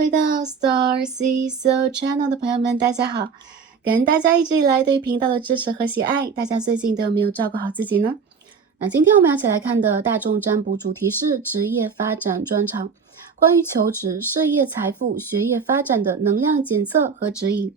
回到 Star C So Channel 的朋友们，大家好！感恩大家一直以来对于频道的支持和喜爱，大家最近都有没有照顾好自己呢？那今天我们要一起来看的大众占卜主题是职业发展专场，关于求职、事业、财富、学业发展的能量检测和指引。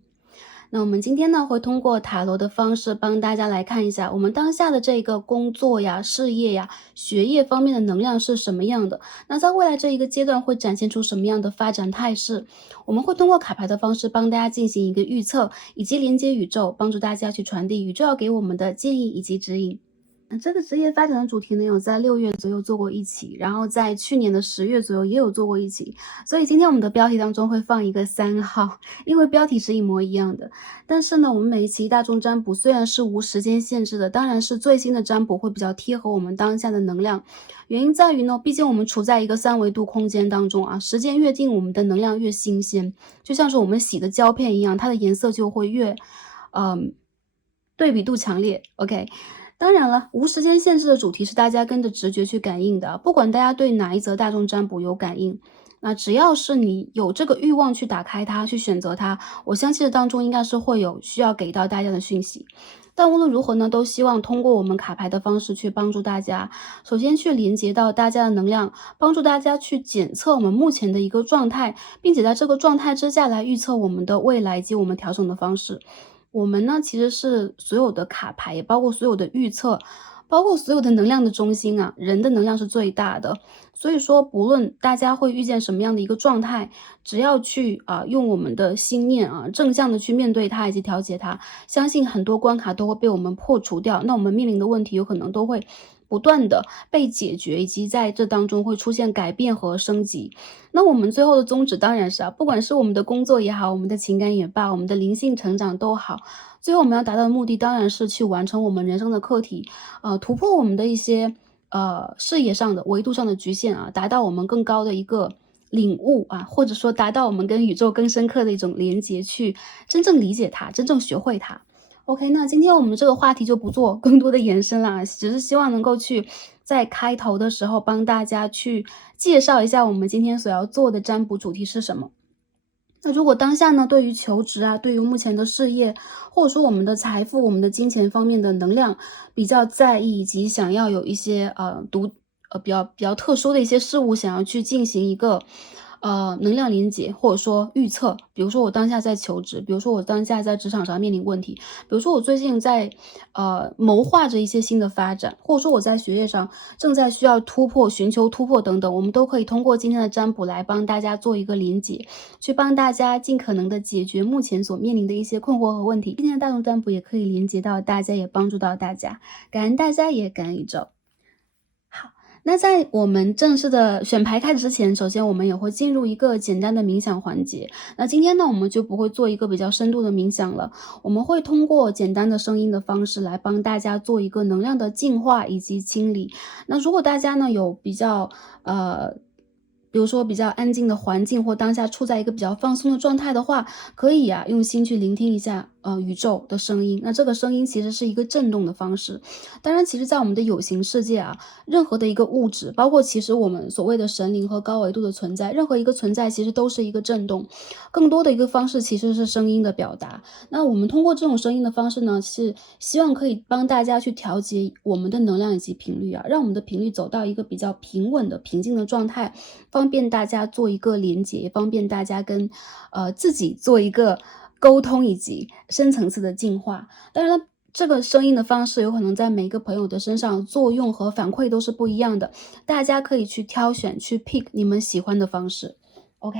那我们今天呢，会通过塔罗的方式帮大家来看一下我们当下的这个工作呀、事业呀、学业方面的能量是什么样的。那在未来这一个阶段会展现出什么样的发展态势？我们会通过卡牌的方式帮大家进行一个预测，以及连接宇宙，帮助大家去传递宇宙要给我们的建议以及指引。这个职业发展的主题呢，有在6月左右做过一期，然后在去年的10月左右也有做过一期，所以今天我们的标题当中会放一个3号，因为标题是一模一样的。但是呢，我们每一期大众占卜虽然是无时间限制的，当然是最新的占卜会比较贴合我们当下的能量。原因在于呢，毕竟我们处在一个3维度空间当中啊，时间越近，我们的能量越新鲜，就像是我们洗的胶片一样，它的颜色就会越，对比度强烈。OK。当然了，无时间限制的主题是大家跟着直觉去感应的，不管大家对哪一则大众占卜有感应，那只要是你有这个欲望去打开它，去选择它，我相信当中应该是会有需要给到大家的讯息。但无论如何呢，都希望通过我们卡牌的方式去帮助大家，首先去连接到大家的能量，帮助大家去检测我们目前的一个状态，并且在这个状态之下来预测我们的未来及我们调整的方式。我们呢，其实是所有的卡牌，也包括所有的预测，包括所有的能量的中心啊，人的能量是最大的。所以说，不论大家会遇见什么样的一个状态，只要去用我们的心念啊，正向的去面对它以及调节它，相信很多关卡都会被我们破除掉。那我们面临的问题有可能都会不断的被解决，以及在这当中会出现改变和升级。那我们最后的宗旨当然是不管是我们的工作也好，我们的情感也罢，我们的灵性成长都好，最后我们要达到的目的当然是去完成我们人生的课题，突破我们的一些视野上的维度上的局限啊，达到我们更高的一个领悟啊，或者说达到我们跟宇宙更深刻的一种连接，去真正理解它，真正学会它。OK，那今天我们这个话题就不做更多的延伸了，只是希望能够去在开头的时候帮大家去介绍一下我们今天所要做的占卜主题是什么。那如果当下呢，对于求职啊，对于目前的事业，或者说我们的财富、我们的金钱方面的能量比较在意，以及想要有一些比较特殊的一些事物，想要去进行一个能量连接，或者说预测。比如说我当下在求职，比如说我当下在职场上面临问题，比如说我最近在谋划着一些新的发展，或者说我在学业上正在需要突破、寻求突破等等，我们都可以通过今天的占卜来帮大家做一个连接，去帮大家尽可能的解决目前所面临的一些困惑和问题。今天的大众占卜也可以连接到大家，也帮助到大家，感恩大家，也感恩宇宙。好，那在我们正式的选牌开始之前，首先我们也会进入一个简单的冥想环节。那今天呢，我们就不会做一个比较深度的冥想了，我们会通过简单的声音的方式来帮大家做一个能量的净化以及清理。那如果大家呢有比较比如说比较安静的环境，或当下处在一个比较放松的状态的话，可以用心去聆听一下宇宙的声音。那这个声音其实是一个震动的方式。当然其实在我们的有形世界任何的一个物质，包括其实我们所谓的神灵和高维度的存在，任何一个存在其实都是一个震动，更多的一个方式其实是声音的表达。那我们通过这种声音的方式呢，是希望可以帮大家去调节我们的能量以及频率让我们的频率走到一个比较平稳的平静的状态，方便大家做一个连接，方便大家跟自己做一个沟通以及深层次的进化。当然了，这个声音的方式有可能在每一个朋友的身上作用和反馈都是不一样的，大家可以去挑选去 pick 你们喜欢的方式。 OK，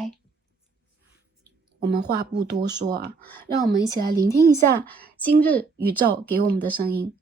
我们话不多说让我们一起来聆听一下今日宇宙给我们的声音。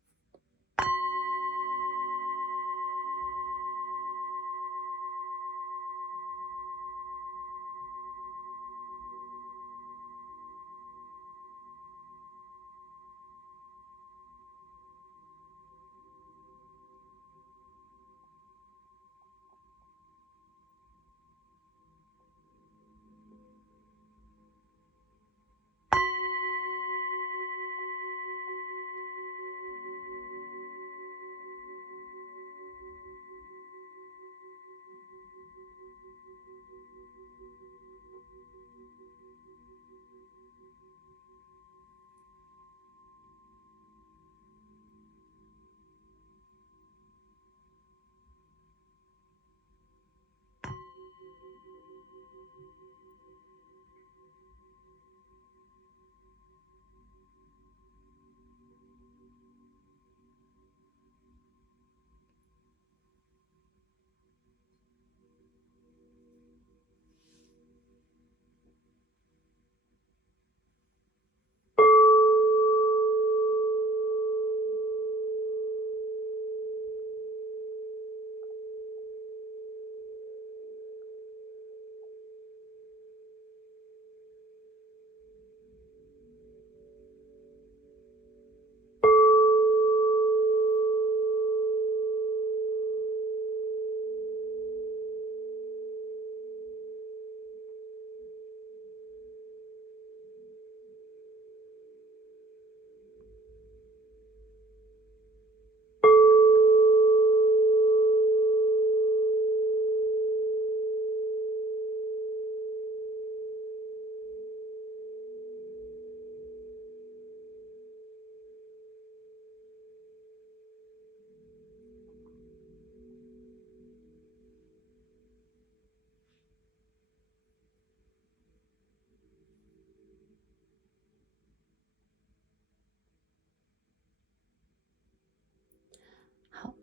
好，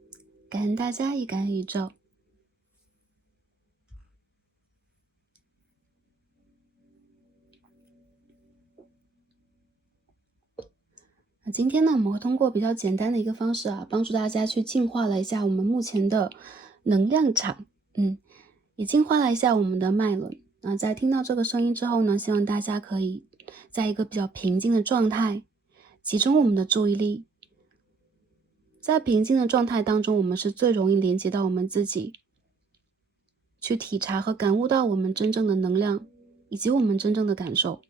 感恩大家，也感恩宇宙。那今天呢，我们会通过比较简单的一个方式啊，帮助大家去净化了一下我们目前的能量场，也净化了一下我们的脉轮。那在听到这个声音之后呢，希望大家可以在一个比较平静的状态，集中我们的注意力。在平静的状态当中，我们是最容易连接到我们自己，去体察和感悟到我们真正的能量，以及我们真正的感受。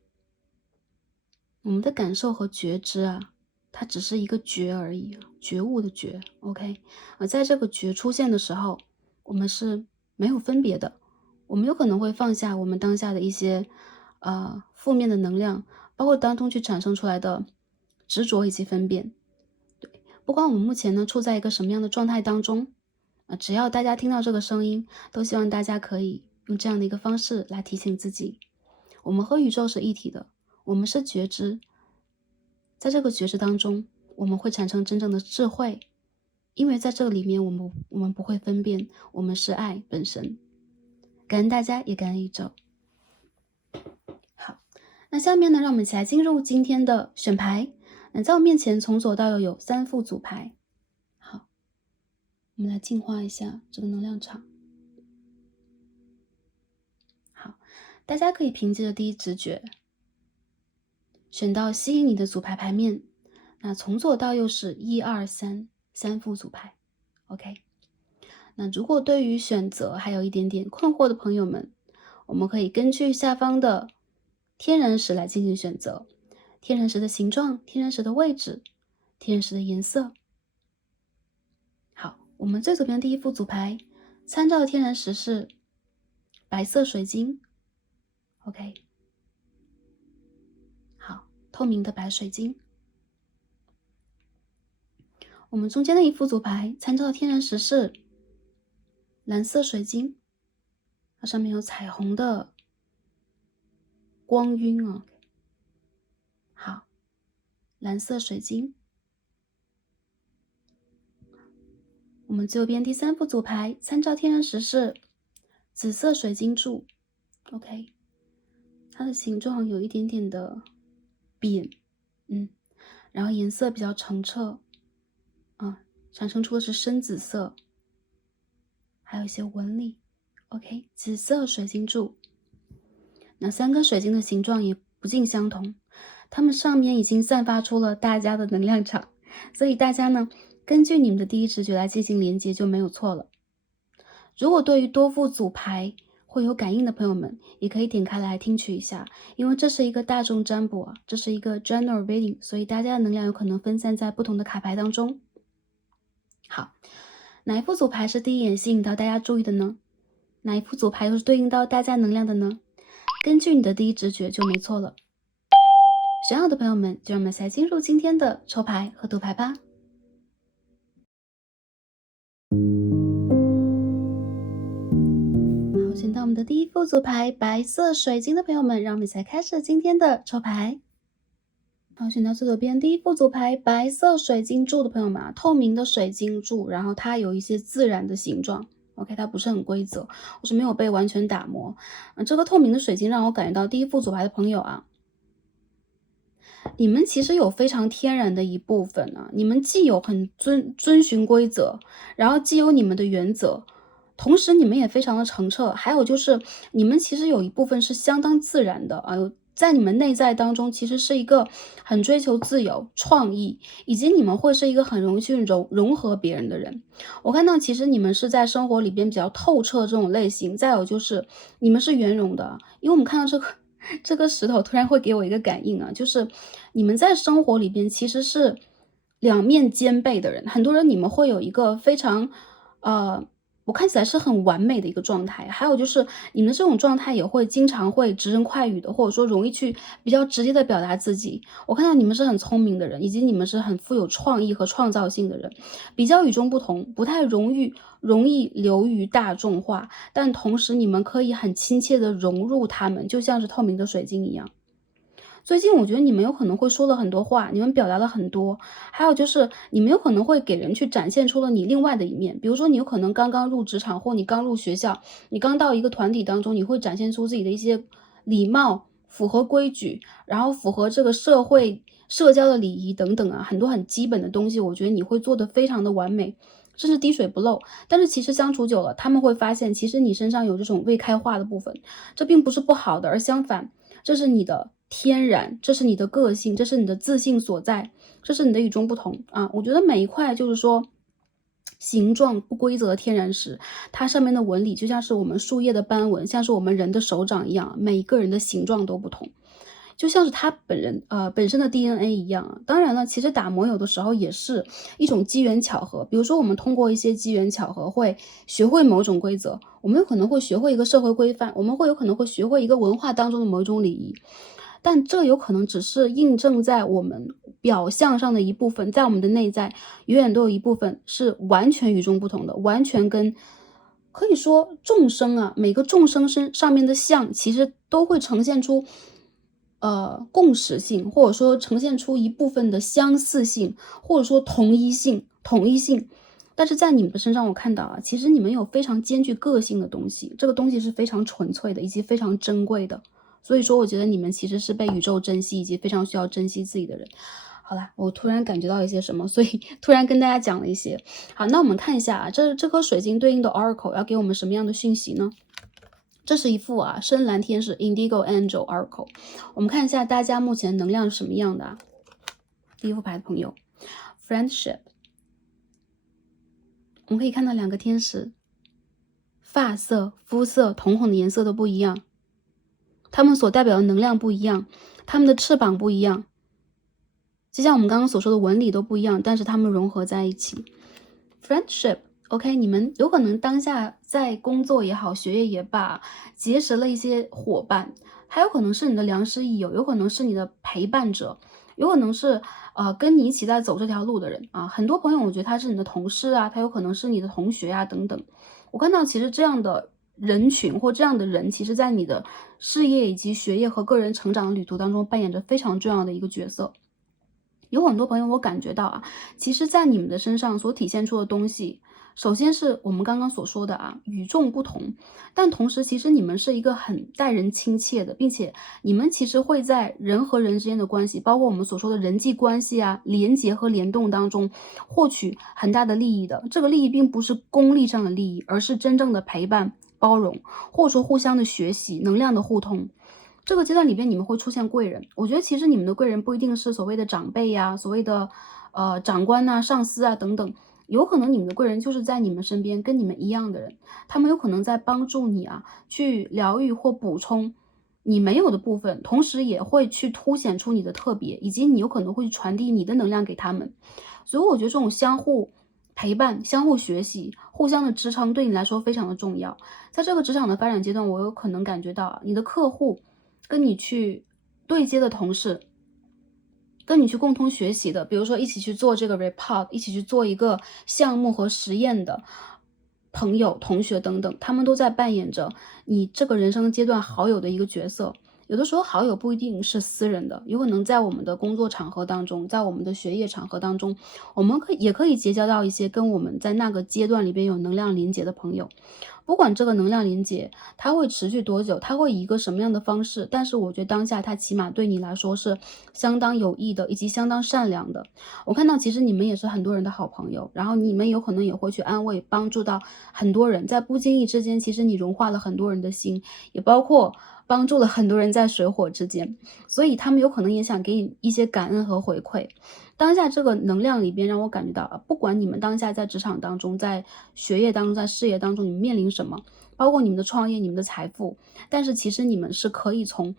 我们的感受和觉知啊，它只是一个觉而已，觉悟的觉 ，OK。而在这个觉出现的时候，我们是没有分别的。我们有可能会放下我们当下的一些负面的能量，包括当中去产生出来的执着以及分辨。对，不管我们目前呢处在一个什么样的状态当中，只要大家听到这个声音，都希望大家可以用这样的一个方式来提醒自己，我们和宇宙是一体的。我们是觉知，在这个觉知当中，我们会产生真正的智慧，因为在这个里面，我们不会分辨，我们是爱本身。感恩大家，也感恩宇宙。好，那下面呢，让我们一起来进入今天的选牌。在我面前从左到右有3副组牌。好，我们来净化一下这个能量场。好，大家可以凭借着第一直觉选到吸引你的组牌牌面，那从左到右是1、2、3副组牌 ，OK。那如果对于选择还有一点点困惑的朋友们，我们可以根据下方的天然石来进行选择，天然石的形状、天然石的位置、天然石的颜色。好，我们最左边第一副组牌参照的天然石是白色水晶 ，OK。透明的白水晶。我们中间的一副组牌参照的天然石是蓝色水晶，它上面有彩虹的光晕啊。好，蓝色水晶。我们最右边第3副组牌参照天然石是紫色水晶柱 ，OK。它的形状有一点点的扁，然后颜色比较澄澈，产生出的是深紫色，还有一些纹理 ，OK。紫色水晶柱，那3颗水晶的形状也不尽相同，它们上面已经散发出了大家的能量场，所以大家呢，根据你们的第一直觉来进行连接就没有错了。如果对于多副组牌会有感应的朋友们，也可以点开来听取一下，因为这是一个大众占卜啊，这是一个 general reading， 所以大家的能量有可能分散在不同的卡牌当中。好，哪一副组牌是第一眼吸引到大家注意的呢？哪一副组牌又是对应到大家能量的呢？根据你的第一直觉就没错了。选好的朋友们，就让我们来进入今天的抽牌和读牌吧。好，选到我们的第一副组牌白色水晶的朋友们，让我们一起来开始今天的抽牌。好，选到最左边第一副组牌白色水晶柱的朋友们啊，透明的水晶柱，然后它有一些自然的形状。OK， 它不是很规则，我是没有被完全打磨。这个透明的水晶让我感觉到第一副组牌的朋友啊，你们其实有非常天然的一部分啊，你们既有很遵循规则，然后既有你们的原则，同时你们也非常的澄澈，还有就是你们其实有一部分是相当自然的啊，在你们内在当中其实是一个很追求自由、创意，以及你们会是一个很容易去融合别人的人。我看到其实你们是在生活里边比较透彻这种类型，再有就是你们是圆融的，因为我们看到这个石头突然会给我一个感应啊，就是你们在生活里边其实是两面兼备的人。很多人你们会有一个非常我看起来是很完美的一个状态，还有就是你们这种状态也会经常会直言快语的，或者说容易去比较直接的表达自己。我看到你们是很聪明的人，以及你们是很富有创意和创造性的人，比较与众不同，不太容易流于大众化，但同时你们可以很亲切的融入他们，就像是透明的水晶一样。最近我觉得你们有可能会说了很多话，你们表达了很多，还有就是你们有可能会给人去展现出了你另外的一面。比如说你有可能刚刚入职场，或你刚入学校，你刚到一个团体当中，你会展现出自己的一些礼貌、符合规矩，然后符合这个社会社交的礼仪等等啊，很多很基本的东西，我觉得你会做得非常的完美，甚至滴水不漏。但是其实相处久了，他们会发现其实你身上有这种未开化的部分，这并不是不好的，而相反，这是你的天然，这是你的个性，这是你的自信所在，这是你的与众不同啊！我觉得每一块就是说形状不规则的天然石，它上面的纹理就像是我们树叶的斑纹，像是我们人的手掌一样，每一个人的形状都不同。就像是他本身的 DNA 一样啊。当然了，其实打磨有的时候也是一种机缘巧合。比如说，我们通过一些机缘巧合会学会某种规则，我们有可能会学会一个社会规范，我们有可能会学会一个文化当中的某一种礼仪。但这有可能只是印证在我们表象上的一部分，在我们的内在永远都有一部分是完全与众不同的，完全跟可以说众生啊，每个众生身上面的相，其实都会呈现出共识性，或者说呈现出一部分的相似性，或者说统一性。但是在你们的身上，我看到啊，其实你们有非常兼具个性的东西，这个东西是非常纯粹的，以及非常珍贵的。所以说，我觉得你们其实是被宇宙珍惜，以及非常需要珍惜自己的人。好啦，我突然感觉到一些什么，所以突然跟大家讲了一些。好，那我们看一下啊，这颗水晶对应的 Oracle 要给我们什么样的讯息呢？这是一副啊深蓝天使 Indigo Angel Oracle， 我们看一下大家目前能量是什么样的啊？第一副牌的朋友 Friendship， 我们可以看到两个天使，发色、肤色、瞳孔的颜色都不一样，他们所代表的能量不一样，他们的翅膀不一样，就像我们刚刚所说的纹理都不一样，但是他们融合在一起。Friendship，OK， 你们有可能当下在工作也好，学业也罢，结识了一些伙伴，还有可能是你的良师益友，有可能是你的陪伴者，有可能是跟你一起在走这条路的人啊。很多朋友我觉得他是你的同事啊，他有可能是你的同学啊等等。我看到其实这样的人群或这样的人，其实在你的事业以及学业和个人成长的旅途当中扮演着非常重要的一个角色。有很多朋友我感觉到啊，其实在你们的身上所体现出的东西，首先是我们刚刚所说的啊，与众不同，但同时其实你们是一个很待人亲切的，并且你们其实会在人和人之间的关系，包括我们所说的人际关系啊，连结和联动当中获取很大的利益的。这个利益并不是功利上的利益，而是真正的陪伴、包容，或者说互相的学习、能量的互通。这个阶段里边你们会出现贵人，我觉得其实你们的贵人不一定是所谓的长辈呀，所谓的长官呐、上司啊等等，有可能你们的贵人就是在你们身边跟你们一样的人，他们有可能在帮助你啊去疗愈或补充你没有的部分，同时也会去凸显出你的特别，以及你有可能会传递你的能量给他们。所以我觉得这种相互陪伴、相互学习、互相的支撑对你来说非常的重要。在这个职场的发展阶段，我有可能感觉到啊，你的客户跟你去对接的同事，跟你去共同学习的，比如说一起去做这个 report， 一起去做一个项目和实验的，朋友、同学等等，他们都在扮演着你这个人生阶段好友的一个角色。有的时候好友不一定是私人的，有可能在我们的工作场合当中，在我们的学业场合当中，我们也可以结交到一些跟我们在那个阶段里边有能量连接的朋友。不管这个能量连接它会持续多久，它会以一个什么样的方式，但是我觉得当下它起码对你来说是相当有益的，以及相当善良的。我看到其实你们也是很多人的好朋友，然后你们有可能也会去安慰、帮助到很多人，在不经意之间，其实你融化了很多人的心，也包括帮助了很多人在水火之间，所以他们有可能也想给你一些感恩和回馈。当下这个能量里边让我感觉到不管你们当下在职场当中，在学业当中，在事业当中，你们面临什么，包括你们的创业、你们的财富，但是其实你们是可以从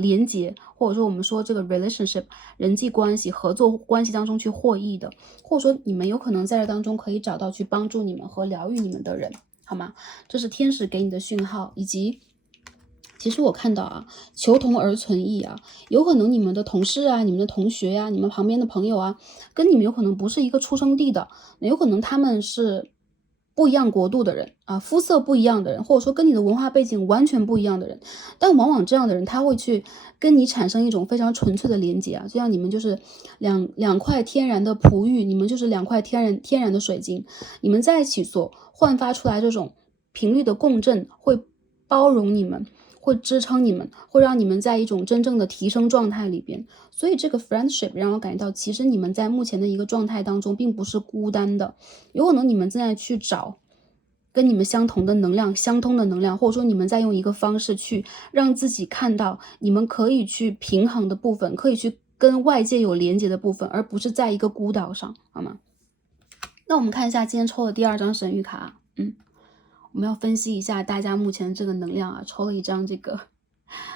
连接，或者说我们说这个 relationship 人际关系、合作关系当中去获益的，或者说你们有可能在这当中可以找到去帮助你们和疗愈你们的人，好吗？这是天使给你的讯号，以及其实我看到求同而存异有可能你们的同事你们的同学你们旁边的朋友跟你们有可能不是一个出生地的，有可能他们是不一样国度的人肤色不一样的人，或者说跟你的文化背景完全不一样的人，但往往这样的人他会去跟你产生一种非常纯粹的连接就像你们就是两块天然的璞玉，你们就是两块天然的水晶，你们在一起所焕发出来这种频率的共振会包容你们，会支撑你们，会让你们在一种真正的提升状态里边。所以这个 friendship 让我感觉到，其实你们在目前的一个状态当中并不是孤单的，有可能你们正在去找跟你们相同的能量、相通的能量，或者说你们在用一个方式去让自己看到你们可以去平衡的部分，可以去跟外界有连接的部分，而不是在一个孤岛上，好吗？那我们看一下今天抽的第2张神谕卡我们要分析一下大家目前这个能量抽了一张这个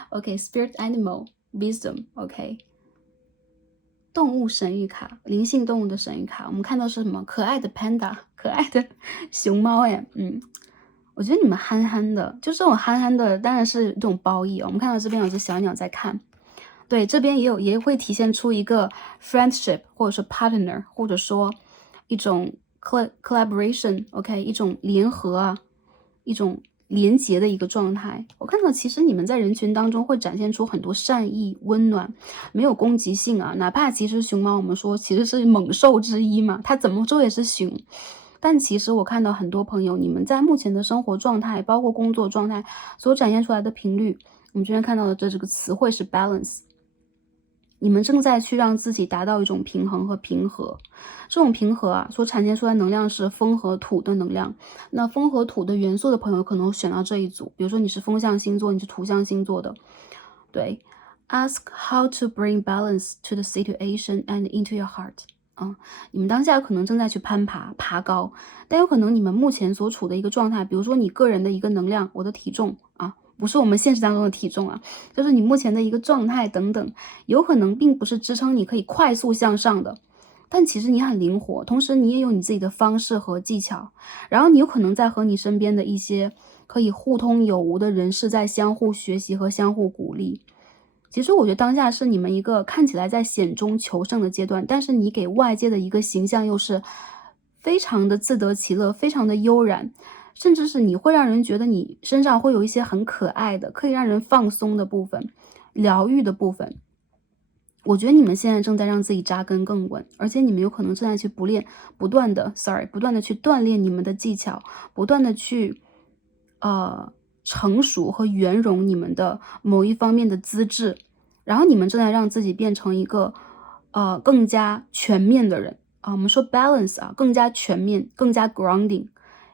OK Spirit Animal Wisdom OK 动物神谕卡，灵性动物的神谕卡，我们看到是什么？可爱的 panda， 可爱的熊猫我觉得你们憨憨的，就这种憨憨的当然是这种褒义我们看到这边有只小鸟在看，对，这边也会体现出一个 friendship 或者是 partner， 或者说一种 collaboration OK 一种联合一种连结的一个状态。我看到其实你们在人群当中会展现出很多善意、温暖，没有攻击性哪怕其实熊猫我们说其实是猛兽之一嘛，它怎么说也是熊。但其实我看到很多朋友，你们在目前的生活状态，包括工作状态所展现出来的频率，我们这边看到的这个词汇是 balance。你们正在去让自己达到一种平衡和平和，这种平和所产生出来能量是风和土的能量。那风和土的元素的朋友可能选到这一组，比如说你是风象星座，你是土象星座的，对 ，ask how to bring balance to the situation and into your heart。你们当下可能正在去爬高，但有可能你们目前所处的一个状态，比如说你个人的一个能量，我的体重不是我们现实当中的体重就是你目前的一个状态等等，有可能并不是支撑你可以快速向上的，但其实你很灵活，同时你也有你自己的方式和技巧，然后你有可能在和你身边的一些可以互通有无的人士在相互学习和相互鼓励。其实我觉得当下是你们一个看起来在险中求胜的阶段，但是你给外界的一个形象又是非常的自得其乐，非常的悠然，甚至是你会让人觉得你身上会有一些很可爱的，可以让人放松的部分，疗愈的部分。我觉得你们现在正在让自己扎根更稳，而且你们有可能正在去不断的去锻炼你们的技巧，不断的去成熟和圆融你们的某一方面的资质，然后你们正在让自己变成一个更加全面的人我们说 balance 更加全面，更加 grounding，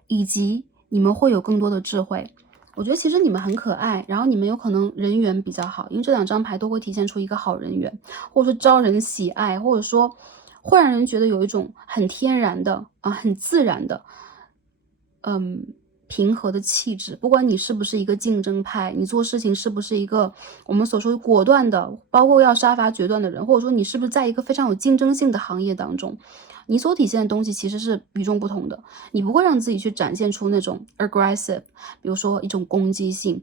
以及你们会有更多的智慧。我觉得其实你们很可爱，然后你们有可能人缘比较好，因为这2张牌都会体现出一个好人缘，或者说招人喜爱，或者说会让人觉得有一种很天然的很自然的平和的气质。不管你是不是一个竞争派，你做事情是不是一个我们所说果断的，包括要杀伐决断的人，或者说你是不是在一个非常有竞争性的行业当中，你所体现的东西其实是与众不同的，你不会让自己去展现出那种 aggressive， 比如说一种攻击性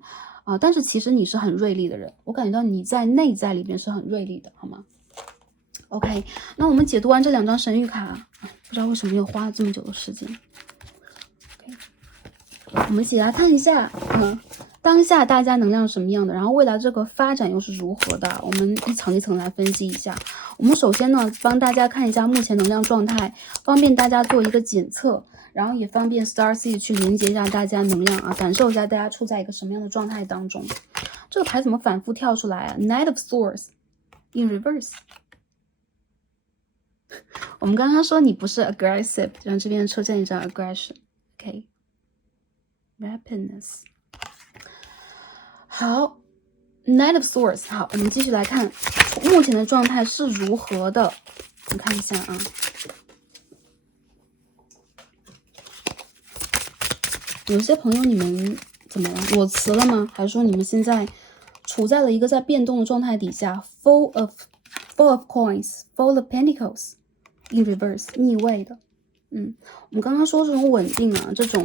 但是其实你是很锐利的人，我感觉到你在内在里面是很锐利的，好吗？ OK， 那我们解读完这2张神谕卡不知道为什么又花了这么久的时间。我们一起来看一下，当下大家能量是什么样的，然后未来这个发展又是如何的，我们一层一层来分析一下。我们首先呢，帮大家看一下目前能量状态，方便大家做一个检测，然后也方便 Starseed 去连接一下大家能量啊，感受一下大家处在一个什么样的状态当中。这个牌怎么反复跳出来啊 ？Knight of Swords in reverse。我们刚刚说你不是 aggressive， 然后这边出现一张 aggression。OK，rapidness。好 ，Knight of Swords。好，我们继续来看目前的状态是如何的。我们看一下啊，有些朋友你们怎么了？裸辞了吗？还是说你们现在处在了一个在变动的状态底下 ？Full of coins, full of pentacles in reverse， 逆位的。我们刚刚说这种稳定啊，这种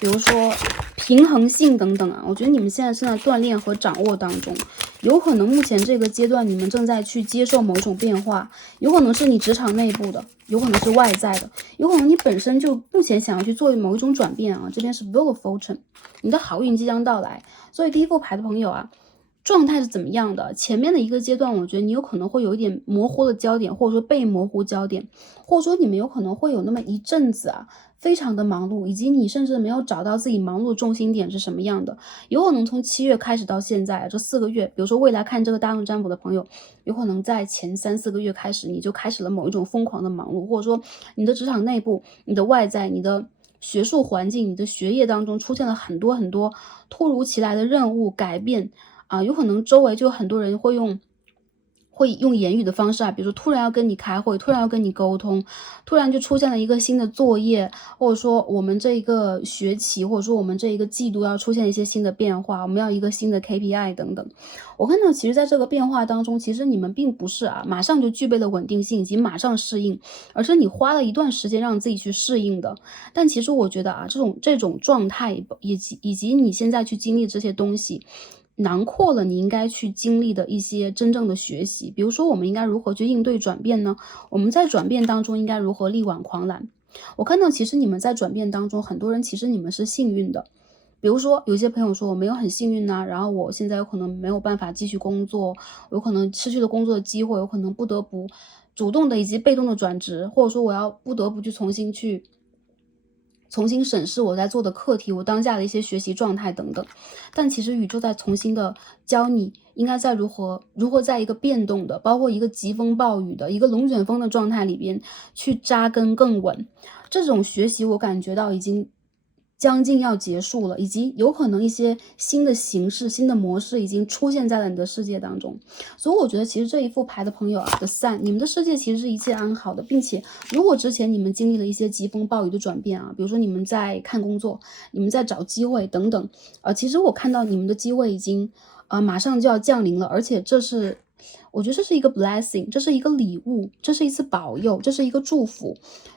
比如说平衡性等等啊，我觉得你们现在正在锻炼和掌握当中。有可能目前这个阶段你们正在去接受某种变化，有可能是你职场内部的，有可能是外在的，有可能你本身就目前想要去做某一种转变啊。这边是 Wheel of Fortune， 你的好运即将到来。所以第一副牌的朋友啊，状态是怎么样的？前面的一个阶段，我觉得你有可能会有一点模糊的焦点，或者说被模糊焦点，或者说你们有可能会有那么一阵子啊，非常的忙碌，以及你甚至没有找到自己忙碌的重心点是什么样的。有可能从7月开始到现在这4个月，比如说未来看这个大众占卜的朋友，有可能在前3、4个月开始，你就开始了某一种疯狂的忙碌，或者说你的职场内部、你的外在、你的学术环境、你的学业当中出现了很多很多突如其来的任务改变。有可能周围就有很多人会用言语的方式啊，比如说突然要跟你开会，突然要跟你沟通，突然就出现了一个新的作业，或者说我们这一个学期，或者说我们这一个季度要出现一些新的变化，我们要一个新的 KPI 等等。我看到其实在这个变化当中，其实你们并不是马上就具备了稳定性以及马上适应，而是你花了一段时间让自己去适应的。但其实我觉得这种状态以及你现在去经历这些东西，囊括了你应该去经历的一些真正的学习。比如说我们应该如何去应对转变呢？我们在转变当中应该如何力挽狂澜？我看到其实你们在转变当中，很多人其实你们是幸运的。比如说有些朋友说我没有很幸运啊，然后我现在有可能没有办法继续工作，有可能失去了工作的机会，有可能不得不主动的以及被动的转职，或者说我要不得不去重新审视我在做的课题，我当下的一些学习状态等等。但其实宇宙在重新的教你应该在如何在一个变动的，包括一个疾风暴雨的一个龙卷风的状态里边去扎根更稳。这种学习我感觉到已经将近要结束了，以及有可能一些新的形式、新的模式已经出现在了你的世界当中。所以我觉得其实这一副牌的朋友的Sun，你们的世界其实是一切安好的，并且如果之前你们经历了一些疾风暴雨的转变比如说你们在看工作，你们在找机会等等，其实我看到你们的机会已经马上就要降临了，而且我觉得这是一个 blessing， 这是一个礼物，这是一次保佑，这是一个祝福。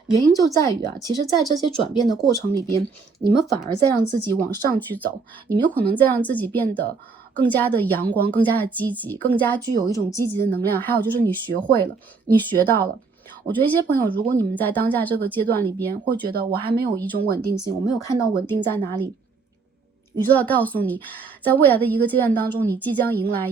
原因就在于其实在这些转变的过程里边，你们反而在让自己往上去走，你们有可能在让自己变得更加的阳光，更加的积极，更加具有一种积极的能量。还有就是你学会了，你学到了。我觉得一些朋友，如果你们在当下这个阶段里边会觉得我还没有一种稳定性，我没有看到稳定在哪里，宇宙要告诉你，在未来的一个阶段当中，你即将迎来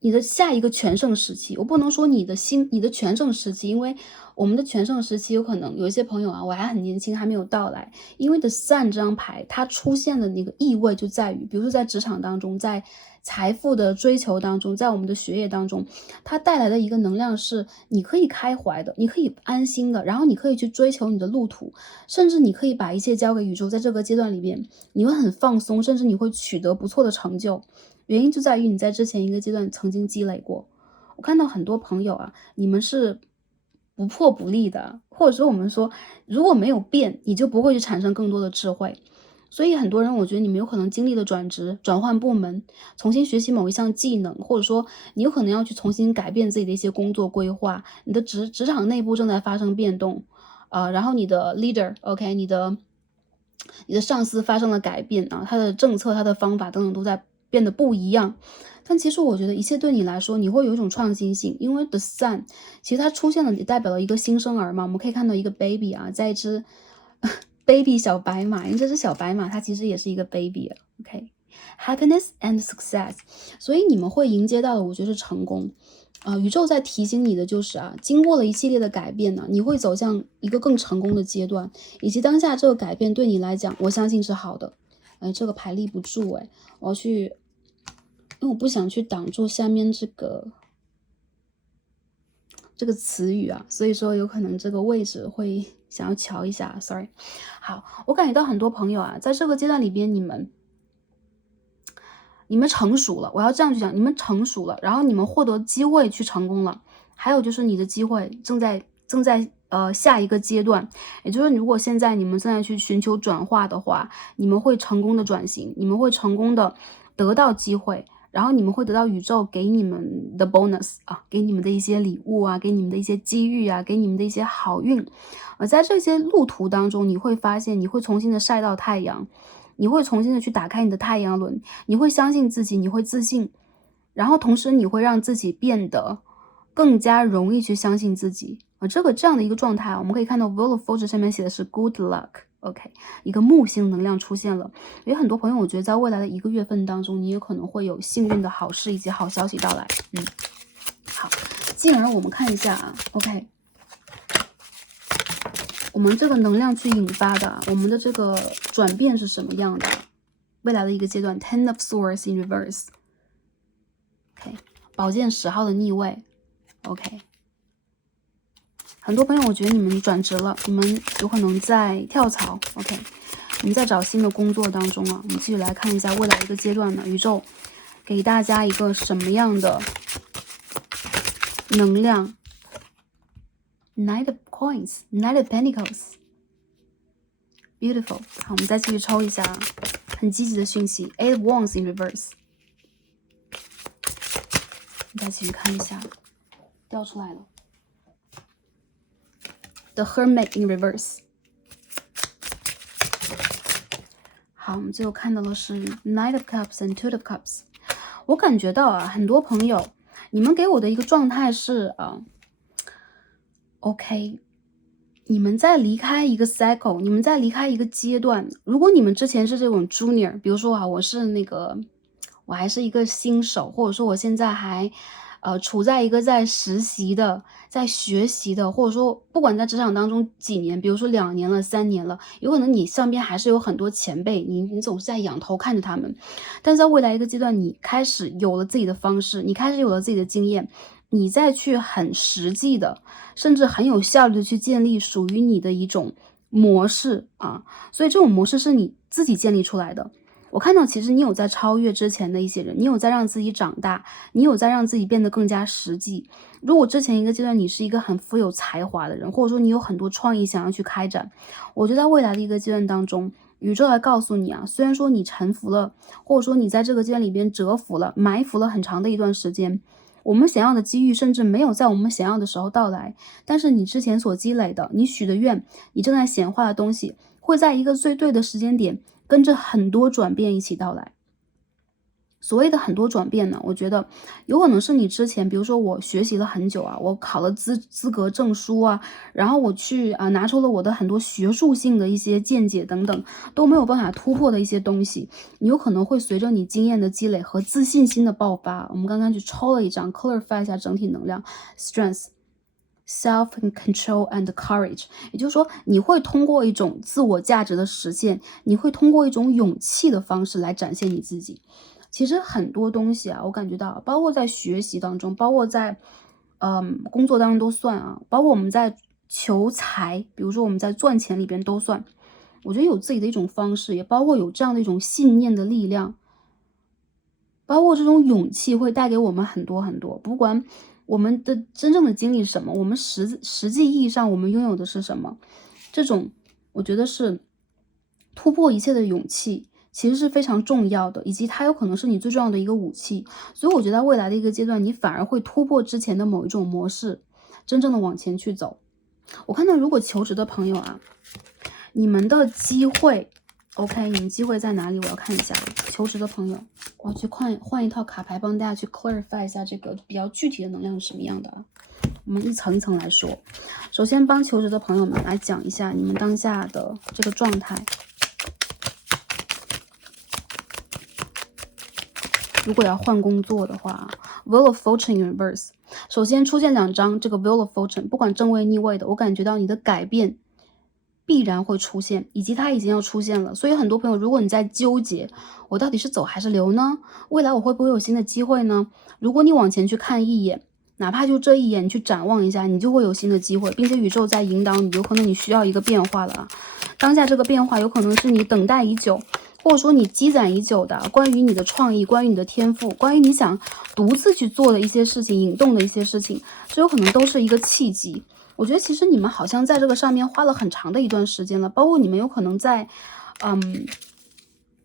你的下一个全盛时期。我不能说你的全盛时期，因为我们的全盛时期有可能有一些朋友我还很年轻，还没有到来。因为 The Sun 这张牌它出现的那个意味就在于，比如说在职场当中，在财富的追求当中，在我们的学业当中，它带来的一个能量是你可以开怀的，你可以安心的，然后你可以去追求你的路途，甚至你可以把一切交给宇宙。在这个阶段里边，你会很放松，甚至你会取得不错的成就。原因就在于你在之前一个阶段曾经积累过。我看到很多朋友你们是不破不立的，或者说我们说如果没有变，你就不会去产生更多的智慧。所以很多人我觉得你们有可能经历了转职、转换部门，重新学习某一项技能，或者说你有可能要去重新改变自己的一些工作规划，你的职场内部正在发生变动然后你的 leader你的上司发生了改变他的政策、他的方法等等都在变得不一样。但其实我觉得一切对你来说，你会有一种创新性，因为 The Sun 其实它出现了也代表了一个新生儿嘛。我们可以看到一个 baby在一只 baby 小白马，因为这只小白马它其实也是一个 baby。OK，happiness and success， 所以你们会迎接到的，我觉得是成功。宇宙在提醒你的就是经过了一系列的改变呢，你会走向一个更成功的阶段，以及当下这个改变对你来讲，我相信是好的。这个牌立不住我要去，因为我不想去挡住下面这个词语所以说有可能这个位置会想要瞧一下 ，sorry。好，我感觉到很多朋友在这个阶段里边，你们成熟了，我要这样去讲，你们成熟了，然后你们获得机会去成功了，还有就是你的机会正在下一个阶段，也就是如果现在你们正在去寻求转化的话，你们会成功的转型，你们会成功的得到机会，然后你们会得到宇宙给你们的 bonus 给你们的一些礼物给你们的一些机遇给你们的一些好运。在这些路途当中，你会发现你会重新的晒到太阳，你会重新的去打开你的太阳轮，你会相信自己，你会自信，然后同时你会让自己变得更加容易去相信自己。这样的一个状态我们可以看到 Wheel of Fortune 上面写的是 Good Luck。OK， 一个木星能量出现了，有很多朋友我觉得在未来的1个月份当中，你有可能会有幸运的好事以及好消息到来。好，进而我们看一下OK， 我们这个能量去引发的我们的这个转变是什么样的？未来的一个阶段 Ten of Swords in Reverse。 OK， 宝剑10号的逆位。 OK， 很多朋友我觉得你们转职了，你们有可能在跳槽。 OK， 你们在找新的工作当中我们继续来看一下未来一个阶段呢，宇宙给大家一个什么样的能量。 Knight of Coins， Knight of Pentacles， Beautiful。 好，我们再继续抽一下很积极的讯息 Eight of Wands in Reverse。 我们再继续看一下，掉出来了 The Hermit in Reverse。 好，我们最后看到的是 Knight of Cups and Two of Cups。 我感觉到很多朋友你们给我的一个状态是OK， 你们在离开一个 cycle， 你们在离开一个阶段。如果你们之前是这种 junior， 比如说我是我还是一个新手，或者说我现在还处在一个在实习的，在学习的，或者说不管在职场当中几年，比如说2年了3年了，有可能你上边还是有很多前辈，你总是在仰头看着他们。但在未来一个阶段，你开始有了自己的方式，你开始有了自己的经验，你再去很实际的甚至很有效率的去建立属于你的一种模式所以这种模式是你自己建立出来的。我看到其实你有在超越之前的一些人，你有在让自己长大，你有在让自己变得更加实际。如果之前一个阶段你是一个很富有才华的人，或者说你有很多创意想要去开展，我觉得在未来的一个阶段当中，宇宙来告诉你虽然说你沉浮了，或者说你在这个阶段里边蛰伏了，埋伏了很长的一段时间，我们想要的机遇甚至没有在我们想要的时候到来，但是你之前所积累的，你许的愿，你正在显化的东西，会在一个最对的时间点跟着很多转变一起到来。所谓的很多转变呢，我觉得有可能是你之前，比如说我学习了很久我考了资格证书然后我去拿出了我的很多学术性的一些见解等等，都没有办法突破的一些东西，你有可能会随着你经验的积累和自信心的爆发。我们刚刚去抽了一张 clarify 一下整体能量 strength self-control and courage， 也就是说你会通过一种自我价值的实现，你会通过一种勇气的方式来展现你自己。其实很多东西我感觉到包括在学习当中，包括在工作当中都算包括我们在求财，比如说我们在赚钱里边都算。我觉得有自己的一种方式，也包括有这样的一种信念的力量，包括这种勇气会带给我们很多很多。不管我们的真正的经历是什么，我们实际意义上我们拥有的是什么，这种我觉得是突破一切的勇气其实是非常重要的，以及它有可能是你最重要的一个武器。所以我觉得未来的一个阶段，你反而会突破之前的某一种模式，真正的往前去走。我看到如果求职的朋友你们的机会 OK， 你们机会在哪里？我要看一下求职的朋友，我要去换一套卡牌帮大家去 clarify 一下这个比较具体的能量是什么样的我们一层一层来说。首先帮求职的朋友们来讲一下你们当下的这个状态。如果要换工作的话 Wheel of Fortune in reverse， 首先出现2张这个 Wheel of Fortune， 不管正位逆位的，我感觉到你的改变必然会出现，以及它已经要出现了。所以很多朋友，如果你在纠结我到底是走还是留呢，未来我会不会有新的机会呢，如果你往前去看一眼，哪怕就这一眼你去展望一下，你就会有新的机会，并且宇宙在引导你，有可能你需要一个变化了啊。当下这个变化有可能是你等待已久，或者说你积攒已久的关于你的创意，关于你的天赋，关于你想独自去做的一些事情，引动的一些事情，这有可能都是一个契机。我觉得其实你们好像在这个上面花了很长的一段时间了，包括你们有可能在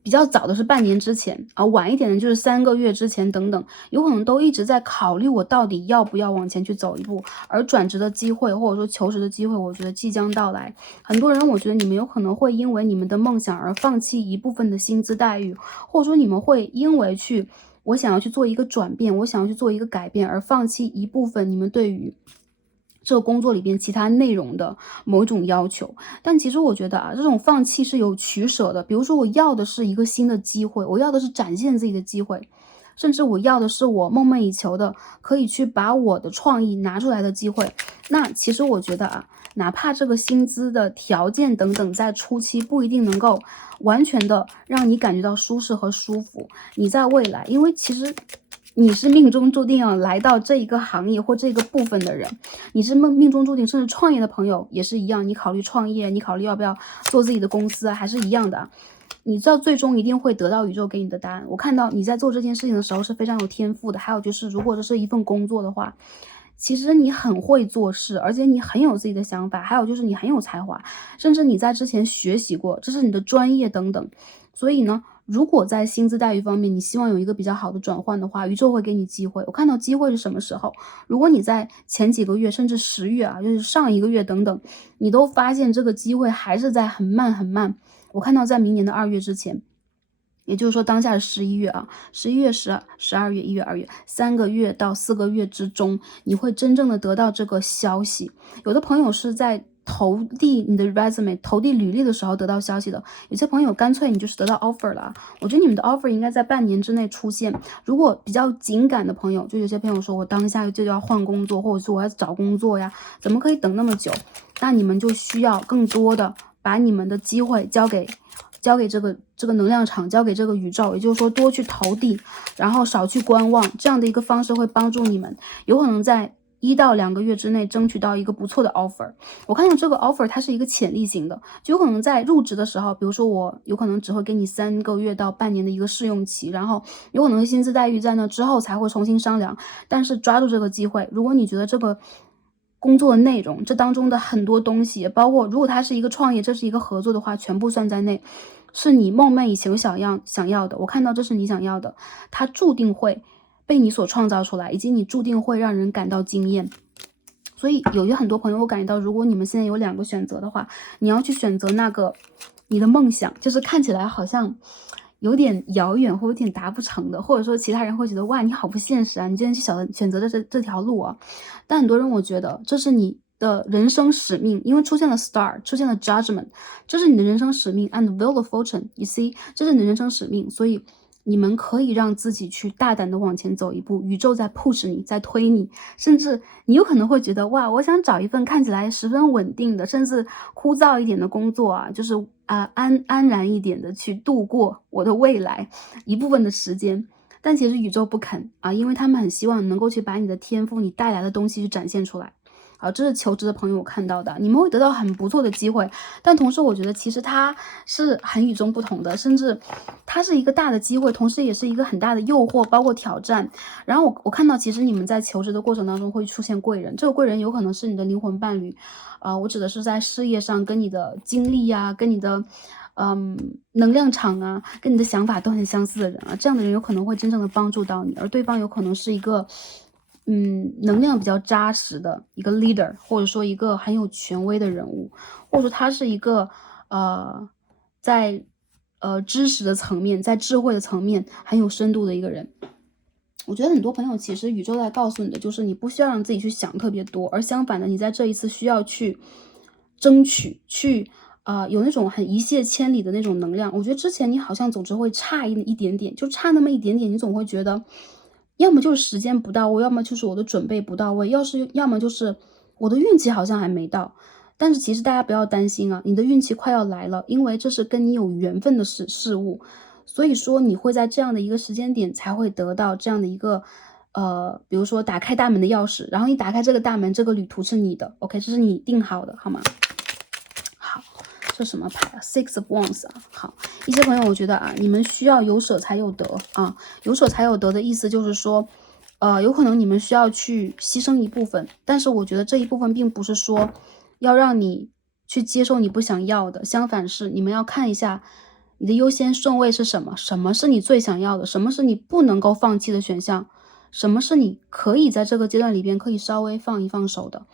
比较早的是半年之前啊，晚一点的就是3个月之前等等，有可能都一直在考虑我到底要不要往前去走一步，而转职的机会或者说求职的机会，我觉得即将到来。很多人我觉得你们有可能会因为你们的梦想而放弃一部分的薪资待遇，或者说你们会因为我想要去做一个转变，我想要去做一个改变，而放弃一部分你们对于这个工作里边其他内容的某种要求。但其实我觉得啊，这种放弃是有取舍的。比如说我要的是一个新的机会，我要的是展现自己的机会，甚至我要的是我梦寐以求的可以去把我的创意拿出来的机会。那其实我觉得啊，哪怕这个薪资的条件等等在初期不一定能够完全的让你感觉到舒适和舒服，你在未来，因为其实你是命中注定要来到这一个行业或这个部分的人，你是命中注定，甚至创业的朋友也是一样，你考虑创业，你考虑要不要做自己的公司啊，还是一样的。你知道最终一定会得到宇宙给你的答案。我看到你在做这件事情的时候是非常有天赋的，还有就是如果这是一份工作的话，其实你很会做事，而且你很有自己的想法，还有就是你很有才华，甚至你在之前学习过，这是你的专业等等。所以呢，如果在薪资待遇方面你希望有一个比较好的转换的话，宇宙会给你机会。我看到机会是什么时候，如果你在前几个月甚至10月啊，就是上一个月等等，你都发现这个机会还是在很慢很慢，我看到在明年的2月之前，也就是说当下是11月啊，11月、12月、1月、2月3个月到4个月之中，你会真正的得到这个消息。有的朋友是在投递你的 resume 投递履历的时候得到消息的，有些朋友干脆你就是得到 offer 了。我觉得你们的 offer 应该在半年之内出现。如果比较紧赶的朋友，就有些朋友说我当下就要换工作，或者说我要找工作呀，怎么可以等那么久？那你们就需要更多的把你们的机会交给这个能量场，交给这个宇宙，也就是说多去投递，然后少去观望，这样的一个方式会帮助你们有可能在1到2个月之内争取到一个不错的 offer。 我看到这个 offer 它是一个潜力型的，就有可能在入职的时候，比如说我有可能只会给你3个月到半年的一个试用期，然后有可能薪资待遇在那之后才会重新商量。但是抓住这个机会，如果你觉得这个工作的内容，这当中的很多东西，包括如果它是一个创业，这是一个合作的话，全部算在内，是你梦寐以求想要的，我看到这是你想要的，它注定会被你所创造出来，以及你注定会让人感到惊艳。所以有很多朋友，我感觉到如果你们现在有2个选择的话，你要去选择那个你的梦想，就是看起来好像有点遥远或有点达不成的，或者说其他人会觉得哇你好不现实啊，你竟然去选择这条路啊。但很多人我觉得这是你的人生使命，因为出现了 star， 出现了 judgment， 这是你的人生使命 and wheel of fortune you see， 这是你的人生使命。所以你们可以让自己去大胆的往前走一步，宇宙在 push 你，在推你，甚至你有可能会觉得哇，我想找一份看起来十分稳定的，甚至枯燥一点的工作啊，就是安然一点的去度过我的未来一部分的时间。但其实宇宙不肯啊，因为他们很希望能够去把你的天赋，你带来的东西去展现出来。啊，这是求职的朋友我看到的，你们会得到很不错的机会，但同时我觉得其实它是很与众不同的，甚至它是一个大的机会，同时也是一个很大的诱惑，包括挑战。然后我看到其实你们在求职的过程当中会出现贵人，这个贵人有可能是你的灵魂伴侣，我指的是在事业上跟你的经历啊，跟你的能量场啊，跟你的想法都很相似的人啊，这样的人有可能会真正的帮助到你，而对方有可能是一个能量比较扎实的一个 leader， 或者说一个很有权威的人物，或者说他是一个在知识的层面，在智慧的层面很有深度的一个人。我觉得很多朋友其实宇宙在告诉你的就是你不需要让自己去想特别多，而相反的，你在这一次需要去争取，去有那种很一泻千里的那种能量。我觉得之前你好像总是会差一点点，就差那么一点点，你总会觉得，要么就是时间不到位，要么就是我的准备不到位，要么就是我的运气好像还没到。但是其实大家不要担心啊，你的运气快要来了，因为这是跟你有缘分的事物。所以说你会在这样的一个时间点才会得到这样的一个，比如说打开大门的钥匙，然后你打开这个大门，这个旅途是你的，OK，这是你定好的，好吗？好，这什么牌啊？Six of Wands 啊。好，一些朋友我觉得啊，你们需要有舍才有得啊，有舍才有得的意思就是说，有可能你们需要去牺牲一部分，但是我觉得这一部分并不是说要让你去接受你不想要的，相反是你们要看一下你的优先顺位是什么，什么是你最想要的，什么是你不能够放弃的选项，什么是你可以在这个阶段里边可以稍微放一放手的。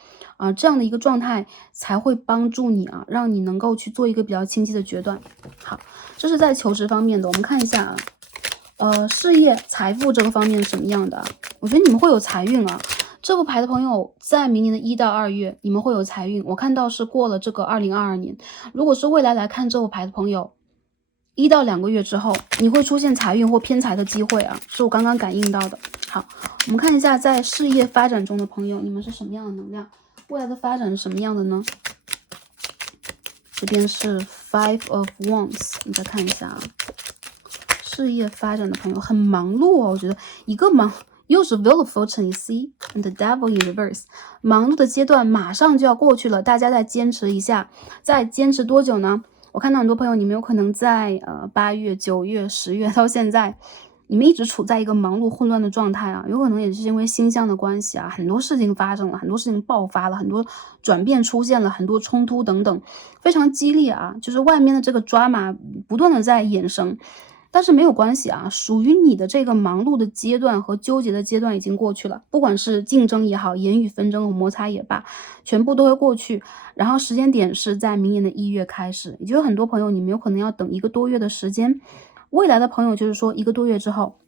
这样的一个状态才会帮助你啊，让你能够去做一个比较清晰的决断。好，这是在求职方面的，我们看一下事业、财富这个方面是什么样的啊？我觉得你们会有财运啊。这副牌的朋友，在明年的1到2月，你们会有财运。我看到是过了这个2022年，如果是未来来看这副牌的朋友，1到2个月之后，你会出现财运或偏财的机会啊，是我刚刚感应到的。好，我们看一下在事业发展中的朋友，你们是什么样的能量？未来的发展是什么样的呢？这边是 Five of Wands， 你再看一下啊。事业发展的朋友很忙碌哦，我觉得一个忙又是 Wheel of Fortune， you see and the Devil in reverse， 忙碌的阶段马上就要过去了，大家再坚持一下，再坚持多久呢？我看到很多朋友，你们有可能在8月、9月、10月到现在，你们一直处在一个忙碌混乱的状态啊，有可能也是因为星象的关系啊，很多事情发生了，很多事情爆发了，很多转变出现了，很多冲突等等，非常激烈啊，就是外面的这个 drama 不断的在衍生。但是没有关系啊，属于你的这个忙碌的阶段和纠结的阶段已经过去了，不管是竞争也好，言语纷争和摩擦也罢，全部都会过去。然后时间点是在明年的1月开始，也就是很多朋友你们有可能要等1个多月的时间。未来的朋友就是说1个多月之后，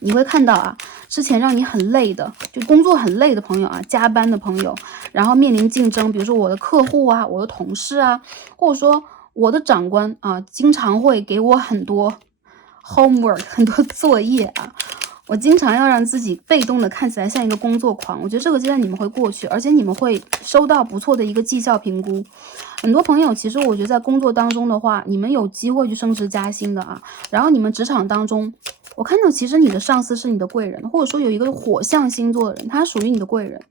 你会看到啊，之前让你很累的，就工作很累的朋友啊，加班的朋友，然后面临竞争，比如说我的客户啊，我的同事啊，或者说我的长官啊，经常会给我很多homework 很多作业啊，我经常要让自己被动的看起来像一个工作狂。我觉得这个阶段你们会过去，而且你们会收到不错的一个绩效评估。很多朋友其实我觉得在工作当中的话，你们有机会去升职加薪的啊。然后你们职场当中，我看到其实你的上司是你的贵人，或者说有一个火象星座的人，他属于你的贵人。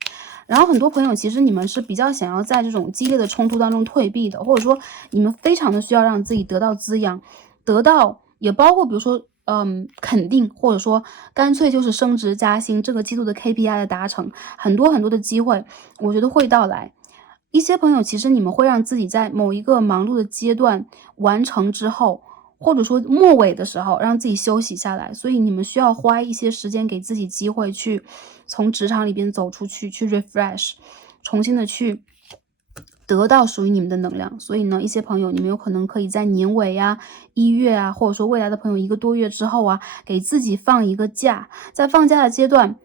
然后很多朋友其实你们是比较想要在这种激烈的冲突当中退避的，或者说你们非常的需要让自己得到滋养，得到也包括比如说肯定，或者说干脆就是升职加薪，这个季度的 KPI 的达成，很多很多的机会我觉得会到来。一些朋友其实你们会让自己在某一个忙碌的阶段完成之后，或者说末尾的时候让自己休息下来，所以你们需要花一些时间给自己机会去从职场里边走出去，去 refresh， 重新的去得到属于你们的能量。所以呢，一些朋友你们有可能可以在年尾啊、1月啊，或者说未来的朋友1个多月之后啊，给自己放一个假，在放假的阶段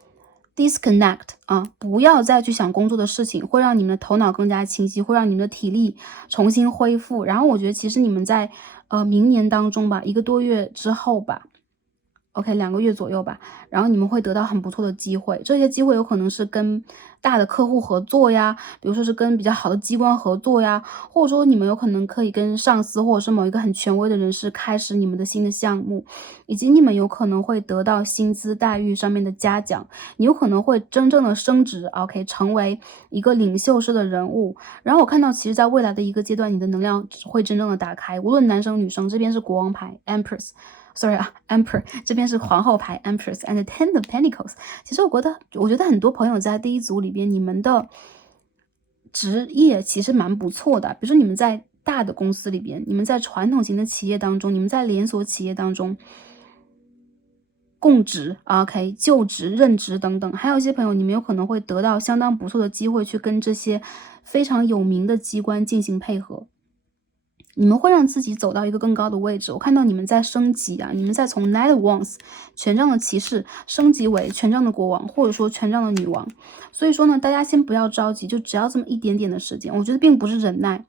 disconnect 啊，不要再去想工作的事情，会让你们的头脑更加清晰，会让你们的体力重新恢复。然后我觉得其实你们在明年当中吧，1个多月之后吧，OK， 2个月左右吧，然后你们会得到很不错的机会，这些机会有可能是跟大的客户合作呀，比如说是跟比较好的机关合作呀，或者说你们有可能可以跟上司或者是某一个很权威的人士开始你们的新的项目，以及你们有可能会得到薪资待遇上面的嘉奖，你有可能会真正的升职 ，OK， 成为一个领袖式的人物。然后我看到其实在未来的一个阶段，你的能量会真正的打开，无论男生女生，这边是国王牌 Empress。Sorry 啊 ，Emperor 这边是皇后牌 Empress and Ten of Pentacles。其实我觉得很多朋友在第一组里边，你们的职业其实蛮不错的。比如说你们在大的公司里边，你们在传统型的企业当中，你们在连锁企业当中供职 ，OK， 就职、任职等等。还有一些朋友，你们有可能会得到相当不错的机会，去跟这些非常有名的机关进行配合。你们会让自己走到一个更高的位置。我看到你们在升级啊，你们在从 Knight of Wands 权杖的骑士升级为权杖的国王，或者说权杖的女王。所以说呢，大家先不要着急，就只要这么一点点的时间。我觉得并不是忍耐，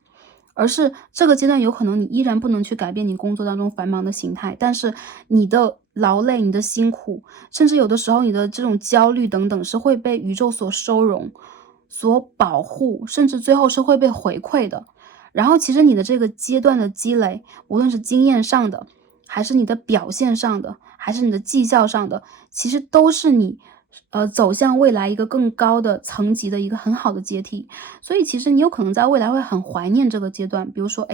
而是这个阶段有可能你依然不能去改变你工作当中繁忙的形态，但是你的劳累、你的辛苦，甚至有的时候你的这种焦虑等等，是会被宇宙所收容、所保护，甚至最后是会被回馈的。然后其实你的这个阶段的积累，无论是经验上的，还是你的表现上的，还是你的绩效上的，其实都是你走向未来一个更高的层级的一个很好的阶梯。所以其实你有可能在未来会很怀念这个阶段，比如说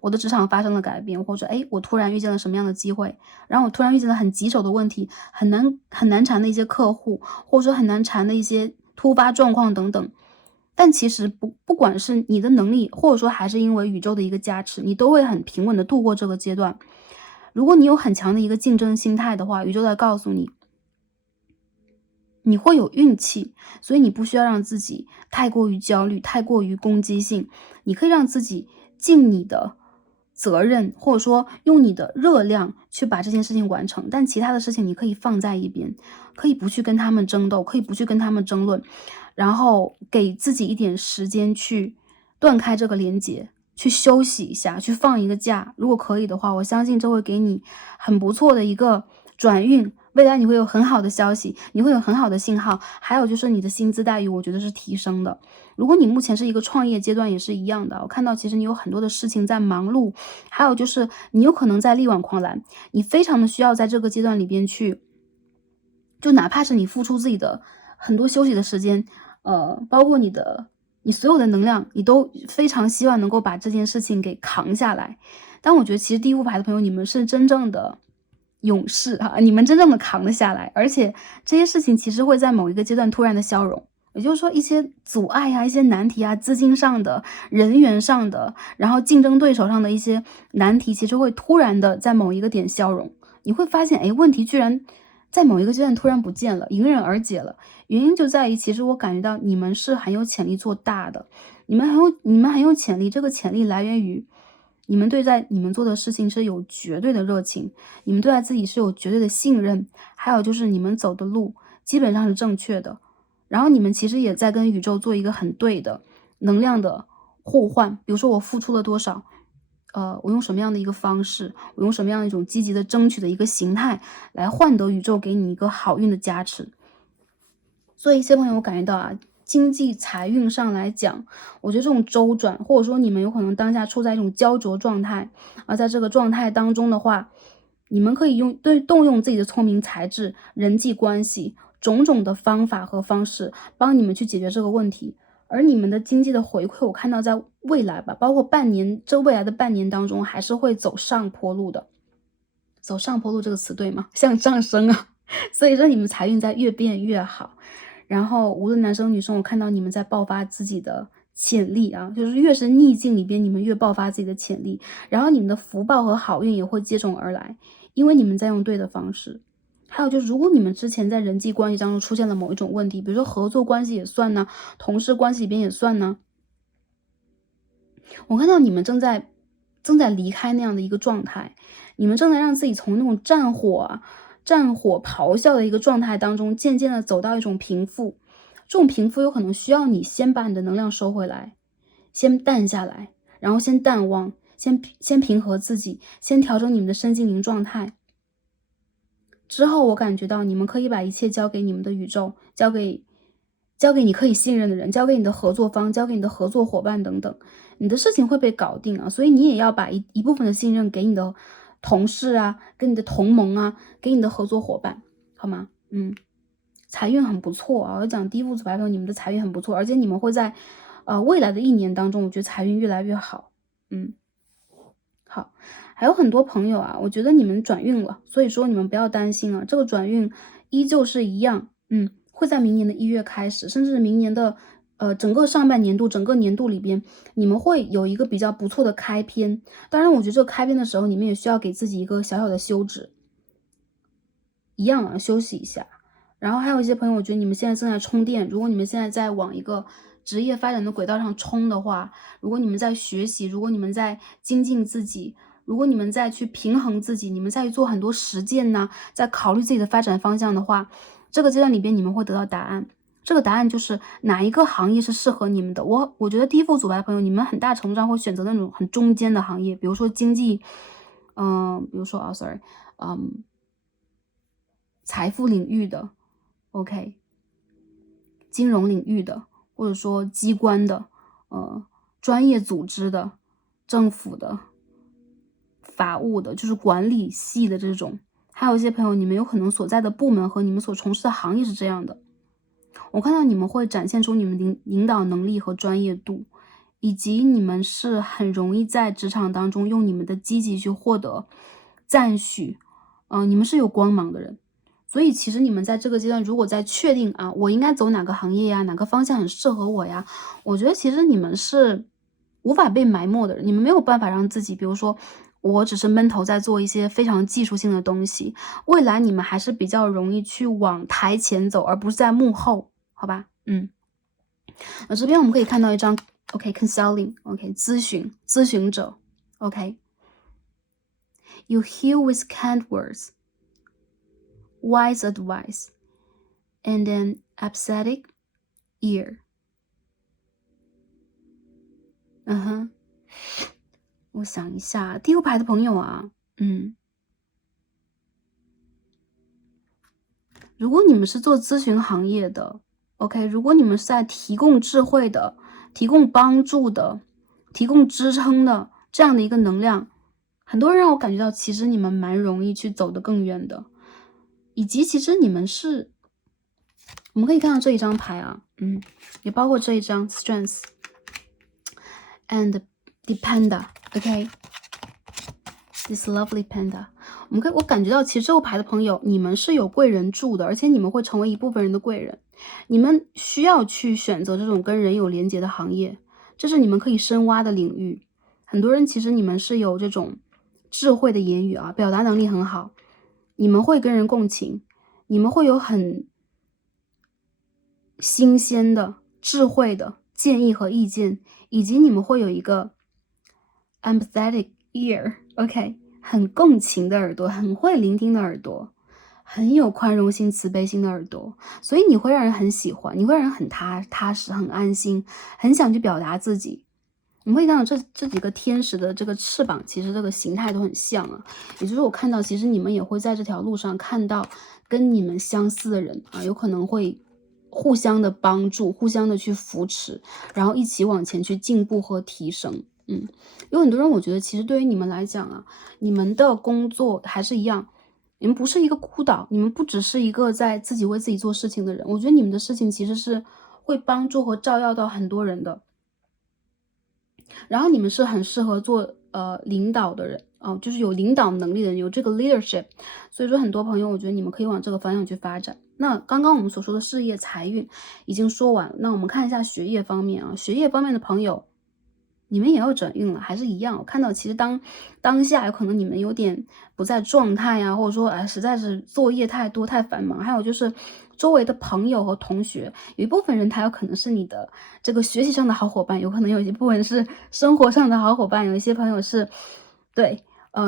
我的职场发生了改变，或者我突然遇见了什么样的机会，然后我突然遇见了很棘手的问题，很难缠的一些客户，或者说很难缠的一些突发状况等等。但其实不管是你的能力，或者说还是因为宇宙的一个加持，你都会很平稳的度过这个阶段。如果你有很强的一个竞争心态的话，宇宙在告诉你，你会有运气，所以你不需要让自己太过于焦虑，太过于攻击性，你可以让自己尽你的责任，或者说用你的热量去把这件事情完成，但其他的事情你可以放在一边，可以不去跟他们争斗，可以不去跟他们争论，然后给自己一点时间去断开这个连接，去休息一下，去放一个假。如果可以的话，我相信这会给你很不错的一个转运，未来你会有很好的消息，你会有很好的信号。还有就是你的薪资待遇，我觉得是提升的。如果你目前是一个创业阶段，也是一样的。我看到其实你有很多的事情在忙碌，还有就是你有可能在力挽狂澜，你非常的需要在这个阶段里边去，就哪怕是你付出自己的很多休息的时间，包括你所有的能量，你都非常希望能够把这件事情给扛下来。但我觉得其实第5排的朋友，你们是真正的勇士啊，你们真正的扛得下来，而且这些事情其实会在某一个阶段突然的消融。也就是说，一些阻碍啊，一些难题啊，资金上的、人员上的，然后竞争对手上的一些难题，其实会突然的在某一个点消融。你会发现，问题居然在某一个阶段突然不见了，迎刃而解了。原因就在于，其实我感觉到你们是很有潜力做大的，你们很有潜力，这个潜力来源于你们对待你们做的事情是有绝对的热情，你们对待自己是有绝对的信任，还有就是你们走的路基本上是正确的。然后你们其实也在跟宇宙做一个很对的能量的互换，比如说我付出了多少，我用什么样的一个方式，我用什么样的一种积极的争取的一个形态来换得宇宙给你一个好运的加持。所以一些朋友我感觉到啊，经济财运上来讲，我觉得这种周转，或者说你们有可能当下处在一种焦灼状态，而在这个状态当中的话，你们可以动用自己的聪明才智、人际关系种种的方法和方式，帮你们去解决这个问题。而你们的经济的回馈，我看到在未来吧，包括未来的半年当中，还是会走上坡路的。走上坡路这个词对吗？向上升啊！所以说你们财运在越变越好。然后无论男生女生，我看到你们在爆发自己的潜力啊，就是越是逆境里边，你们越爆发自己的潜力，然后你们的福报和好运也会接踵而来，因为你们在用对的方式。还有就是，如果你们之前在人际关系当中出现了某一种问题，比如说合作关系也算呢，同事关系里边也算呢，我看到你们正在离开那样的一个状态，你们正在让自己从那种战火咆哮的一个状态当中，渐渐的走到一种平复。这种平复有可能需要你先把你的能量收回来，先淡下来，然后先淡忘，先平和自己，先调整你们的身心灵状态。之后我感觉到你们可以把一切交给你们的宇宙，交给你可以信任的人，交给你的合作方，交给你的合作伙伴等等，你的事情会被搞定啊。所以你也要把一部分的信任给你的同事啊，跟你的同盟啊，给你的合作伙伴，好吗？财运很不错啊，我讲第一副牌朋友，你们的财运很不错，而且你们会在未来的1年当中，我觉得财运越来越好。好，还有很多朋友啊，我觉得你们转运了，所以说你们不要担心啊，这个转运依旧是一样，会在明年的1月开始，甚至明年的整个上半年度、整个年度里边，你们会有一个比较不错的开篇。当然，我觉得这个开篇的时候，你们也需要给自己一个小小的休止，一样啊，休息一下。然后还有一些朋友，我觉得你们现在正在充电，如果你们现在在往一个职业发展的轨道上冲的话，如果你们在学习，如果你们在精进自己，如果你们在去平衡自己，你们在做很多实践呢，在考虑自己的发展方向的话，这个阶段里边你们会得到答案。这个答案就是哪一个行业是适合你们的。我觉得第一副组牌的朋友，你们很大程度上会选择那种很中间的行业，比如说经济，比如说财富领域的 ，OK， 金融领域的，或者说机关的，专业组织的，政府的，法务的，就是管理系的这种。还有一些朋友，你们有可能所在的部门和你们所从事的行业是这样的。我看到你们会展现出你们的领导能力和专业度，以及你们是很容易在职场当中用你们的积极去获得赞许，你们是有光芒的人。所以其实你们在这个阶段，如果在确定啊，我应该走哪个行业呀，哪个方向很适合我呀，我觉得其实你们是无法被埋没的人，你们没有办法让自己，比如说我只是闷头在做一些非常技术性的东西，未来你们还是比较容易去往台前走，而不是在幕后。好吧，那这边我们可以看到一张 ，OK，consulting， OK， 咨询者 ，OK，you heal with kind words, wise advice, and an empathetic ear。我想一下，第六排的朋友啊，如果你们是做咨询行业的。OK， 如果你们是在提供智慧的、提供帮助的、提供支撑的这样的一个能量，很多人让我感觉到，其实你们蛮容易去走得更远的，以及其实你们是，我们可以看到这一张牌啊，也包括这一张 Strength and the Panda，OK，this lovely panda。我感觉到，其实这个牌的朋友，你们是有贵人助的，而且你们会成为一部分人的贵人。你们需要去选择这种跟人有连结的行业，这是你们可以深挖的领域。很多人其实你们是有这种智慧的言语啊，表达能力很好，你们会跟人共情，你们会有很新鲜的智慧的建议和意见，以及你们会有一个 empathetic ear，OK，很共情的耳朵，很会聆听的耳朵，很有宽容心、慈悲心的耳朵，所以你会让人很喜欢，你会让人很踏实、很安心，很想去表达自己。你会看到这几个天使的这个翅膀，其实这个形态都很像啊。也就是我看到，其实你们也会在这条路上看到跟你们相似的人啊，有可能会互相的帮助，互相的去扶持，然后一起往前去进步和提升。有很多人，我觉得其实对于你们来讲啊，你们的工作还是一样，你们不是一个孤岛，你们不只是一个在自己为自己做事情的人，我觉得你们的事情其实是会帮助和照耀到很多人的。然后你们是很适合做领导的人就是有领导能力的人，有这个 leadership。所以说很多朋友，我觉得你们可以往这个方向去发展。那刚刚我们所说的事业财运已经说完了，那我们看一下学业方面啊，学业方面的朋友，你们也要转运了，还是一样。我看到其实当下有可能你们有点不在状态啊，或者说实在是作业太多太繁忙，还有就是周围的朋友和同学，有一部分人他有可能是你的这个学习上的好伙伴，有可能有一部分是生活上的好伙伴，有一些朋友是对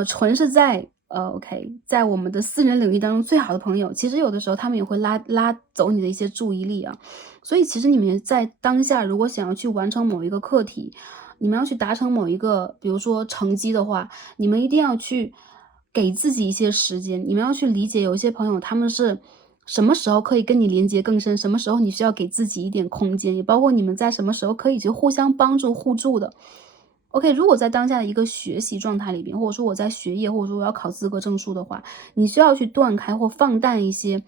纯是在OK，在我们的私人领域当中最好的朋友，其实有的时候他们也会拉走你的一些注意力啊。所以其实你们在当下如果想要去完成某一个课题，你们要去达成某一个比如说成绩的话，你们一定要去给自己一些时间，你们要去理解有一些朋友他们是什么时候可以跟你连接更深，什么时候你需要给自己一点空间，也包括你们在什么时候可以去互相帮助互助的。OK， 如果在当下的一个学习状态里边，或者说我在学业，或者说我要考资格证书的话，你需要去断开或放淡一些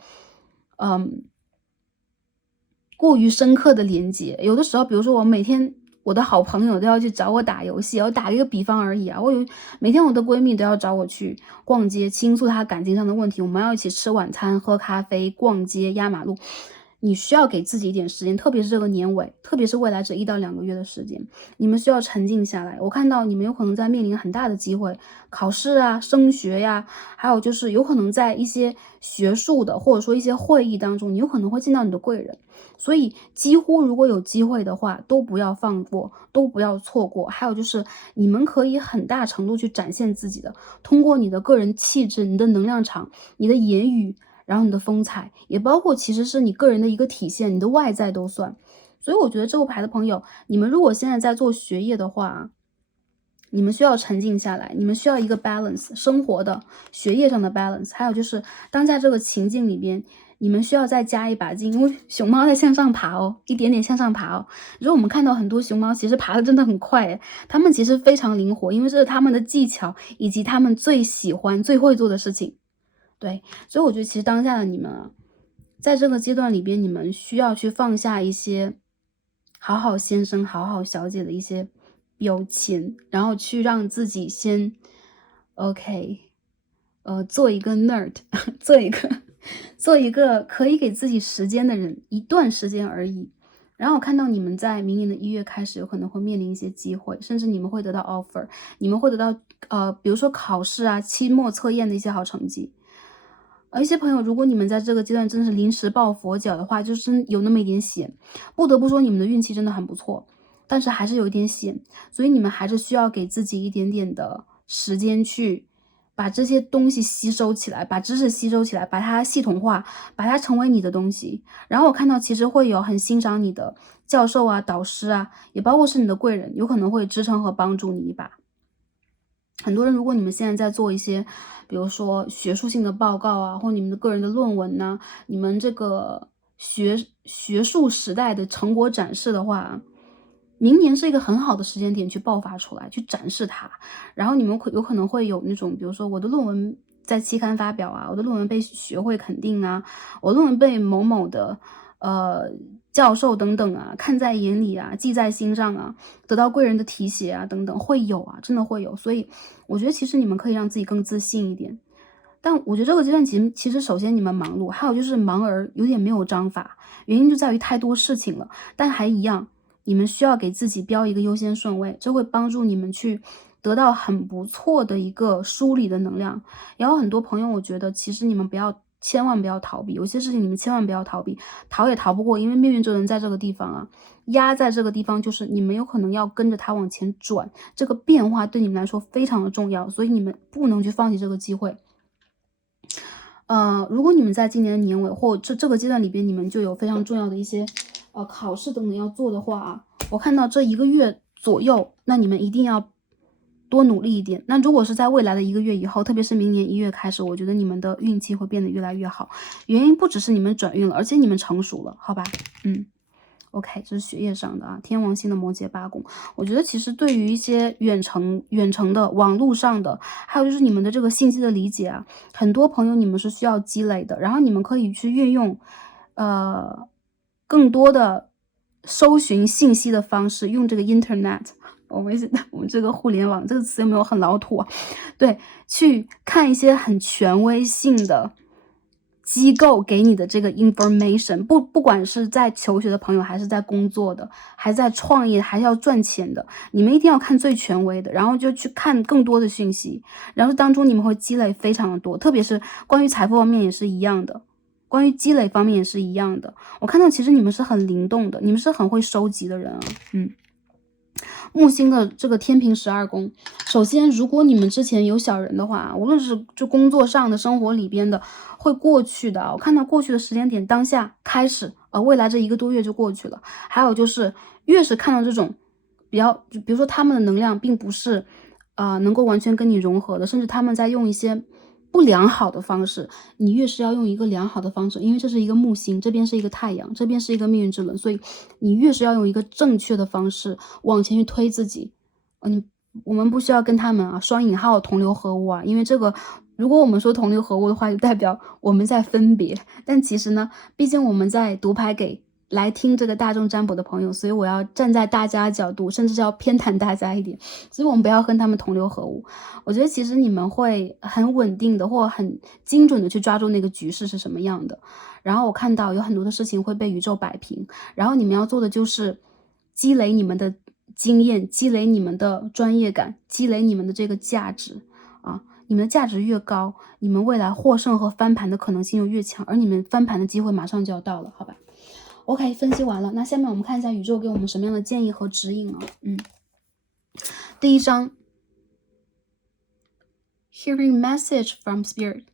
过于深刻的连接。有的时候比如说我每天我的好朋友都要去找我打游戏，我打一个比方而已啊。每天我的闺蜜都要找我去逛街，倾诉她感情上的问题，我们要一起吃晚餐、喝咖啡、逛街、压马路。你需要给自己一点时间，特别是这个年尾，特别是未来这1到2个月的时间，你们需要沉静下来。我看到你们有可能在面临很大的机会，考试啊、升学呀，还有就是有可能在一些学术的或者说一些会议当中，你有可能会见到你的贵人。所以几乎如果有机会的话，都不要放过，都不要错过。还有就是你们可以很大程度去展现自己的，通过你的个人气质、你的能量场、你的言语，然后你的风采，也包括其实是你个人的一个体现，你的外在都算。所以我觉得这个牌的朋友，你们如果现在在做学业的话，你们需要沉静下来，你们需要一个 balance， 生活的、学业上的 balance， 还有就是当下这个情境里边，你们需要再加一把劲，因为熊猫在向上爬哦，一点点向上爬哦。如果我们看到很多熊猫，其实爬的真的很快诶，它们其实非常灵活，因为这是它们的技巧以及它们最喜欢、最会做的事情。对，所以我觉得其实当下的你们啊，在这个阶段里边，你们需要去放下一些好好先生、好好小姐的一些标签，然后去让自己先 OK，做一个 nerd，做一个可以给自己时间的人，一段时间而已。然后我看到你们在明年的1月开始有可能会面临一些机会，甚至你们会得到 offer，你们会得到比如说考试啊、期末测验的一些好成绩。一些朋友，如果你们在这个阶段真的是临时抱佛脚的话，就是真有那么一点险。不得不说，你们的运气真的很不错，但是还是有一点险，所以你们还是需要给自己一点点的时间去把这些东西吸收起来，把知识吸收起来，把它系统化，把它成为你的东西。然后我看到其实会有很欣赏你的教授啊、导师啊，也包括是你的贵人，有可能会支撑和帮助你一把。很多人，如果你们现在在做一些，比如说学术性的报告啊，或你们的个人的论文呐，你们这个学术时代的成果展示的话，明年是一个很好的时间点去爆发出来，去展示它。然后你们有可能会有那种，比如说我的论文在期刊发表啊，我的论文被学会肯定啊，我论文被某某的教授等等啊看在眼里啊，记在心上啊，得到贵人的提携啊等等，会有啊，真的会有。所以我觉得其实你们可以让自己更自信一点。但我觉得这个阶段其实首先你们忙碌，还有就是忙而有点没有章法，原因就在于太多事情了。但还一样，你们需要给自己标一个优先顺位，这会帮助你们去得到很不错的一个梳理的能量。然后很多朋友，我觉得其实你们千万不要逃避，有些事情你们千万不要逃避，逃也逃不过，因为命运之轮在这个地方啊，压在这个地方，就是你们有可能要跟着它往前转，这个变化对你们来说非常的重要，所以你们不能去放弃这个机会。如果你们在今年的年尾或这个阶段里边，你们就有非常重要的一些考试等等要做的话啊，我看到这1个月左右，那你们一定要多努力一点。那如果是在未来的1个月以后，特别是明年1月开始，我觉得你们的运气会变得越来越好。原因不只是你们转运了，而且你们成熟了，好吧？OK，这是学业上的啊，天王星的摩羯8宫。我觉得其实对于一些远程的、网络上的，还有就是你们的这个信息的理解啊，很多朋友你们是需要积累的，然后你们可以去运用，更多的搜寻信息的方式，用这个 internet。我们这个互联网这个词有没有很老土啊？对，去看一些很权威性的机构给你的这个 information， 不管是在求学的朋友，还是在工作的，还是在创业，还是要赚钱的，你们一定要看最权威的，然后就去看更多的讯息，然后当中你们会积累非常的多，特别是关于财富方面也是一样的，关于积累方面也是一样的。我看到其实你们是很灵动的，你们是很会收集的人啊，木星的这个天平12宫，首先如果你们之前有小人的话，无论是就工作上的、生活里边的，会过去的。我看到过去的时间点，当下开始，未来这1个多月就过去了。还有就是越是看到这种就比如说他们的能量并不是能够完全跟你融合的，甚至他们在用一些不良好的方式，你越是要用一个良好的方式，因为这是一个木星，这边是一个太阳，这边是一个命运之轮，所以你越是要用一个正确的方式往前去推自己。我们不需要跟他们双引号同流合污啊，因为这个如果我们说同流合污的话，就代表我们在分别，但其实呢，毕竟我们在读牌给来听这个大众占卜的朋友，所以我要站在大家的角度，甚至是要偏袒大家一点，所以我们不要跟他们同流合污。我觉得其实你们会很稳定的或很精准的去抓住那个局势是什么样的，然后我看到有很多的事情会被宇宙摆平，然后你们要做的就是积累你们的经验，积累你们的专业感，积累你们的这个价值啊。你们的价值越高，你们未来获胜和翻盘的可能性就越强，而你们翻盘的机会马上就要到了，好吧？ OK， 分析完了，那下面我们看一下宇宙给我们什么样的建议和指引啊？第一章 Hearing message from spirit，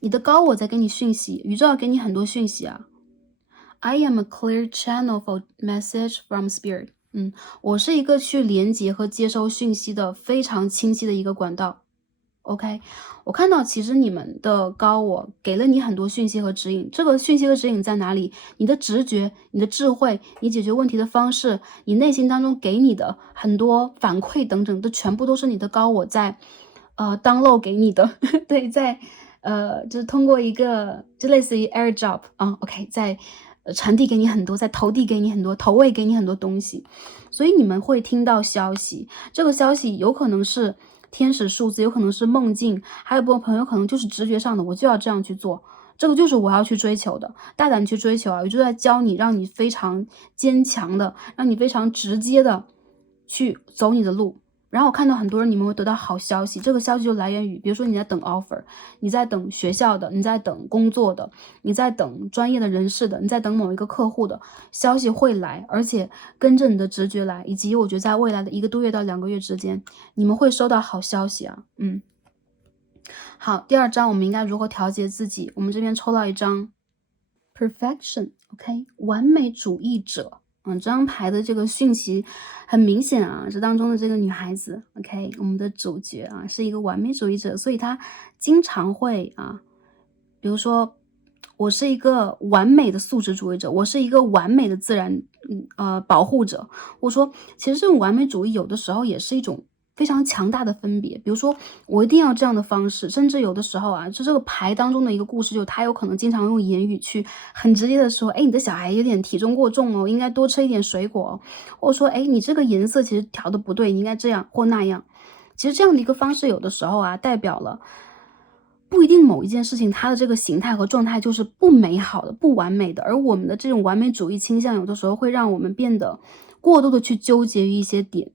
你的高我在给你讯息，宇宙要给你很多讯息啊。I am a clear channel for message from spirit。我是一个去连接和接收讯息的非常清晰的一个管道。OK， 我看到其实你们的高我给了你很多讯息和指引，这个讯息和指引在哪里？你的直觉、你的智慧、你解决问题的方式、你内心当中给你的很多反馈等等，这全部都是你的高我在download 给你的。对，在就是通过一个就类似于 AirDrop 啊 ，OK， 在传递给你很多，在投递给你很多，投喂给你很多东西，所以你们会听到消息，这个消息有可能是天使数字，有可能是梦境，还有部分朋友可能就是直觉上的，我就要这样去做，这个就是我要去追求的，大胆去追求啊！宇宙在教你，让你非常坚强的，让你非常直接的去走你的路。然后我看到很多人，你们会得到好消息，这个消息就来源于，比如说你在等 offer， 你在等学校的，你在等工作的，你在等专业的人士的，你在等某一个客户的消息会来，而且跟着你的直觉来，以及我觉得在未来的1个多月到2个月之间，你们会收到好消息啊。好，第二章我们应该如何调节自己？我们这边抽到一张 perfection，OK， 完美主义者。这张牌的这个讯息很明显啊，这当中的这个女孩子 ，OK， 我们的主角啊是一个完美主义者，所以她经常会比如说我是一个完美的素质主义者，我是一个完美的自然保护者。我说其实这种完美主义有的时候也是一种非常强大的分别，比如说我一定要这样的方式，甚至有的时候就这个牌当中的一个故事，就他有可能经常用言语去很直接的说，你的小孩有点体重过重哦，应该多吃一点水果哦，或者说你这个颜色其实调的不对，你应该这样或那样。其实这样的一个方式有的时候代表了不一定某一件事情它的这个形态和状态就是不美好的、不完美的，而我们的这种完美主义倾向有的时候会让我们变得过度的去纠结于一些点，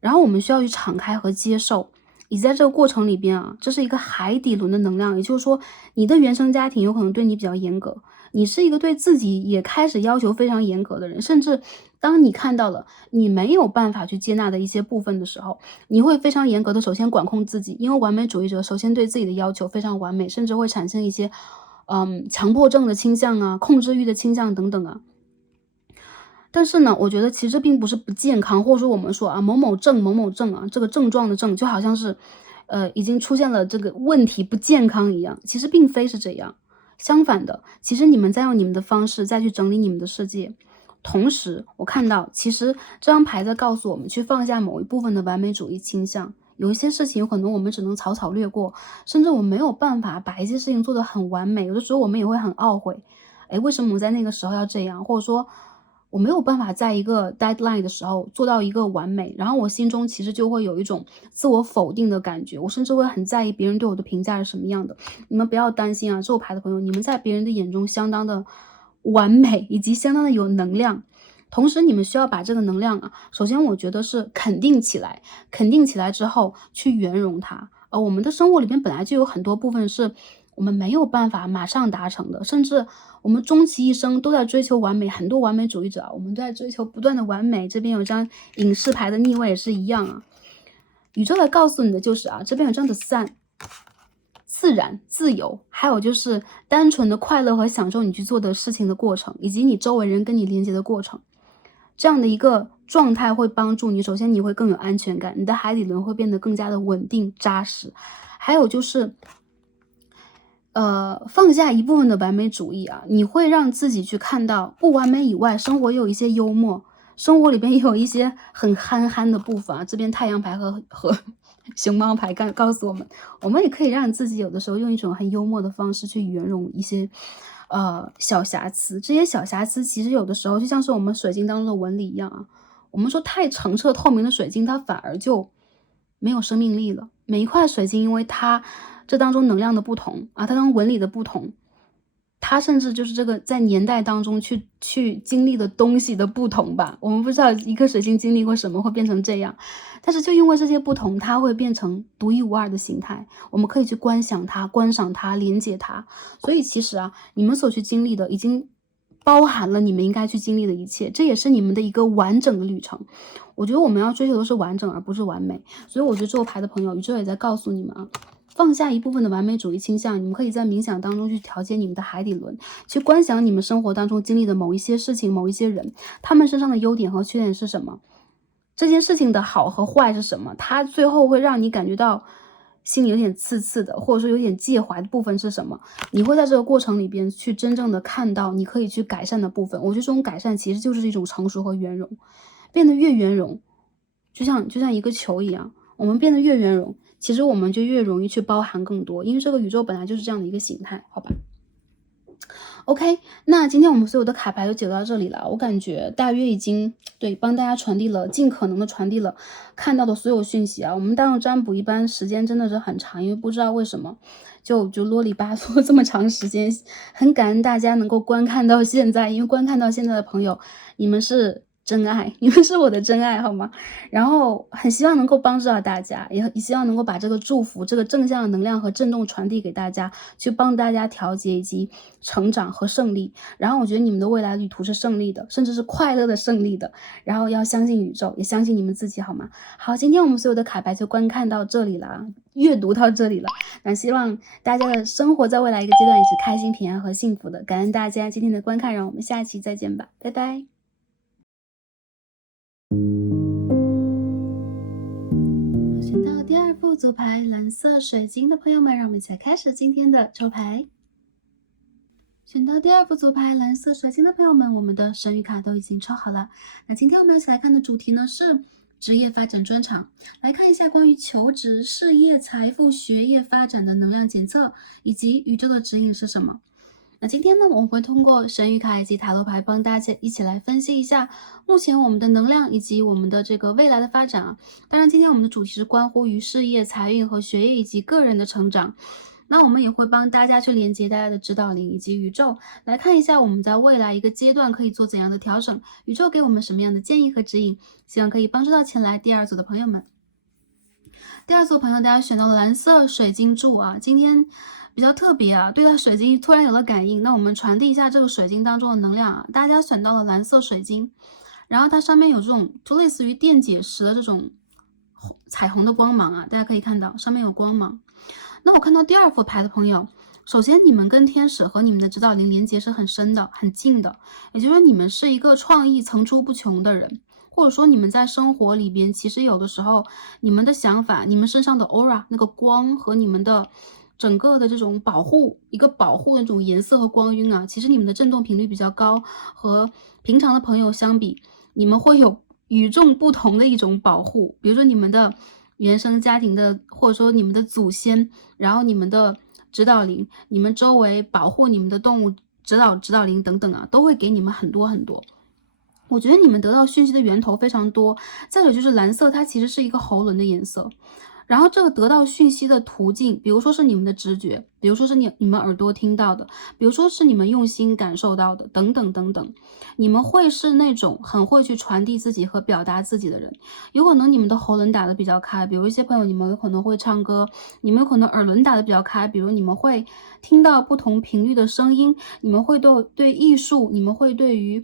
然后我们需要去敞开和接受，以及在这个过程里边这是一个海底轮的能量，也就是说你的原生家庭有可能对你比较严格，你是一个对自己也开始要求非常严格的人，甚至当你看到了你没有办法去接纳的一些部分的时候，你会非常严格的首先管控自己，因为完美主义者首先对自己的要求非常完美，甚至会产生一些强迫症的倾向控制欲的倾向等等但是呢，我觉得其实并不是不健康，或者说我们说某某症某某症这个症状的症就好像是已经出现了这个问题不健康一样，其实并非是这样。相反的，其实你们在用你们的方式再去整理你们的世界。同时我看到其实这张牌在告诉我们去放下某一部分的完美主义倾向，有一些事情有可能我们只能草草略过，甚至我们没有办法把一些事情做得很完美，有的时候我们也会很懊悔，为什么我在那个时候要这样，或者说我没有办法在一个 deadline 的时候做到一个完美，然后我心中其实就会有一种自我否定的感觉，我甚至会很在意别人对我的评价是什么样的。你们不要担心这牌的朋友，你们在别人的眼中相当的完美，以及相当的有能量。同时你们需要把这个能量首先我觉得是肯定起来，肯定起来之后去圆融它。我们的生活里面本来就有很多部分是我们没有办法马上达成的，甚至我们终其一生都在追求完美，很多完美主义者我们都在追求不断的完美。这边有张隐士牌的逆位也是一样宇宙来告诉你的就是这边有张的Sun，自然、自由，还有就是单纯的快乐和享受你去做的事情的过程，以及你周围人跟你连接的过程。这样的一个状态会帮助你，首先你会更有安全感，你的海底轮会变得更加的稳定扎实。还有就是放下一部分的完美主义你会让自己去看到不完美以外，生活也有一些幽默，生活里边也有一些很憨的部分这边太阳牌和熊猫牌告诉我们，我们也可以让自己有的时候用一种很幽默的方式去圆融一些小瑕疵。这些小瑕疵其实有的时候就像是我们水晶当中的纹理一样啊，我们说太澄澈透明的水晶，它反而就没有生命力了。每一块水晶因为它这当中能量的不同啊，它当中纹理的不同，它甚至就是这个在年代当中去经历的东西的不同吧，我们不知道一颗水晶经历过什么会变成这样，但是就因为这些不同，它会变成独一无二的形态，我们可以去观想它、观赏它、连接它。所以其实啊，你们所去经历的已经包含了你们应该去经历的一切，这也是你们的一个完整的旅程。我觉得我们要追求的是完整，而不是完美。所以我觉得这个牌的朋友，宇宙也在告诉你们啊，放下一部分的完美主义倾向，你们可以在冥想当中去调节你们的海底轮，去观想你们生活当中经历的某一些事情、某一些人，他们身上的优点和缺点是什么，这件事情的好和坏是什么，它最后会让你感觉到心里有点刺刺的，或者说有点介怀的部分是什么，你会在这个过程里边去真正的看到你可以去改善的部分。我觉得这种改善其实就是一种成熟和圆融，变得越圆融，就像一个球一样，我们变得越圆融，其实我们就越容易去包含更多，因为这个宇宙本来就是这样的一个形态，好吧？OK，那今天我们所有的卡牌就解到这里了，我感觉大约已经帮大家传递了，尽可能的传递了看到的所有讯息啊。我们大众占卜一般时间真的是很长，因为不知道为什么就啰里吧嗦这么长时间，很感恩大家能够观看到现在，因为观看到现在的朋友，你们是真爱，你们是我的真爱，好吗？然后很希望能够帮助到大家，也希望能够把这个祝福、这个正向的能量和震动传递给大家，去帮大家调节以及成长和胜利。然后我觉得你们的未来旅途是胜利的，甚至是快乐的胜利的。然后要相信宇宙，也相信你们自己，好吗？好，今天我们所有的卡牌就观看到这里了，阅读到这里了。那希望大家的生活在未来一个阶段也是开心、平安和幸福的。感恩大家今天的观看，让我们下期再见吧，拜拜。选到第二副组牌蓝色水晶的朋友们，让我们一起来开始今天的抽牌。选到第二副组牌蓝色水晶的朋友们，我们的神谕卡都已经抽好了。那今天我们一起来看的主题呢是职业发展专场，来看一下关于求职、事业、财富、学业发展的能量检测，以及宇宙的指引是什么。那今天呢，我们会通过神谕卡以及塔罗牌帮大家一起来分析一下目前我们的能量以及我们的这个未来的发展啊。当然，今天我们的主题是关乎于事业、财运和学业以及个人的成长。那我们也会帮大家去连接大家的指导灵以及宇宙，来看一下我们在未来一个阶段可以做怎样的调整，宇宙给我们什么样的建议和指引，希望可以帮助到前来第二组的朋友们。第二组朋友，大家选到了蓝色水晶柱啊，今天比较特别啊，对待水晶突然有了感应。那我们传递一下这个水晶当中的能量啊，大家选到了蓝色水晶，然后它上面有这种就类似于电解石的这种彩虹的光芒啊，大家可以看到上面有光芒。那我看到第二副牌的朋友，首先你们跟天使和你们的指导灵连接是很深的、很近的，也就是说你们是一个创意层出不穷的人。或者说你们在生活里边，其实有的时候你们的想法，你们身上的 aura 那个光和你们的整个的这种保护的这种颜色和光晕啊，其实你们的振动频率比较高，和平常的朋友相比，你们会有与众不同的一种保护。比如说你们的原生家庭的，或者说你们的祖先，然后你们的指导灵，你们周围保护你们的动物指导灵等等啊，都会给你们很多很多。我觉得你们得到讯息的源头非常多，再有就是蓝色，它其实是一个喉轮的颜色。然后这个得到讯息的途径，比如说是你们的直觉，比如说是你们耳朵听到的，比如说是你们用心感受到的，等等等等。你们会是那种很会去传递自己和表达自己的人。有可能你们的喉轮打得比较开，比如一些朋友你们有可能会唱歌，你们有可能耳轮打得比较开，比如你们会听到不同频率的声音，你们会对艺术，你们会对于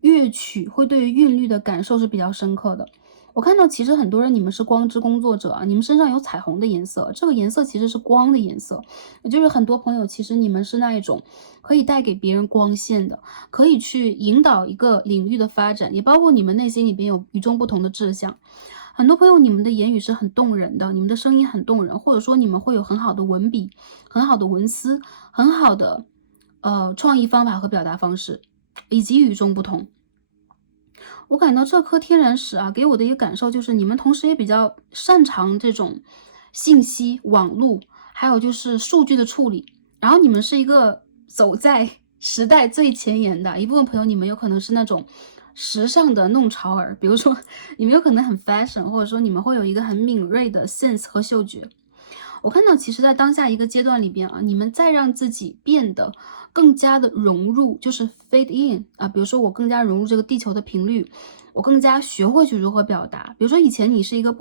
乐曲，会对于韵律的感受是比较深刻的。我看到其实很多人你们是光之工作者啊，你们身上有彩虹的颜色，这个颜色其实是光的颜色，也就是很多朋友其实你们是那一种可以带给别人光线的，可以去引导一个领域的发展，也包括你们内心里边有与众不同的志向。很多朋友你们的言语是很动人的，你们的声音很动人，或者说你们会有很好的文笔，很好的文思，很好的创意方法和表达方式，以及与众不同。我感到这颗天然石啊，给我的一个感受就是，你们同时也比较擅长这种信息网络，还有就是数据的处理。然后你们是一个走在时代最前沿的一部分朋友，你们有可能是那种时尚的弄潮儿，比如说你们有可能很 fashion，或者说你们会有一个很敏锐的 sense 和嗅觉。我看到其实在当下一个阶段里边啊，你们再让自己变得更加的融入，就是 fade in 啊，比如说我更加融入这个地球的频率，我更加学会去如何表达。比如说以前你是一个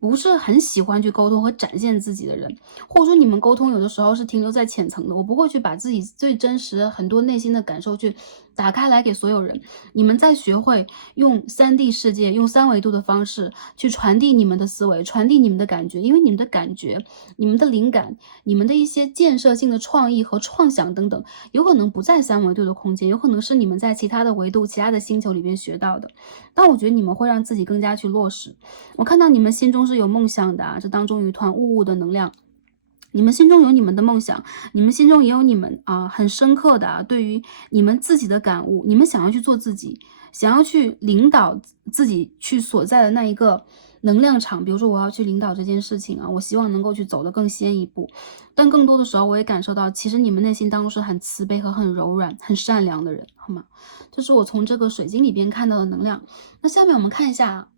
不是很喜欢去沟通和展现自己的人，或者说你们沟通有的时候是停留在浅层的，我不会去把自己最真实很多内心的感受去打开来给所有人。你们在学会用3D 世界，用3维度的方式去传递你们的思维，传递你们的感觉，因为你们的感觉、你们的灵感、你们的一些建设性的创意和创想等等，有可能不在3维度的空间，有可能是你们在其他的维度、其他的星球里边学到的。但我觉得你们会让自己更加去落实。我看到你们心中是有梦想的啊，这当中有一团雾雾的能量。你们心中有你们的梦想，你们心中也有你们很深刻的对于你们自己的感悟，你们想要去做自己，想要去领导自己去所在的那一个能量场。比如说我要去领导这件事情啊，我希望能够去走得更先一步。但更多的时候，我也感受到，其实你们内心当中是很慈悲和很柔软、很善良的人，好吗？这是我从这个水晶里边看到的能量。那下面我们看一下，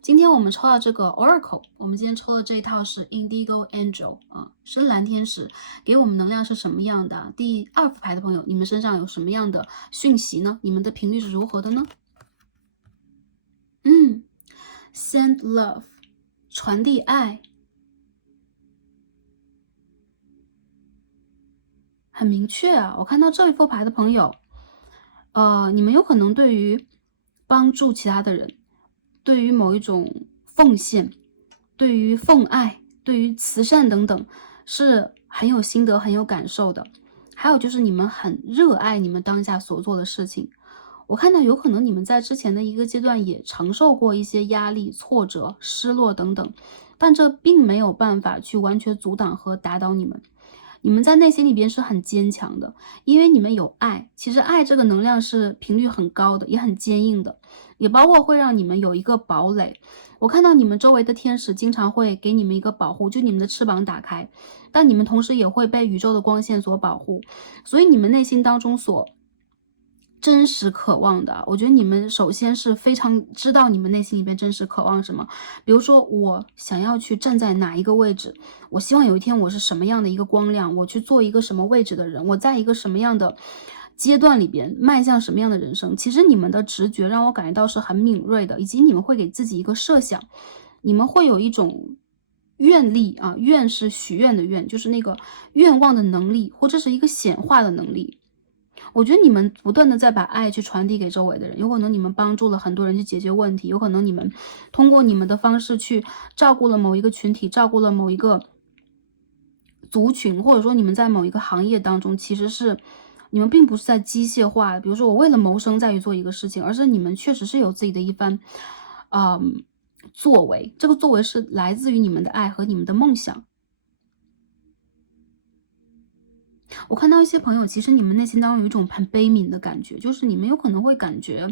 今天我们抽到这个 Oracle， 我们今天抽的这一套是 Indigo Angel 深蓝天使，给我们能量是什么样的？第2副牌的朋友，你们身上有什么样的讯息呢？你们的频率是如何的呢？Send love， 传递爱，很明确啊。我看到这一副牌的朋友，你们有可能对于帮助其他的人，对于某一种奉献，对于奉爱，对于慈善等等，是很有心得、很有感受的。还有就是你们很热爱你们当下所做的事情。我看到有可能你们在之前的一个阶段也承受过一些压力、挫折、失落等等，但这并没有办法去完全阻挡和打倒你们。你们在内心里边是很坚强的，因为你们有爱。其实爱这个能量是频率很高的，也很坚硬的，也包括会让你们有一个堡垒。我看到你们周围的天使经常会给你们一个保护，就你们的翅膀打开，但你们同时也会被宇宙的光线所保护。所以你们内心当中所真实渴望的，我觉得你们首先是非常知道你们内心里边真实渴望什么。比如说我想要去站在哪一个位置，我希望有一天我是什么样的一个光亮，我去做一个什么位置的人，我在一个什么样的阶段里边迈向什么样的人生。其实你们的直觉让我感觉到是很敏锐的，以及你们会给自己一个设想，你们会有一种愿力啊，愿是许愿的愿，就是那个愿望的能力，或者是一个显化的能力。我觉得你们不断的在把爱去传递给周围的人，有可能你们帮助了很多人去解决问题，有可能你们通过你们的方式去照顾了某一个群体，照顾了某一个族群，或者说你们在某一个行业当中，其实是你们并不是在机械化，比如说我为了谋生再去做一个事情，而是你们确实是有自己的一番作为，这个作为是来自于你们的爱和你们的梦想。我看到一些朋友，其实你们内心当中有一种很悲悯的感觉，就是你们有可能会感觉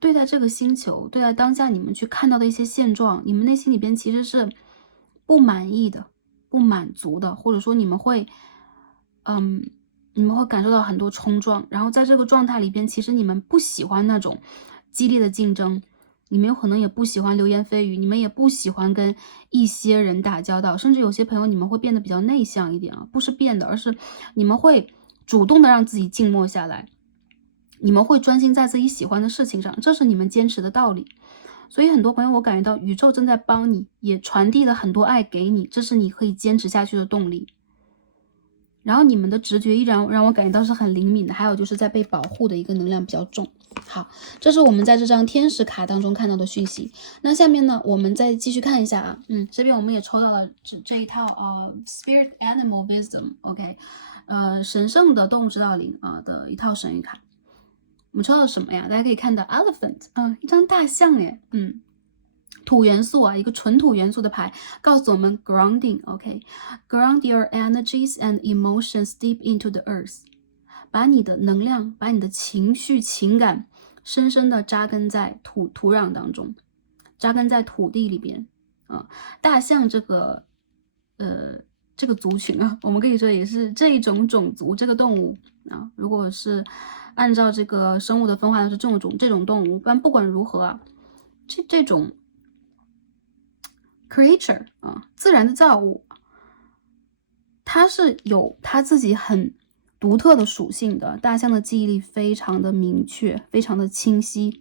对待这个星球，对待当下你们去看到的一些现状，你们内心里边其实是不满意的、不满足的，或者说嗯，你们会感受到很多冲撞，然后在这个状态里边，其实你们不喜欢那种激烈的竞争，你们有可能也不喜欢流言蜚语，你们也不喜欢跟一些人打交道，甚至有些朋友你们会变得比较内向一点啊，不是变的，而是你们会主动的让自己静默下来。你们会专心在自己喜欢的事情上，这是你们坚持的道理。所以很多朋友，我感觉到宇宙正在帮你，也传递了很多爱给你，这是你可以坚持下去的动力。然后你们的直觉依然让我感觉到是很灵敏的，还有就是在被保护的一个能量比较重。好，这是我们在这张天使卡当中看到的讯息。那下面呢，我们再继续看一下啊，这边我们也抽到了这一套Spirit Animal Wisdom，OK，神圣的动物指导灵的一套神谕卡。我们抽到什么呀？大家可以看到 elephant 一张大象耶，土元素一个纯土元素的牌，告诉我们 grounding，OK，ground your energies and emotions deep into the earth， 把你的能量，把你的情绪、情感深深的扎根在土壤当中，扎根在土地里边大象这个这个族群啊，我们可以说也是这一种种族这个动物啊。如果是按照这个生物的分化的是这种动物，但不管如何啊，这种 creature 啊，自然的造物，它是有它自己很独特的属性的。大象的记忆力非常的明确，非常的清晰，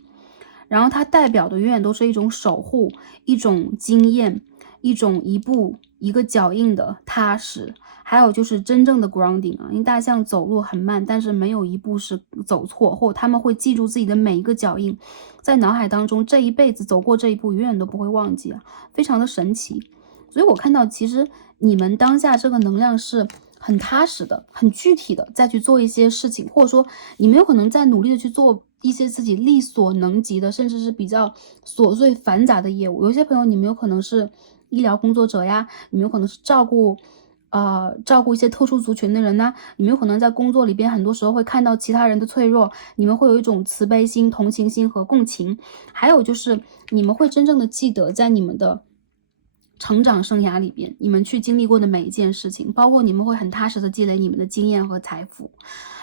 然后它代表的永远都是一种守护，一种经验，一种一步一个脚印的踏实，还有就是真正的 grounding 啊。因为大象走路很慢，但是没有一步是走错，或他们会记住自己的每一个脚印，在脑海当中这一辈子走过这一步永远都不会忘记啊，非常的神奇。所以我看到其实你们当下这个能量是很踏实的，很具体的再去做一些事情，或者说你们有可能在努力的去做一些自己力所能及的，甚至是比较琐碎繁杂的业务。有些朋友你们有可能是医疗工作者呀，你们有可能是照顾一些特殊族群的人呢，你们有可能在工作里边很多时候会看到其他人的脆弱，你们会有一种慈悲心、同情心和共情。还有就是你们会真正的记得在你们的成长生涯里边，你们去经历过的每一件事情，包括你们会很踏实的积累你们的经验和财富。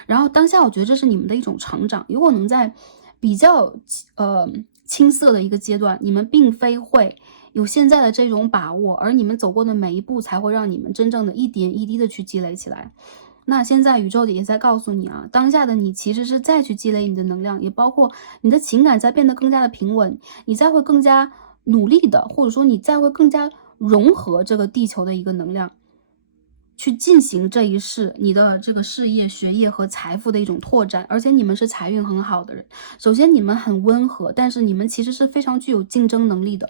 然后当下我觉得这是你们的一种成长，有可能在比较青涩的一个阶段，你们并非会有现在的这种把握，而你们走过的每一步才会让你们真正的一点一滴的去积累起来。那现在宇宙也在告诉你啊，当下的你其实是再去积累你的能量，也包括你的情感在变得更加的平稳，你再会更加努力的，或者说你再会更加融合这个地球的一个能量，去进行这一世你的这个事业、学业和财富的一种拓展。而且你们是财运很好的人，首先你们很温和，但是你们其实是非常具有竞争能力的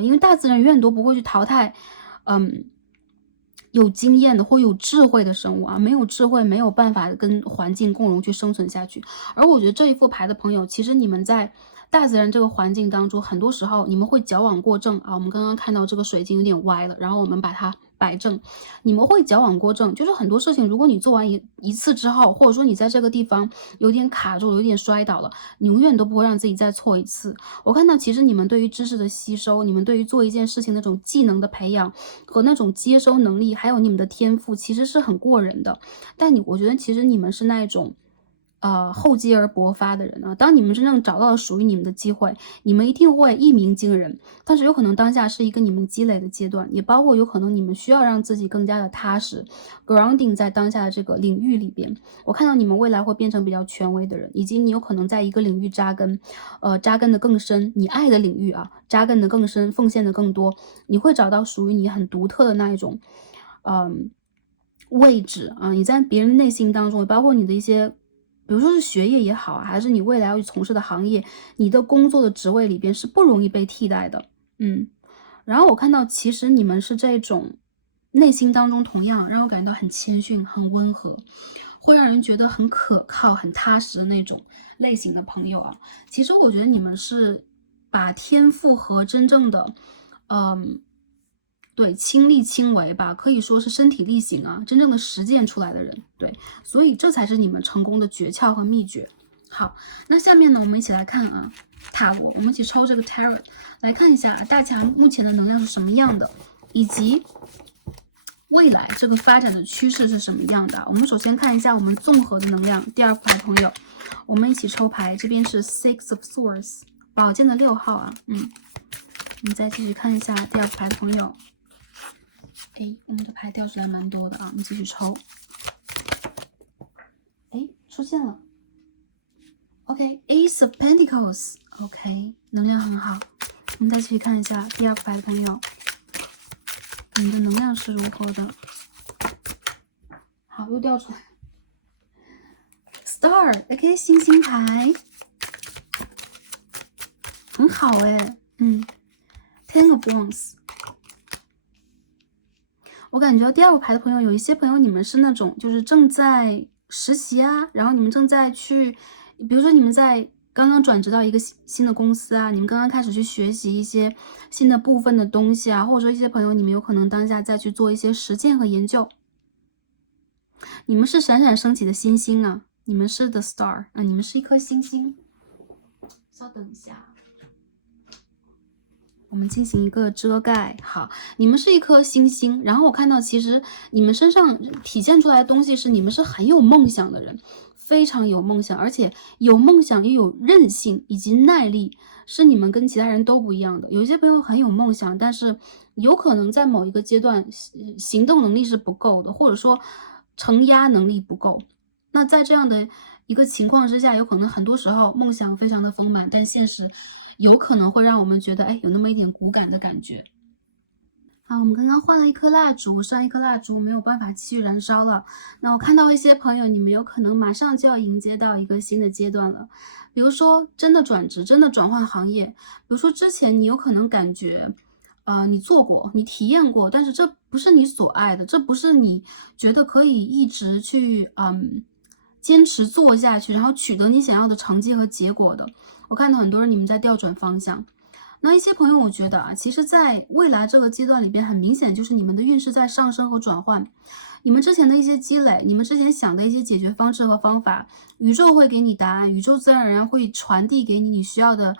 因为大自然永远都不会去淘汰有经验的或有智慧的生物啊，没有智慧没有办法跟环境共荣去生存下去。而我觉得这一副牌的朋友，其实你们在大自然这个环境当中，很多时候你们会矫枉过正啊。我们刚刚看到这个水晶有点歪了，然后我们把它摆正，你们会矫枉过正，就是很多事情，如果你做完一次之后，或者说你在这个地方有点卡住，有点摔倒了，你永远都不会让自己再错一次。我看到其实你们对于知识的吸收，你们对于做一件事情那种技能的培养和那种接收能力，还有你们的天赋，其实是很过人的。但我觉得其实你们是那一种厚积而薄发的人啊。当你们真正找到了属于你们的机会，你们一定会一鸣惊人。但是有可能当下是一个你们积累的阶段，也包括有可能你们需要让自己更加的踏实 grounding 在当下的这个领域里边。我看到你们未来会变成比较权威的人，以及你有可能在一个领域扎根，扎根的更深，你爱的领域啊，扎根的更深，奉献的更多，你会找到属于你很独特的那一种位置啊。你在别人的内心当中，包括你的一些比如说是学业也好，还是你未来要去从事的行业，你的工作的职位里边是不容易被替代的。然后我看到其实你们是这种内心当中同样让我感到很谦逊、很温和，会让人觉得很可靠、很踏实的那种类型的朋友啊。其实我觉得你们是把天赋和真正的对，亲力亲为吧，可以说是身体力行啊，真正的实践出来的人。对，所以这才是你们成功的诀窍和秘诀。好，那下面呢，我们一起来看啊，塔罗，我们一起抽这个 tarot 来看一下大强目前的能量是什么样的，以及未来这个发展的趋势是什么样的。我们首先看一下我们综合的能量，第二副牌朋友，我们一起抽牌，这边是 Six of Swords， 宝剑的6号啊，我们再继续看一下第二副牌的朋友。我们的牌掉出来蛮多的啊，我们继续抽。出现了。OK，Ace of Pentacles。OK， 能量很好。我们再继续看一下第二副牌的朋友，你的能量是如何的？好，又掉出来。Star，OK， 星星牌，很好哎。Ten of Wands。我感觉第二副牌的朋友，有一些朋友你们是那种就是正在实习啊，然后你们正在去，比如说你们在刚刚转职到一个新的公司啊，你们刚刚开始去学习一些新的部分的东西啊，或者说一些朋友你们有可能当下再去做一些实践和研究。你们是闪闪升起的星星啊，你们是 the star 啊，你们是一颗星星。稍等一下。我们进行一个遮盖。好，你们是一颗星星，然后我看到其实你们身上体现出来的东西是你们是很有梦想的人，非常有梦想，而且有梦想又有韧性以及耐力，是你们跟其他人都不一样的。有一些朋友很有梦想，但是有可能在某一个阶段行动能力是不够的，或者说承压能力不够。那在这样的一个情况之下，有可能很多时候梦想非常的丰满，但现实有可能会让我们觉得，哎，有那么一点骨感的感觉。好，我们刚刚换了一颗蜡烛，上一颗蜡烛没有办法继续燃烧了。那我看到一些朋友，你们有可能马上就要迎接到一个新的阶段了，比如说真的转职，真的转换行业。比如说之前你有可能感觉，你做过，你体验过，但是这不是你所爱的，这不是你觉得可以一直去坚持做下去，然后取得你想要的成绩和结果的。我看到很多人你们在调转方向。那一些朋友，我觉得啊，其实在未来这个阶段里边，很明显就是你们的运势在上升和转换。你们之前的一些积累，你们之前想的一些解决方式和方法，宇宙会给你答案，宇宙自然而然会传递给你需要的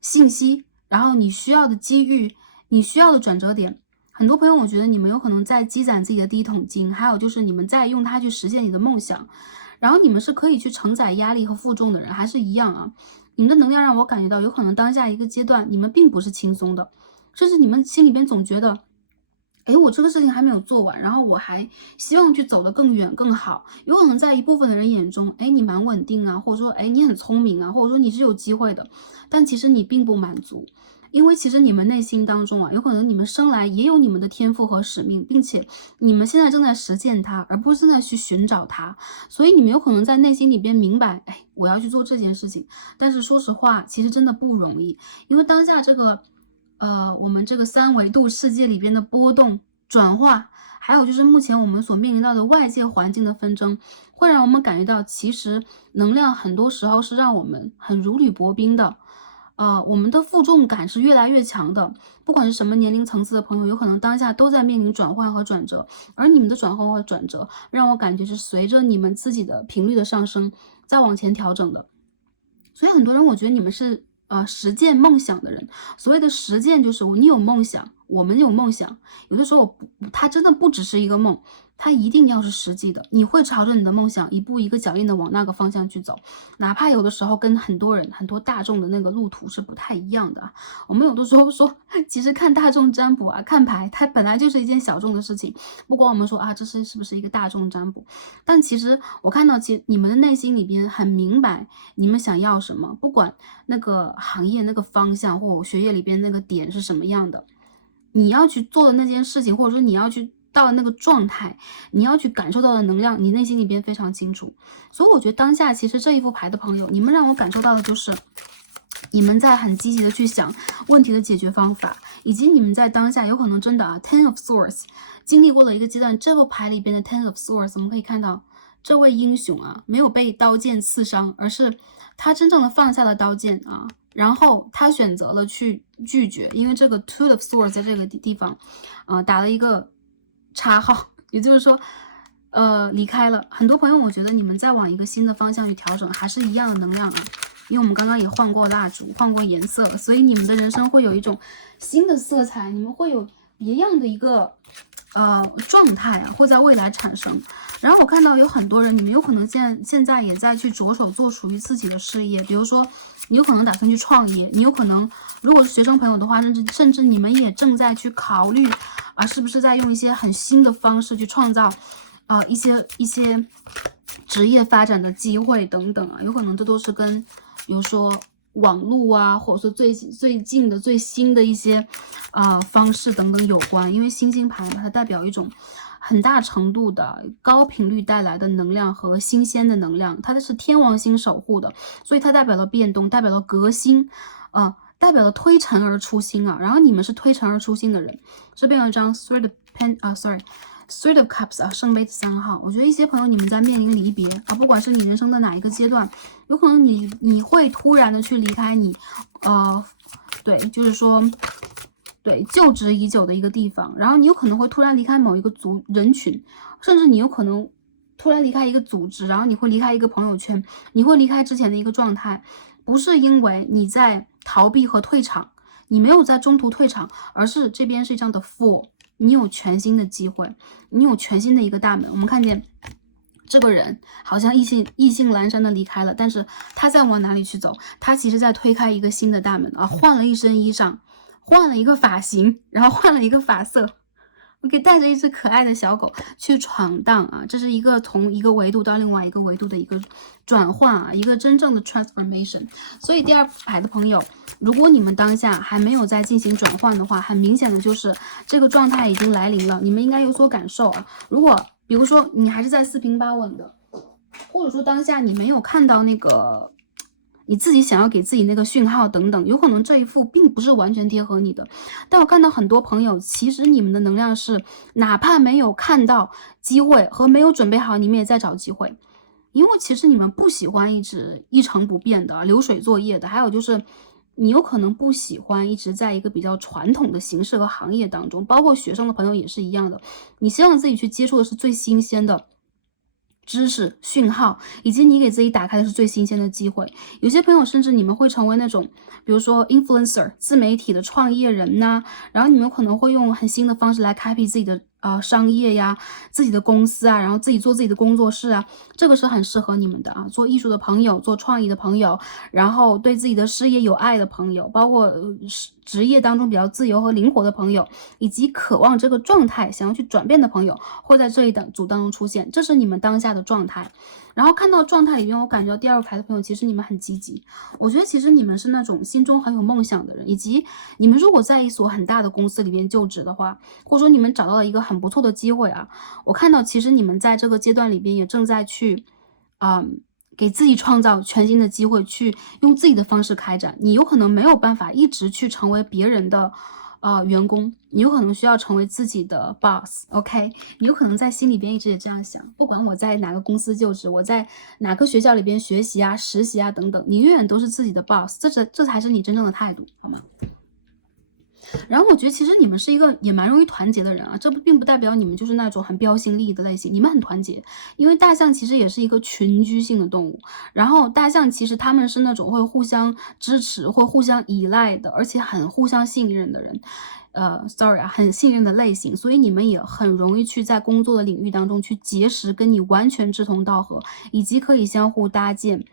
信息，然后你需要的机遇，你需要的转折点。很多朋友，我觉得你们有可能在积攒自己的第一桶金，还有就是你们在用它去实现你的梦想。然后你们是可以去承载压力和负重的人，还是一样啊？你们的能量让我感觉到，有可能当下一个阶段，你们并不是轻松的，甚至你们心里边总觉得，哎，我这个事情还没有做完，然后我还希望去走得更远更好。有可能在一部分的人眼中，哎，你蛮稳定啊，或者说，哎，你很聪明啊，或者说你是有机会的，但其实你并不满足。因为其实你们内心当中啊，有可能你们生来也有你们的天赋和使命，并且你们现在正在实践它，而不是正在去寻找它。所以你们有可能在内心里边明白，哎，我要去做这件事情。但是说实话，其实真的不容易，因为当下这个，我们这个三维度世界里边的波动转化，还有就是目前我们所面临到的外界环境的纷争，会让我们感觉到，其实能量很多时候是让我们很如履薄冰的。我们的负重感是越来越强的，不管是什么年龄层次的朋友，有可能当下都在面临转换和转折，而你们的转换和转折，让我感觉是随着你们自己的频率的上升，再往前调整的。所以很多人，我觉得你们是实践梦想的人。所谓的实践，就是你有梦想，我们有梦想。有的时候它真的不只是一个梦，它一定要是实际的。你会朝着你的梦想一步一个脚印的往那个方向去走，哪怕有的时候跟很多人、很多大众的那个路途是不太一样的。我们有的时候说，其实看大众占卜啊、看牌，它本来就是一件小众的事情。不管我们说啊，这是不是一个大众占卜，但其实我看到，其实你们的内心里边很明白你们想要什么，不管那个行业、那个方向或学业里边那个点是什么样的，你要去做的那件事情，或者说你要去到的那个状态，你要去感受到的能量，你内心里边非常清楚。所以我觉得当下其实这一副牌的朋友，你们让我感受到的就是你们在很积极的去想问题的解决方法，以及你们在当下有可能真的Ten of Swords 经历过了一个阶段。这副牌里边的 Ten of Swords 我们可以看到，这位英雄啊，没有被刀剑刺伤，而是他真正的放下了刀剑啊，然后他选择了去拒绝，因为这个 Two of Swords 在这个地方，打了一个叉号，也就是说，离开了。很多朋友，我觉得你们在往一个新的方向去调整，还是一样的能量啊。因为我们刚刚也换过蜡烛，换过颜色，所以你们的人生会有一种新的色彩，你们会有别样的一个状态啊，会在未来产生。然后我看到有很多人，你们有可能现在也在去着手做属于自己的事业，比如说你有可能打算去创业，你有可能如果是学生朋友的话，甚至你们也正在去考虑啊，是不是在用一些很新的方式去创造一些职业发展的机会等等啊，有可能这都是跟比如说网络啊，或者说最近的最新的一些方式等等有关。因为星星牌它代表一种很大程度的高频率带来的能量和新鲜的能量，它是天王星守护的，所以它代表了变动，代表了革新，代表了推陈而出新啊。然后你们是推陈而出新的人。这边有一张 Three of Cups 啊，圣杯3号。我觉得一些朋友你们在面临离别啊，不管是你人生的哪一个阶段，有可能你会突然的去离开你，对，就是说，对，就职已久的一个地方，然后你有可能会突然离开某一个人群，甚至你有可能突然离开一个组织，然后你会离开一个朋友圈，你会离开之前的一个状态，不是因为你在逃避和退场。你没有在中途退场，而是这边是一张的 Fool， 你有全新的机会，你有全新的一个大门。我们看见这个人好像意兴阑珊的离开了，但是他在往哪里去走？他其实在推开一个新的大门啊，换了一身衣裳，换了一个发型，然后换了一个发色。OK， 带着一只可爱的小狗去闯荡啊，这是一个从一个维度到另外一个维度的一个转换啊，一个真正的 transformation。所以第二排的朋友，如果你们当下还没有在进行转换的话，很明显的就是这个状态已经来临了，你们应该有所感受啊。如果比如说你还是在四平八稳的，或者说当下你没有看到那个你自己想要给自己那个讯号等等，有可能这一副并不是完全贴合你的。但我看到很多朋友，其实你们的能量是哪怕没有看到机会和没有准备好，你们也在找机会。因为其实你们不喜欢一直一成不变的流水作业的，还有就是你有可能不喜欢一直在一个比较传统的形式和行业当中，包括学生的朋友也是一样的，你希望自己去接触的是最新鲜的知识讯号，以及你给自己打开的是最新鲜的机会。有些朋友甚至你们会成为那种比如说 influencer 自媒体的创业人呐，然后你们可能会用很新的方式来开辟自己的商业呀，自己的公司啊，然后自己做自己的工作室啊，这个是很适合你们的啊。做艺术的朋友，做创意的朋友，然后对自己的事业有爱的朋友，包括职业当中比较自由和灵活的朋友，以及渴望这个状态想要去转变的朋友，会在这一组当中出现，这是你们当下的状态。然后看到状态里面，我感觉到第二排的朋友，其实你们很积极。我觉得其实你们是那种心中很有梦想的人，以及你们如果在一所很大的公司里面就职的话，或者说你们找到了一个很不错的机会啊，我看到其实你们在这个阶段里边也正在去，给自己创造全新的机会，去用自己的方式开展。你有可能没有办法一直去成为别人的员工，你有可能需要成为自己的 boss。OK， 你有可能在心里边一直也这样想，不管我在哪个公司就职，我在哪个学校里边学习啊、实习啊等等，你永远都是自己的 boss， 这才是你真正的态度，好吗？然后我觉得其实你们是一个也蛮容易团结的人啊，这并不代表你们就是那种很标新立异的类型，你们很团结，因为大象其实也是一个群居性的动物，然后大象其实他们是那种会互相支持、会互相依赖的，而且很互相信任的人。sorry 啊，很信任的类型，所以你们也很容易去在工作的领域当中去结识跟你完全志同道合，以及可以相互搭建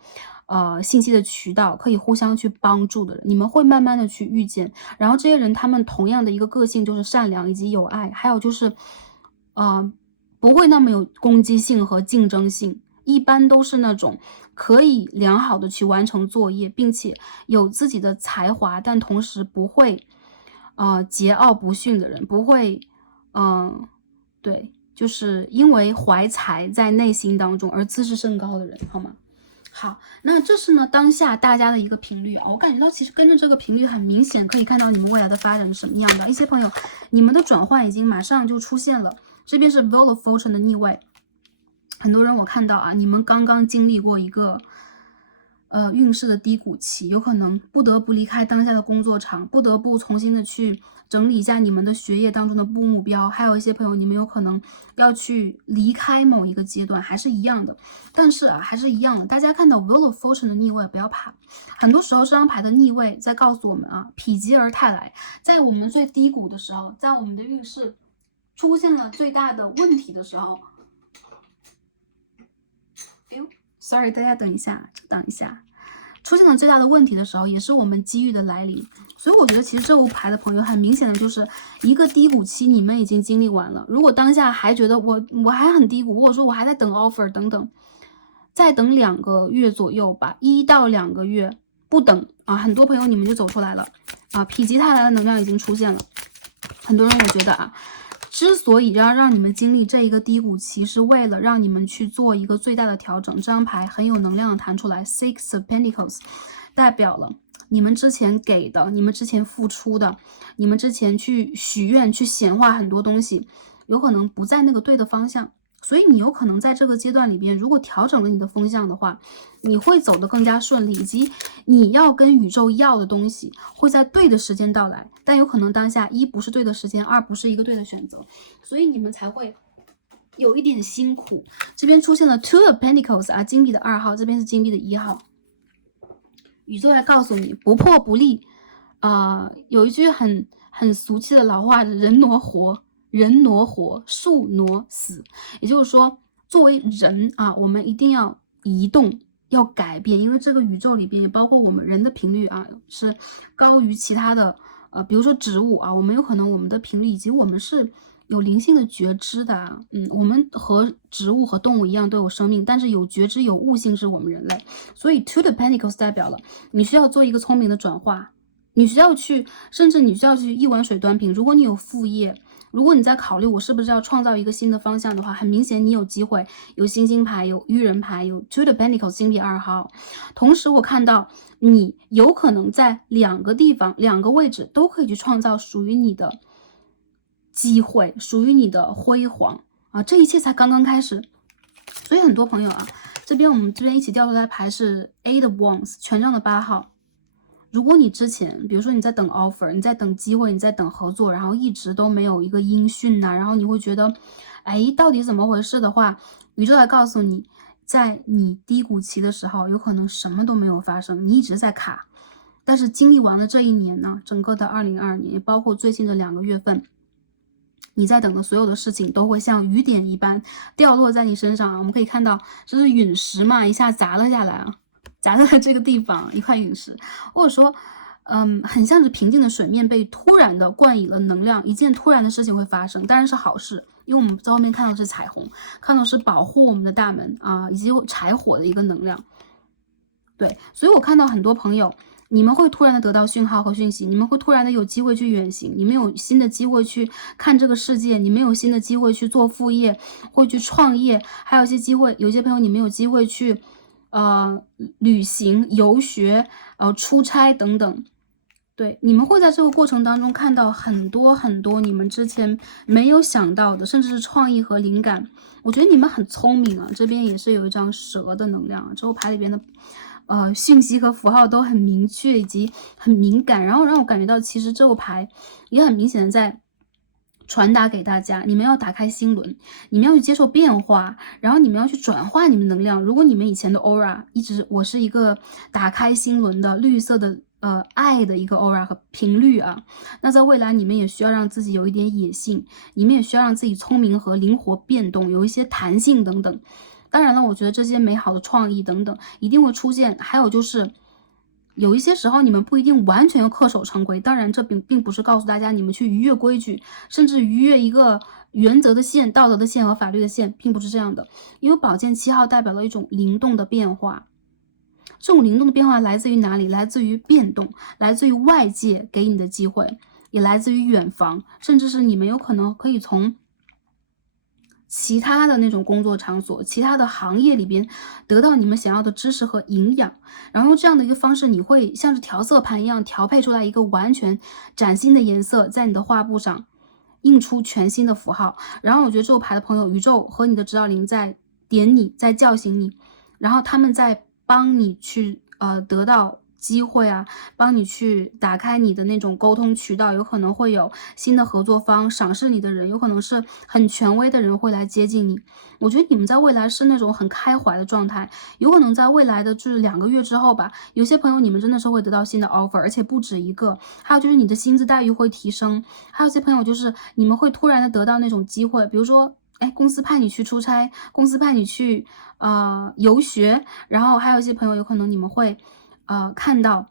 信息的渠道，可以互相去帮助的人，你们会慢慢的去遇见。然后这些人他们同样的一个个性就是善良以及有爱，还有就是不会那么有攻击性和竞争性，一般都是那种可以良好的去完成作业，并且有自己的才华，但同时不会桀骜不驯的人，不会对，就是因为怀才在内心当中而自视甚高的人，好吗？好，那这是呢当下大家的一个频率啊，我感觉到其实跟着这个频率很明显，可以看到你们未来的发展是什么样的。一些朋友，你们的转换已经马上就出现了，这边是 Wheel of Fortune 的逆位，很多人我看到啊，你们刚刚经历过一个运势的低谷期，有可能不得不离开当下的工作场，不得不重新的去整理一下你们的学业当中的目标，还有一些朋友，你们有可能要去离开某一个阶段，还是一样的。但是啊，还是一样的，大家看到 Wheel of Fortune 的逆位，不要怕。很多时候这张牌的逆位在告诉我们啊，否极而泰来。在我们最低谷的时候，在我们的运势出现了最大的问题的时候，sorry， 大家等一下，等一下。出现了最大的问题的时候，也是我们机遇的来临。所以我觉得其实这副牌的朋友很明显的就是一个低谷期，你们已经经历完了。如果当下还觉得我还很低谷，或者说我还在等 offer 等等，再等2个月左右吧，1到2个月不等啊，很多朋友你们就走出来了啊，否极泰来的能量已经出现了。很多人我觉得啊，之所以让你们经历这一个低谷期，是为了让你们去做一个最大的调整。这张牌很有能量的弹出来 ，Six of Pentacles， 代表了你们之前给的，你们之前付出的，你们之前去许愿、去显化很多东西，有可能不在那个对的方向。所以你有可能在这个阶段里边，如果调整了你的风向的话，你会走得更加顺利，以及你要跟宇宙要的东西会在对的时间到来。但有可能当下1不是对的时间，2不是一个对的选择，所以你们才会有一点辛苦。这边出现了 Two of Pentacles 啊，金币的2号，这边是金币的1号。宇宙来告诉你，不破不立，有一句很俗气的老话，人挪活，人挪活，树挪死。也就是说，作为人啊，我们一定要移动，要改变，因为这个宇宙里边也包括我们人的频率啊，是高于其他的。比如说植物啊，我们有可能我们的频率以及我们是有灵性的觉知的啊。我们和植物和动物一样都有生命，但是有觉知有悟性是我们人类。所以 Two the Pentacles 代表了你需要做一个聪明的转化，你需要去，甚至你需要去一碗水端平。如果你有副业，如果你在考虑我是不是要创造一个新的方向的话，很明显你有机会，有星星牌，有愚人牌，有 Two the Pentacles 星币2号。同时我看到你有可能在2个地方2个位置都可以去创造属于你的机会，属于你的辉煌啊！这一切才刚刚开始。所以很多朋友啊，我们这边一起调出来牌是 Eight of Wands 权杖的8号。如果你之前，比如说你在等 offer， 你在等机会，你在等合作，然后一直都没有一个音讯然后你会觉得，哎，到底怎么回事的话，宇宙来告诉你，在你低谷期的时候，有可能什么都没有发生，你一直在卡。但是经历完了这一年呢，整个的2022年，也包括最近的2个月份，你在等的所有的事情都会像雨点一般掉落在你身上啊。我们可以看到，这是陨石嘛，一下砸了下来啊。砸在了这个地方一块陨石，或者说很像是平静的水面被突然的灌以了能量，一件突然的事情会发生，当然是好事，因为我们在后面看到是彩虹，看到是保护我们的大门啊，以及柴火的一个能量。对，所以我看到很多朋友，你们会突然的得到讯号和讯息，你们会突然的有机会去远行，你们有新的机会去看这个世界，你们有新的机会去做副业，会去创业，还有一些机会，有些朋友你们有机会去旅行、游学、出差等等。对，你们会在这个过程当中看到很多很多你们之前没有想到的，甚至是创意和灵感。我觉得你们很聪明啊，这边也是有一张蛇的能量啊，这个牌里边的讯息和符号都很明确以及很敏感，然后让我感觉到其实这个牌也很明显的在传达给大家，你们要打开心轮，你们要去接受变化，然后你们要去转化你们能量。如果你们以前的 aura 一直我是一个打开心轮的绿色的爱的一个 aura 和频率啊，那在未来你们也需要让自己有一点野性，你们也需要让自己聪明和灵活变动，有一些弹性等等。当然了，我觉得这些美好的创意等等一定会出现，还有就是有一些时候你们不一定完全恪守成规，当然这并不是告诉大家你们去逾越规矩，甚至逾越一个原则的线、道德的线和法律的线，并不是这样的。因为宝剑7号代表了一种灵动的变化，这种灵动的变化来自于哪里？来自于变动，来自于外界给你的机会，也来自于远方，甚至是你们有可能可以从其他的那种工作场所，其他的行业里边得到你们想要的知识和营养，然后这样的一个方式，你会像是调色盘一样调配出来一个完全崭新的颜色，在你的画布上印出全新的符号。然后我觉得这个牌的朋友，宇宙和你的指导灵在点你，在叫醒你，然后他们在帮你去得到机会啊，帮你去打开你的那种沟通渠道，有可能会有新的合作方，赏识你的人，有可能是很权威的人会来接近你。我觉得你们在未来是那种很开怀的状态，有可能在未来的就是2个月之后吧，有些朋友你们真的是会得到新的 offer， 而且不止一个，还有就是你的薪资待遇会提升，还有些朋友就是你们会突然的得到那种机会，比如说公司派你去出差，公司派你去游学，然后还有一些朋友有可能你们会看到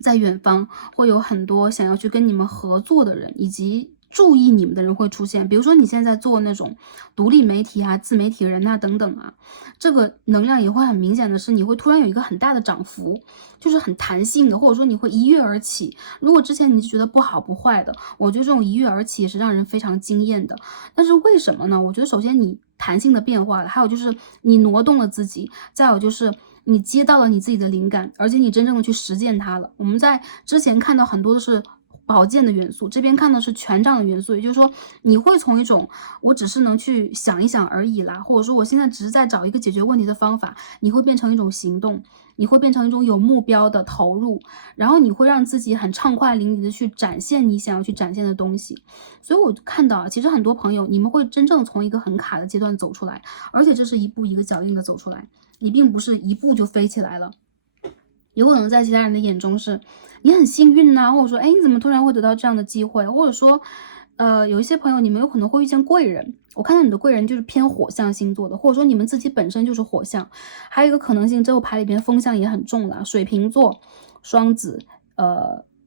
在远方会有很多想要去跟你们合作的人，以及注意你们的人会出现。比如说你现在做那种独立媒体啊、自媒体人啊等等啊，这个能量也会很明显的是，你会突然有一个很大的涨幅，就是很弹性的，或者说你会一跃而起。如果之前你就觉得不好不坏的，我觉得这种一跃而起也是让人非常惊艳的。但是为什么呢？我觉得首先你弹性的变化了，还有就是你挪动了自己，再有就是你接到了你自己的灵感，而且你真正的去实践它了。我们在之前看到很多的是宝剑的元素，这边看的是权杖的元素，也就是说你会从一种我只是能去想一想而已啦，或者说我现在只是在找一个解决问题的方法，你会变成一种行动，你会变成一种有目标的投入，然后你会让自己很畅快淋漓的去展现你想要去展现的东西。所以我看到其实很多朋友你们会真正从一个很卡的阶段走出来，而且这是一步一个脚印的走出来，你并不是一步就飞起来了。有可能在其他人的眼中是你很幸运呐，或者说，哎，你怎么突然会得到这样的机会？或者说，有一些朋友你们有可能会遇见贵人，我看到你的贵人就是偏火象星座的，或者说你们自己本身就是火象。还有一个可能性，这个牌里边风象也很重了，水瓶座、双子、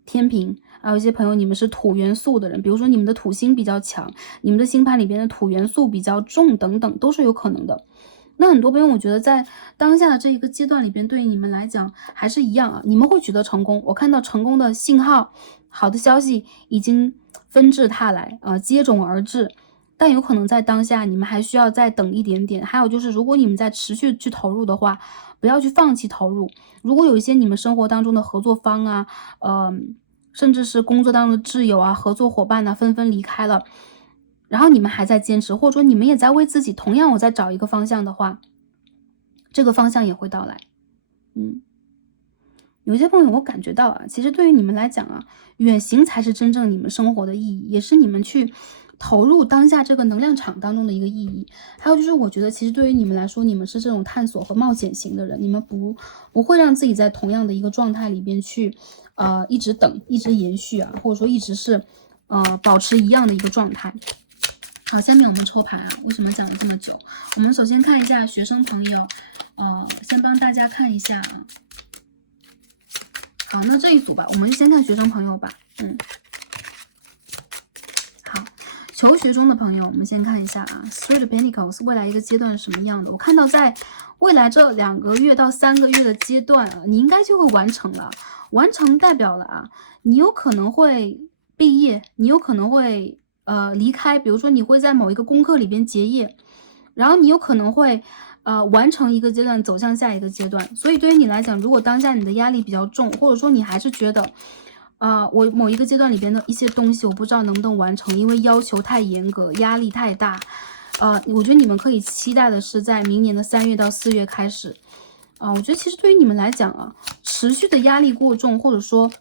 天平，还有一些朋友你们是土元素的人，比如说你们的土星比较强，你们的星盘里边的土元素比较重等等，都是有可能的。那很多朋友我觉得在当下的这一个阶段里边，对于你们来讲还是一样啊，你们会取得成功。我看到成功的信号，好的消息已经纷至沓来啊，接踵而至。但有可能在当下你们还需要再等一点点。还有就是，如果你们在持续去投入的话，不要去放弃投入。如果有一些你们生活当中的合作方啊，甚至是工作当中的挚友啊、合作伙伴呢，纷纷离开了。然后你们还在坚持，或者说你们也在为自己同样我在找一个方向的话，这个方向也会到来。有些朋友我感觉到啊，其实对于你们来讲啊，远行才是真正你们生活的意义，也是你们去投入当下这个能量场当中的一个意义。还有就是我觉得其实对于你们来说，你们是这种探索和冒险型的人，你们不会让自己在同样的一个状态里边去一直等，一直延续啊，或者说一直是保持一样的一个状态。好，下面我们抽牌啊，为什么讲了这么久？我们首先看一下学生朋友，先帮大家看一下啊。好，那这一组吧，我们就先看学生朋友吧。好，求学中的朋友，我们先看一下啊 ，Three of Pentacles 未来一个阶段是什么样的？我看到在未来这2个月到3个月的阶段啊，你应该就会完成了。完成代表了啊，你有可能会毕业，你有可能会离开，比如说你会在某一个功课里边结业，然后你有可能会完成一个阶段，走向下一个阶段。所以对于你来讲，如果当下你的压力比较重，或者说你还是觉得我某一个阶段里边的一些东西我不知道能不能完成，因为要求太严格，压力太大。我觉得你们可以期待的是在明年的3月到4月开始。我觉得其实对于你们来讲啊，持续的压力过重，或者说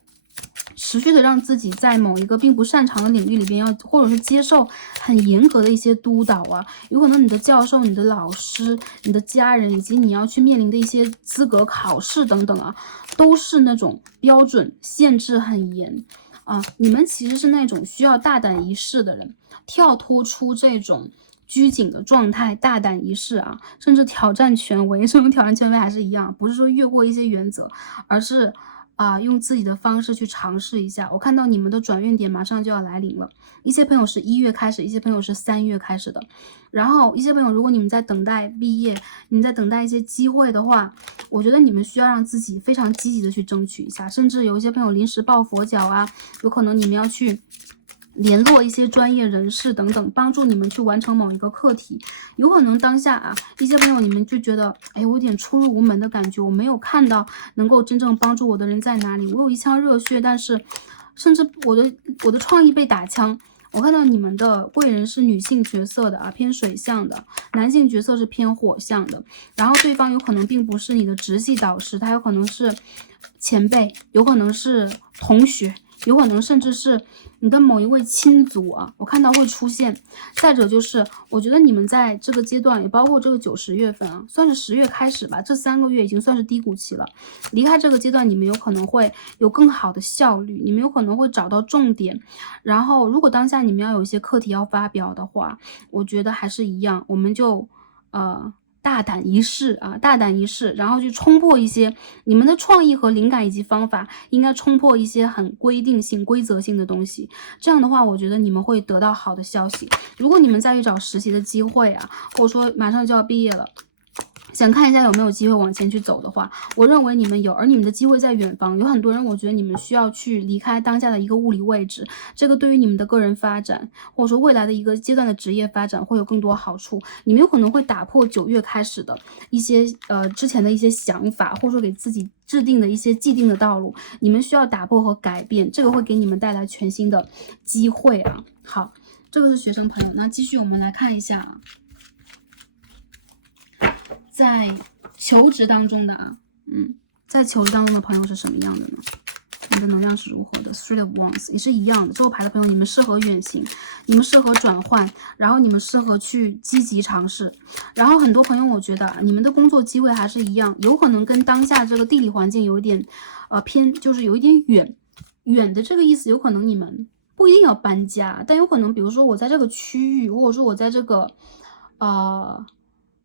持续的让自己在某一个并不擅长的领域里边或者是接受很严格的一些督导啊，有可能你的教授、你的老师、你的家人，以及你要去面临的一些资格考试等等啊，都是那种标准限制很严啊。你们其实是那种需要大胆一试的人，跳脱出这种拘谨的状态，大胆一试啊，甚至挑战权威。这种挑战权威还是一样，不是说越过一些原则，而是用自己的方式去尝试一下。我看到你们的转运点马上就要来临了，一些朋友是1月开始，一些朋友是3月开始的。然后一些朋友，如果你们在等待毕业，你们在等待一些机会的话，我觉得你们需要让自己非常积极的去争取一下。甚至有一些朋友临时抱佛脚啊，有可能你们要去联络一些专业人士等等，帮助你们去完成某一个课题。有可能当下啊，一些朋友你们就觉得，哎，我有点出入无门的感觉，我没有看到能够真正帮助我的人在哪里。我有一腔热血，但是甚至我的创意被打枪。我看到你们的贵人是女性角色的啊，偏水象的，男性角色是偏火象的。然后对方有可能并不是你的直系导师，他有可能是前辈，有可能是同学，有可能甚至是你的某一位亲族啊，我看到会出现。再者就是我觉得你们在这个阶段，也包括这个9、10月份啊，算是10月开始吧，这3个月已经算是低谷期了。离开这个阶段，你们有可能会有更好的效率，你们有可能会找到重点。然后如果当下你们要有一些课题要发表的话，我觉得还是一样，我们就大胆一试啊，大胆一试，然后去冲破一些你们的创意和灵感以及方法，应该冲破一些很规定性、规则性的东西。这样的话，我觉得你们会得到好的消息。如果你们再去找实习的机会啊，或者说马上就要毕业了，想看一下有没有机会往前去走的话，我认为你们有，而你们的机会在远方。有很多人，我觉得你们需要去离开当下的一个物理位置，这个对于你们的个人发展，或者说未来的一个阶段的职业发展会有更多好处。你们有可能会打破9月开始的一些之前的一些想法，或者说给自己制定的一些既定的道路，你们需要打破和改变，这个会给你们带来全新的机会啊。好，这个是学生朋友，那继续我们来看一下啊。在求职当中的在求职当中的朋友是什么样的呢？你的能量是如何的 ？Three of Wands 也是一样的。这个牌的朋友，你们适合远行，你们适合转换，然后你们适合去积极尝试。然后很多朋友，我觉得你们的工作机会还是一样，有可能跟当下这个地理环境有一点偏，就是有一点远。远的这个意思有可能你们不一定要搬家，但有可能比如说我在这个区域，或者说我在这个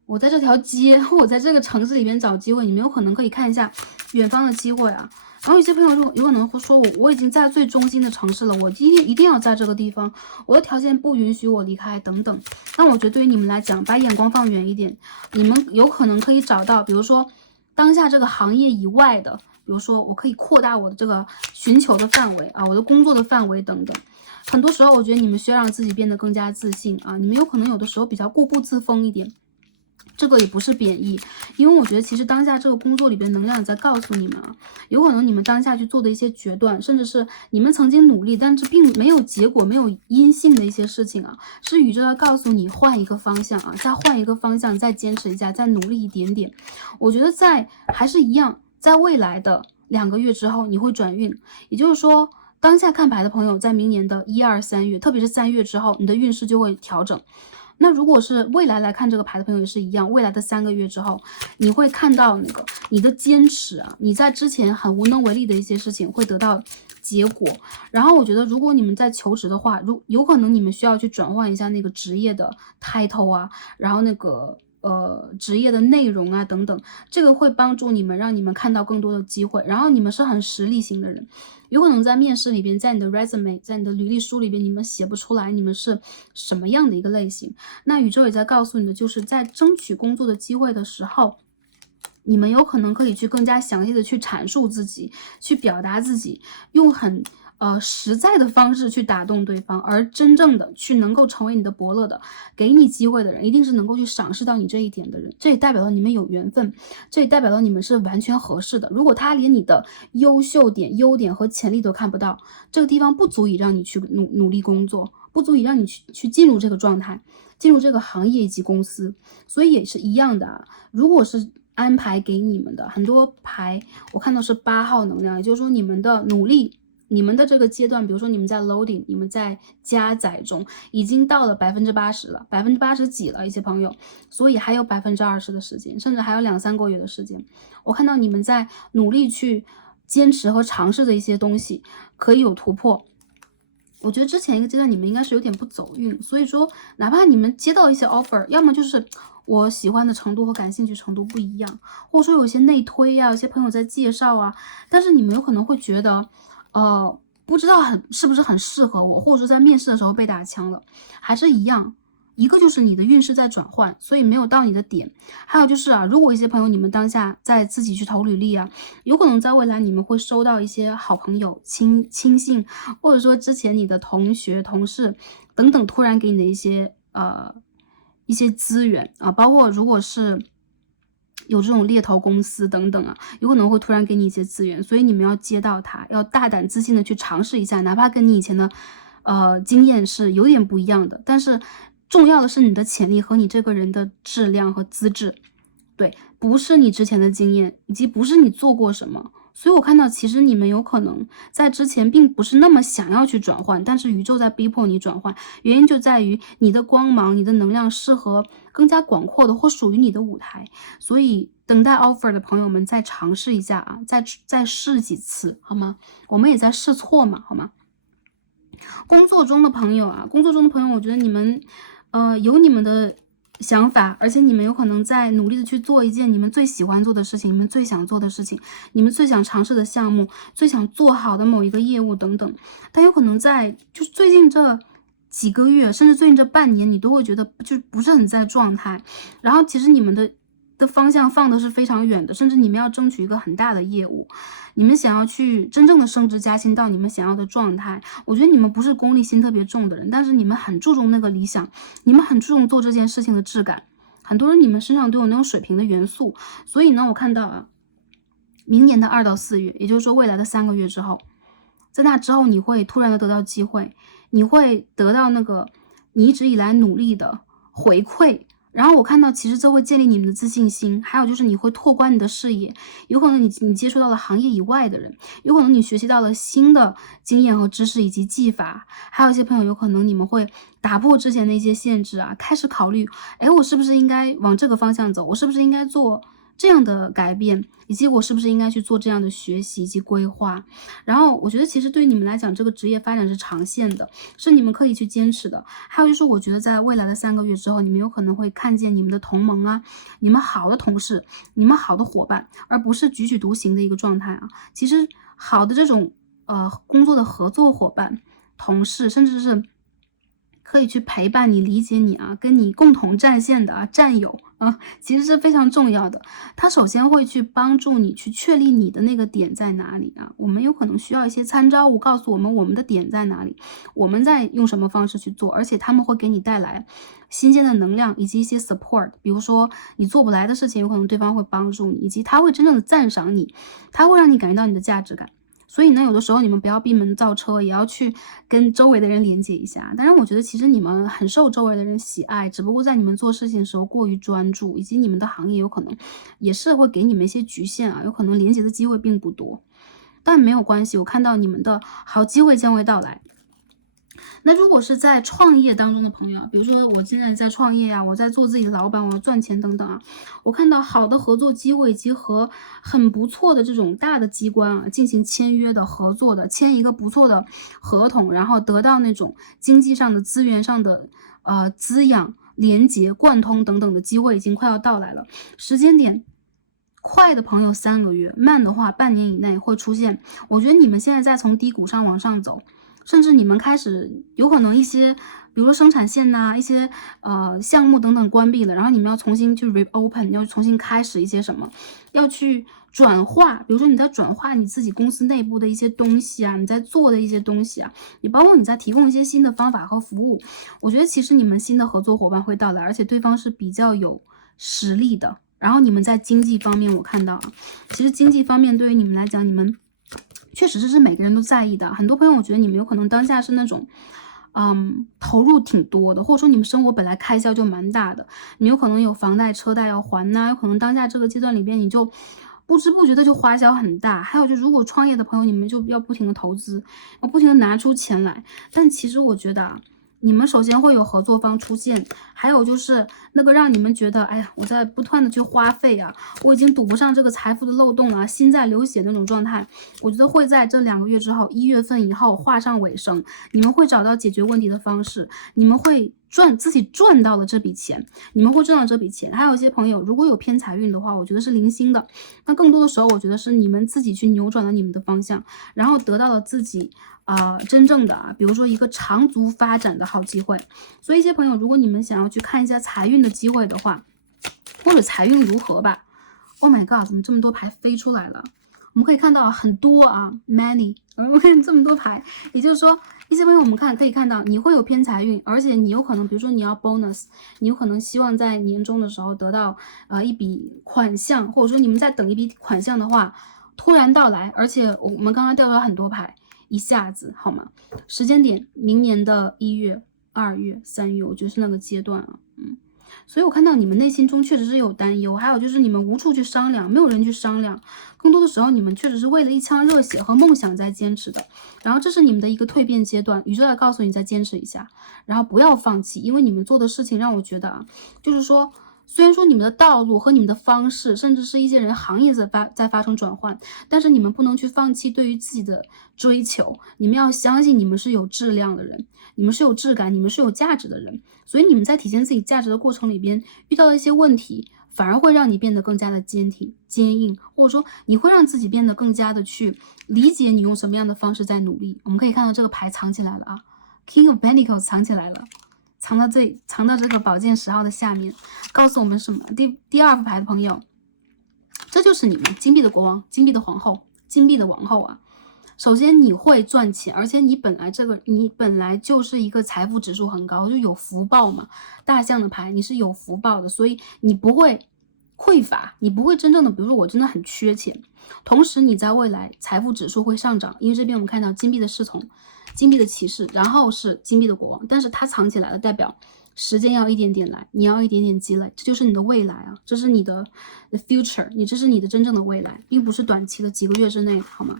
我在这条街，或我在这个城市里边找机会，你们有可能可以看一下远方的机会啊。然后有些朋友就有可能会说我已经在最中心的城市了，我一定要在这个地方，我的条件不允许我离开等等。那我觉得对于你们来讲，把眼光放远一点，你们有可能可以找到，比如说当下这个行业以外的，比如说我可以扩大我的这个寻求的范围啊，我的工作的范围等等。很多时候我觉得你们需要让自己变得更加自信啊，你们有可能有的时候比较固步自封一点。这个也不是贬义，因为我觉得其实当下这个工作里边能量也在告诉你们啊，有可能你们当下去做的一些决断，甚至是你们曾经努力，但是并没有结果、没有阴性的一些事情啊，是宇宙要告诉你换一个方向啊，再换一个方向，再坚持一下，再努力一点点。我觉得还是一样，在未来的2个月之后你会转运，也就是说，当下看牌的朋友在明年的1、2、3月，特别是3月之后，你的运势就会调整。那如果是未来来看这个牌的朋友也是一样，未来的3个月之后，你会看到那个你的坚持啊，你在之前很无能为力的一些事情会得到结果。然后我觉得，如果你们在求职的话，有可能你们需要去转换一下那个职业的 title 啊，然后那个职业的内容啊等等，这个会帮助你们，让你们看到更多的机会。然后你们是很实力型的人。有可能在面试里边，在你的 resume， 在你的履历书里边，你们写不出来你们是什么样的一个类型。那宇宙也在告诉你的，就是在争取工作的机会的时候，你们有可能可以去更加详细的去阐述自己，去表达自己，用很实在的方式去打动对方，而真正的去能够成为你的伯乐的，给你机会的人，一定是能够去赏识到你这一点的人。这也代表了你们有缘分，这也代表了你们是完全合适的。如果他连你的优秀点、优点和潜力都看不到，这个地方不足以让你去努力工作，不足以让你去进入这个状态，进入这个行业以及公司。所以也是一样的啊，如果是安排给你们的很多牌，我看到是8号能量，也就是说你们的努力，你们的这个阶段，比如说你们在 loading， 你们在加载中，已经到了80%了，80%几了一些朋友，所以还有20%的时间，甚至还有2、3个月的时间。我看到你们在努力去坚持和尝试的一些东西，可以有突破。我觉得之前一个阶段你们应该是有点不走运，所以说哪怕你们接到一些 offer， 要么就是我喜欢的程度和感兴趣程度不一样，或者说有些内推啊，有些朋友在介绍啊，但是你们有可能会觉得不知道是不是很适合我，或者说在面试的时候被打枪了，还是一样。一个就是你的运势在转换，所以没有到你的点。还有就是啊，如果一些朋友你们当下在自己去投履历啊，有可能在未来你们会收到一些好朋友、亲信，或者说之前你的同学、同事等等突然给你的一些资源啊，包括如果是有这种猎头公司等等啊，有可能会突然给你一些资源，所以你们要接到它，要大胆自信的去尝试一下，哪怕跟你以前的经验是有点不一样的，但是重要的是你的潜力和你这个人的质量和资质，对，不是你之前的经验，以及不是你做过什么。所以我看到其实你们有可能在之前并不是那么想要去转换，但是宇宙在逼迫你转换，原因就在于你的光芒、你的能量适合更加广阔的或属于你的舞台。所以等待 offer 的朋友们再尝试一下啊，再试几次好吗？我们也在试错嘛，好吗？工作中的朋友啊，我觉得你们有你们的想法，而且你们有可能在努力的去做一件你们最喜欢做的事情，你们最想做的事情，你们最想尝试的项目，最想做好的某一个业务等等。但有可能在就是最近这几个月，甚至最近这半年，你都会觉得就不是很在状态。然后其实你们的方向放的是非常远的，甚至你们要争取一个很大的业务，你们想要去真正的升职加薪到你们想要的状态。我觉得你们不是功利心特别重的人，但是你们很注重那个理想，你们很注重做这件事情的质感。很多人你们身上都有那种水平的元素，所以呢，我看到啊，明年的2到4月，也就是说未来的3个月之后，在那之后你会突然的得到机会，你会得到那个你一直以来努力的回馈。然后我看到其实这会建立你们的自信心，还有就是你会拓宽你的视野，有可能你接触到了行业以外的人，有可能你学习到了新的经验和知识以及技法，还有一些朋友有可能你们会打破之前的一些限制啊，开始考虑，哎，我是不是应该往这个方向走？我是不是应该做这样的改变，以及我是不是应该去做这样的学习以及规划。然后我觉得其实对于你们来讲，这个职业发展是长线的，是你们可以去坚持的。还有就是我觉得在未来的3个月之后，你们有可能会看见你们的同盟啊，你们好的同事，你们好的伙伴，而不是踽踽独行的一个状态啊。其实好的这种工作的合作伙伴、同事，甚至是可以去陪伴你、理解你啊，跟你共同战线的啊战友啊，其实是非常重要的。他首先会去帮助你去确立你的那个点在哪里啊，我们有可能需要一些参照物，告诉我们我们的点在哪里，我们在用什么方式去做，而且他们会给你带来新鲜的能量以及一些 support。比如说你做不来的事情，有可能对方会帮助你，以及他会真正的赞赏你，他会让你感觉到你的价值感。所以呢，有的时候你们不要闭门造车，也要去跟周围的人连接一下。当然我觉得其实你们很受周围的人喜爱，只不过在你们做事情的时候过于专注，以及你们的行业有可能也是会给你们一些局限啊，有可能连接的机会并不多。但没有关系，我看到你们的好机会将会到来。那如果是在创业当中的朋友，比如说我现在在创业啊，我在做自己的老板，我要赚钱等等啊，我看到好的合作机会，以及和很不错的这种大的机关啊进行签约的合作的，签一个不错的合同，然后得到那种经济上的资源上的滋养、连接、贯通等等的机会已经快要到来了。时间点快的朋友3个月，慢的话半年以内会出现。我觉得你们现在在从低谷上往上走，甚至你们开始有可能一些，比如说生产线呐、一些项目等等关闭了，然后你们要重新去 reopen， 要重新开始一些什么，要去转化。比如说你在转化你自己公司内部的一些东西啊，你在做的一些东西啊，你包括你在提供一些新的方法和服务。我觉得其实你们新的合作伙伴会到来，而且对方是比较有实力的。然后你们在经济方面，我看到啊，其实经济方面对于你们来讲，你们确实是每个人都在意的。很多朋友我觉得你们有可能当下是那种投入挺多的，或者说你们生活本来开销就蛮大的，你有可能有房贷车贷要还呐，有可能当下这个阶段里边你就不知不觉的就花销很大。还有就如果创业的朋友，你们就要不停的投资，要不停的拿出钱来。但其实我觉得啊，你们首先会有合作方出现，还有就是那个让你们觉得，哎呀，我在不断的去花费啊，我已经堵不上这个财富的漏洞了，心在流血那种状态，我觉得会在这2个月之后，1月份以后画上尾声。你们会找到解决问题的方式，你们会自己赚到了这笔钱，你们会赚到这笔钱。还有一些朋友，如果有偏财运的话，我觉得是零星的，那更多的时候，我觉得是你们自己去扭转了你们的方向，然后得到了自己真正的比如说一个长足发展的好机会。所以一些朋友，如果你们想要去看一下财运的机会的话，或者财运如何吧。Oh my god， 怎么这么多牌飞出来了？我们可以看到很多啊 ，many， 我们看这么多牌，也就是说，一些朋友我们可以看到你会有偏财运，而且你有可能，比如说你要 bonus， 你有可能希望在年终的时候得到一笔款项，或者说你们在等一笔款项的话，突然到来，而且我们刚刚调了很多牌，一下子好吗？时间点明年的1月、2月、3月，我觉得是那个阶段啊，所以我看到你们内心中确实是有担忧，还有就是你们无处去商量，没有人去商量，更多的时候你们确实是为了一腔热血和梦想在坚持的。然后这是你们的一个蜕变阶段，宇宙来告诉你再坚持一下，然后不要放弃，因为你们做的事情让我觉得就是说虽然说你们的道路和你们的方式，甚至是一些人行业在发生转换，但是你们不能去放弃对于自己的追求，你们要相信你们是有质量的人，你们是有质感，你们是有价值的人。所以你们在体现自己价值的过程里边遇到了一些问题，反而会让你变得更加的坚硬，或者说你会让自己变得更加的去理解你用什么样的方式在努力。我们可以看到这个牌藏起来了啊 ，King of Pentacles 藏起来了，藏到这个宝剑10号的下面，告诉我们什么？第2副牌的朋友，这就是你们金币的国王、金币的皇后、金币的王后啊。首先你会赚钱，而且你本来就是一个财富指数很高，就有福报嘛。大象的牌你是有福报的，所以你不会匮乏，你不会真正的比如说我真的很缺钱。同时你在未来财富指数会上涨，因为这边我们看到金币的侍从、金币的骑士，然后是金币的国王，但是它藏起来了，代表时间要一点点来，你要一点点积累，这就是你的未来啊，这是你的 future， 这是你的真正的未来，并不是短期的几个月之内，好吗？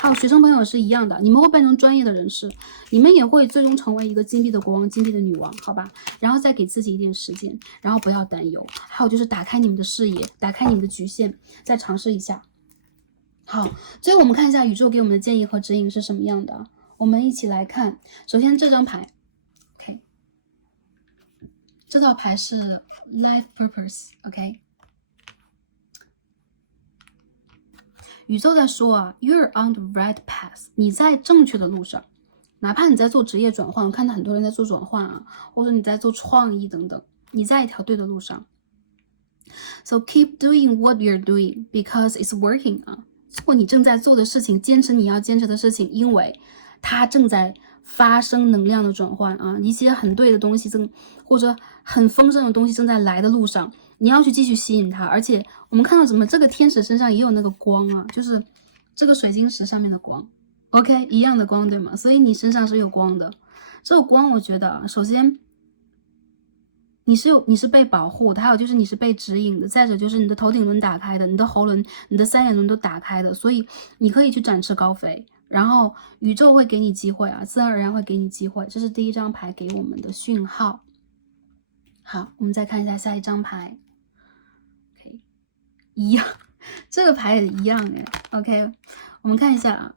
还有学生朋友是一样的，你们会变成专业的人士，你们也会最终成为一个金币的国王、金币的女王，好吧？然后再给自己一点时间，然后不要担忧。还有就是打开你们的视野，打开你们的局限，再尝试一下。好，最后我们看一下宇宙给我们的建议和指引是什么样的。我们一起来看，首先这张牌 ，OK， 这套牌是 Life Purpose，OK。宇宙在说啊 ，You're on the right path， 你在正确的路上。哪怕你在做职业转换，我看到很多人在做转换啊，或者你在做创意等等，你在一条对的路上。So keep doing what you're doing because it's working 啊。做你正在做的事情，坚持你要坚持的事情，因为它正在发生能量的转换啊，一些很对的东西或者很丰盛的东西正在来的路上。你要去继续吸引它，而且我们看到怎么这个天使身上也有那个光啊，就是这个水晶石上面的光 ，OK， 一样的光，对吗？所以你身上是有光的。这个光，我觉得首先你是被保护的，还有就是你是被指引的，再者就是你的头顶轮打开的，你的喉轮、你的三眼轮都打开的，所以你可以去展翅高飞。然后宇宙会给你机会啊，自然而然会给你机会，这是第一张牌给我们的讯号。好，我们再看一下下一张牌。一样，这个牌也一样哎。OK， 我们看一下啊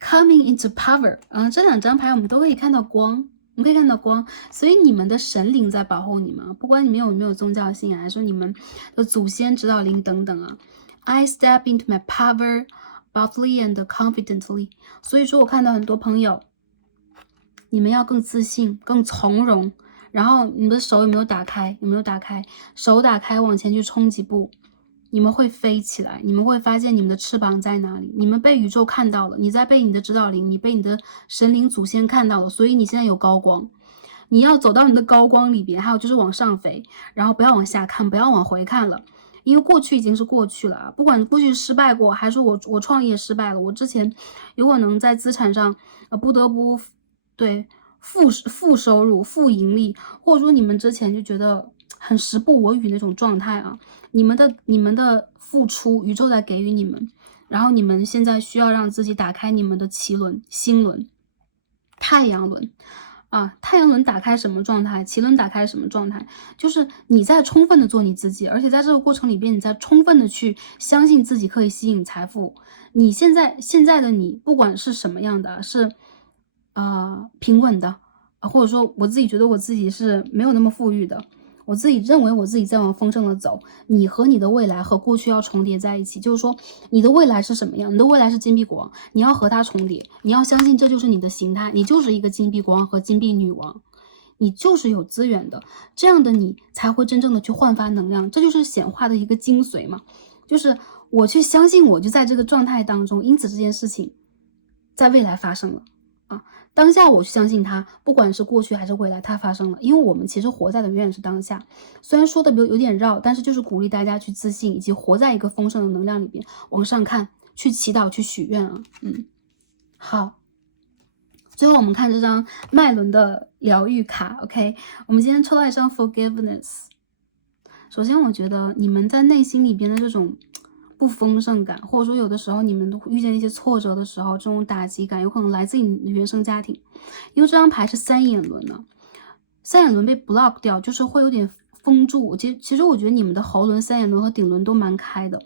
，Coming into power， 这两张牌我们都可以看到光，我们可以看到光，所以你们的神灵在保护你们，不管你们有没有宗教信仰，还是你们的祖先、指导灵等等啊。I step into my power boldly and confidently。所以说我看到很多朋友，你们要更自信、更从容，然后你的手有没有打开？有没有打开？手打开，往前去冲几步。你们会飞起来，你们会发现你们的翅膀在哪里，你们被宇宙看到了，你在被你的指导灵，你被你的神灵祖先看到了，所以你现在有高光，你要走到你的高光里边，还有就是往上飞，然后不要往下看，不要往回看了，因为过去已经是过去了，不管过去失败过，还是我创业失败了，我之前有可能在资产上不得不对负收入、负盈利，或者说你们之前就觉得很时不我与那种状态啊。你们的付出，宇宙在给予你们，然后你们现在需要让自己打开你们的脐轮、心轮、太阳轮啊，太阳轮打开什么状态？脐轮打开什么状态？就是你在充分的做你自己，而且在这个过程里边，你在充分的去相信自己可以吸引财富。你现在的你，不管是什么样的，是平稳的啊，或者说我自己觉得我自己是没有那么富裕的。我自己认为我自己在往丰盛的走，你和你的未来和过去要重叠在一起，就是说你的未来是什么样？你的未来是金币国王，你要和它重叠，你要相信这就是你的形态，你就是一个金币国王和金币女王，你就是有资源的，这样的你才会真正的去焕发能量，这就是显化的一个精髓嘛，就是我去相信我就在这个状态当中，因此这件事情在未来发生了。当下我去相信它，不管是过去还是未来，它发生了。因为我们其实活在的永远是当下，虽然说的有点绕，但是就是鼓励大家去自信，以及活在一个丰盛的能量里边，往上看，去祈祷，去许愿啊。好，最后我们看这张脉轮的疗愈卡 ，OK， 我们今天抽到一张 Forgiveness。首先，我觉得你们在内心里边的这种不丰盛感，或者说有的时候你们都遇见一些挫折的时候，这种打击感有可能来自你的原生家庭。因为这张牌是三眼轮呢，三眼轮被 block 掉，就是会有点封住。其实我觉得你们的喉轮、三眼轮和顶轮都蛮开的。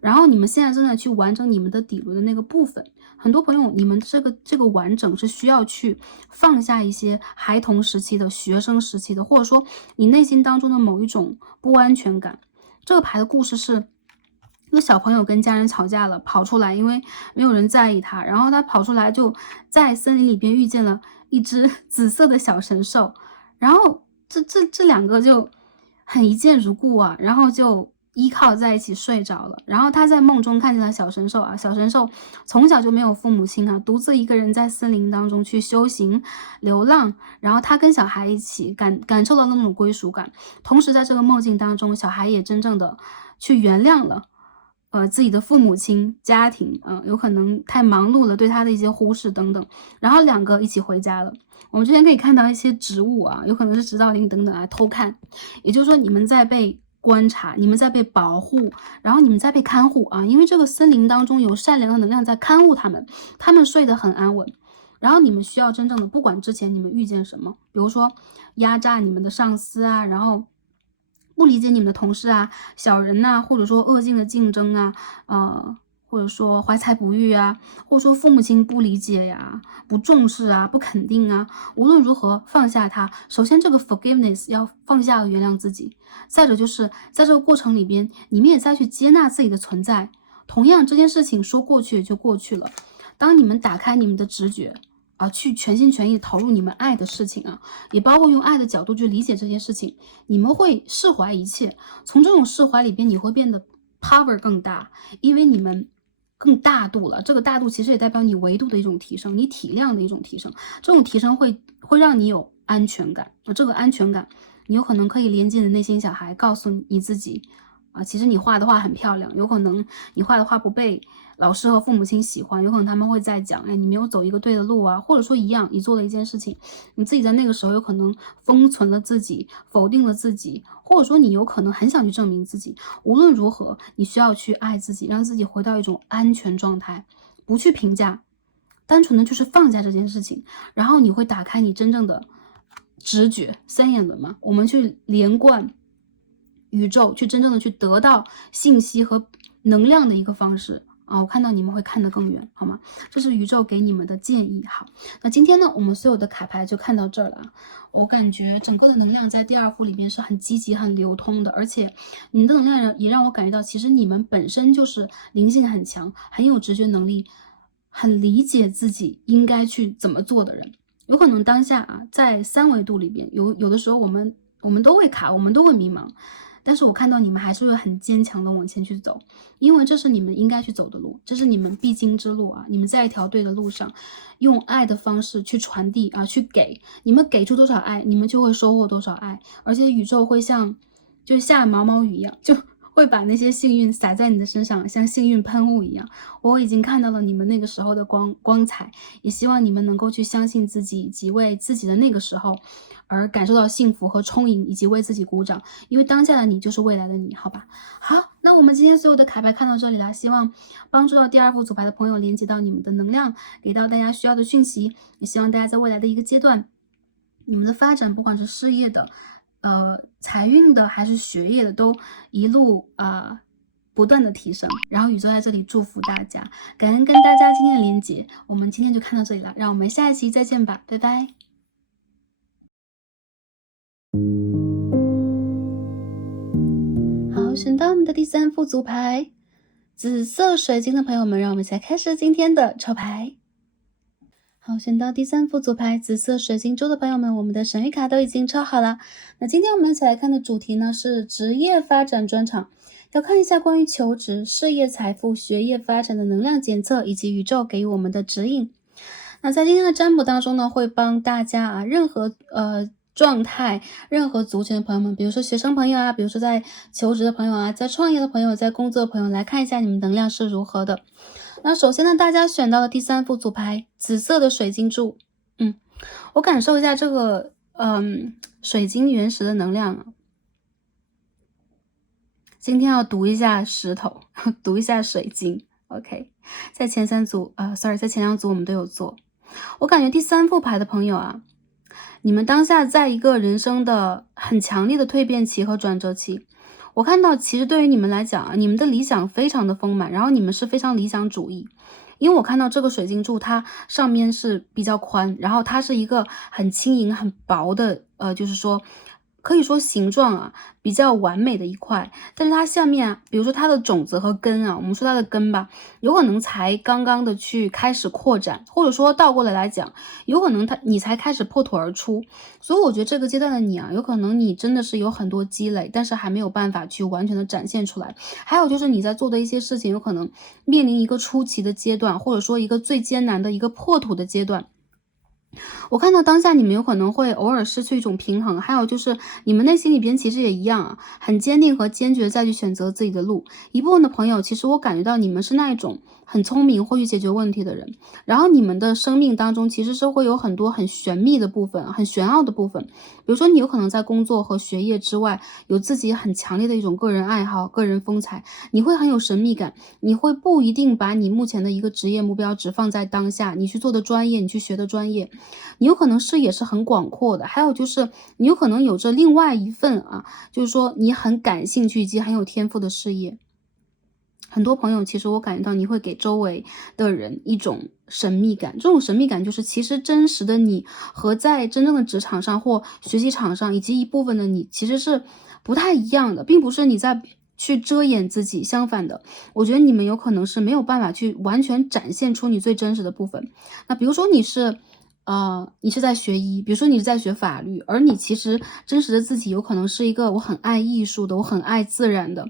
然后你们现在正在去完成你们的底轮的那个部分。很多朋友，你们这个完整是需要去放下一些孩童时期的、学生时期的，或者说你内心当中的某一种不安全感。这个牌的故事是，一个小朋友跟家人吵架了，跑出来，因为没有人在意他，然后他跑出来就在森林里边遇见了一只紫色的小神兽，然后这两个就很一见如故啊，然后就依靠在一起睡着了。然后他在梦中看见了小神兽啊，小神兽从小就没有父母亲啊，独自一个人在森林当中去修行流浪，然后他跟小孩一起感受到那种归属感，同时在这个梦境当中，小孩也真正的去原谅了自己的父母亲、家庭，有可能太忙碌了，对他的一些忽视等等，然后两个一起回家了。我们之前可以看到一些植物啊，有可能是指导灵等等来偷看，也就是说你们在被观察，你们在被保护，然后你们在被看护啊，因为这个森林当中有善良的能量在看护他们，他们睡得很安稳。然后你们需要真正的，不管之前你们遇见什么，比如说压榨你们的上司啊，然后不理解你们的同事啊，小人呐、或者说恶性的竞争啊，或者说怀才不遇啊，或者说父母亲不理解呀、不重视啊，不肯定啊，无论如何放下它。首先这个 forgiveness 要放下和原谅自己，再者就是在这个过程里边，你们也再去接纳自己的存在。同样这件事情说过去也就过去了，当你们打开你们的直觉啊，去全心全意投入你们爱的事情啊，也包括用爱的角度去理解这些事情，你们会释怀一切。从这种释怀里边，你会变得 power 更大，因为你们更大度了。这个大度其实也代表你维度的一种提升，你体量的一种提升。这种提升会让你有安全感，这个安全感，你有可能可以连接你的内心小孩，告诉你自己啊，其实你画的画很漂亮，有可能你画的画不被老师和父母亲喜欢，有可能他们会在讲，哎，你没有走一个对的路啊，或者说一样，你做了一件事情，你自己在那个时候有可能封存了自己，否定了自己，或者说你有可能很想去证明自己。无论如何，你需要去爱自己，让自己回到一种安全状态，不去评价，单纯的就是放下这件事情，然后你会打开你真正的直觉，三眼轮嘛，我们去连贯宇宙，去真正的去得到信息和能量的一个方式啊！我看到你们会看得更远，好吗？这是宇宙给你们的建议。好，那今天呢，我们所有的卡牌就看到这儿了啊。我感觉整个的能量在第二副里面是很积极、很流通的，而且你们的能量也让我感觉到，其实你们本身就是灵性很强、很有直觉能力、很理解自己应该去怎么做的人。有可能当下啊，在三维度里边，有的时候我们都会卡，我们都会迷茫。但是我看到你们还是会很坚强的往前去走，因为这是你们应该去走的路，这是你们必经之路啊！你们在一条对的路上，用爱的方式去传递啊，去给你们给出多少爱，你们就会收获多少爱，而且宇宙会像就下毛毛雨一样，就会把那些幸运洒在你的身上，像幸运喷雾一样。我已经看到了你们那个时候的光彩，也希望你们能够去相信自己，以及为自己的那个时候而感受到幸福和充盈，以及为自己鼓掌，因为当下的你就是未来的你，好吧？好，那我们今天所有的卡牌看到这里啦，希望帮助到第二副组牌的朋友连接到你们的能量，给到大家需要的讯息，也希望大家在未来的一个阶段，你们的发展，不管是事业的、财运的还是学业的，都一路不断的提升。然后宇宙在这里祝福大家，感恩跟大家今天的连接，我们今天就看到这里了，让我们下一期再见吧，拜拜。好，选到我们的第三副组牌，紫色水晶的朋友们，让我们一起来开始今天的抽牌。好，选到第三副组牌，紫色水晶珠的朋友们，我们的神谕卡都已经抽好了。那今天我们一起来看的主题呢是职业发展专场，要看一下关于求职、事业、财富、学业发展的能量检测，以及宇宙给予我们的指引。那在今天的占卜当中呢，会帮大家任何状态、任何族群的朋友们，比如说学生朋友啊，比如说在求职的朋友啊，在创业的朋友，在工作的朋友，来看一下你们能量是如何的。那首先呢，大家选到了第三副组牌，紫色的水晶柱。我感受一下这个水晶原石的能量啊。今天要读一下石头，读一下水晶。OK， 在前三组在前两组我们都有做。我感觉第三副牌的朋友啊，你们当下在一个人生的很强烈的蜕变期和转折期。我看到其实对于你们来讲啊，你们的理想非常的丰满，然后你们是非常理想主义。因为我看到这个水晶柱它上面是比较宽，然后它是一个很轻盈很薄的就是说可以说形状啊比较完美的一块，但是它下面啊，比如说它的种子和根啊，我们说它的根吧，有可能才刚刚的去开始扩展，或者说倒过来讲，有可能你才开始破土而出。所以我觉得这个阶段的你啊，有可能你真的是有很多积累，但是还没有办法去完全的展现出来。还有就是你在做的一些事情，有可能面临一个初期的阶段，或者说一个最艰难的一个破土的阶段。我看到当下你们有可能会偶尔失去一种平衡，还有就是你们内心里边其实也一样很坚定和坚决再去选择自己的路。一部分的朋友，其实我感觉到你们是那一种很聪明，会去解决问题的人。然后你们的生命当中其实是会有很多很玄秘的部分，很玄奥的部分。比如说你有可能在工作和学业之外，有自己很强烈的一种个人爱好、个人风采，你会很有神秘感，你会不一定把你目前的一个职业目标只放在当下，你去做的专业，你去学的专业，你有可能视野是很广阔的。还有就是你有可能有着另外一份就是说你很感兴趣以及很有天赋的事业。很多朋友其实我感觉到你会给周围的人一种神秘感，这种神秘感就是其实真实的你和在真正的职场上或学习场上以及一部分的你其实是不太一样的，并不是你在去遮掩自己，相反的，我觉得你们有可能是没有办法去完全展现出你最真实的部分。那比如说你是在学医，比如说你是在学法律，而你其实真实的自己有可能是一个我很爱艺术的，我很爱自然的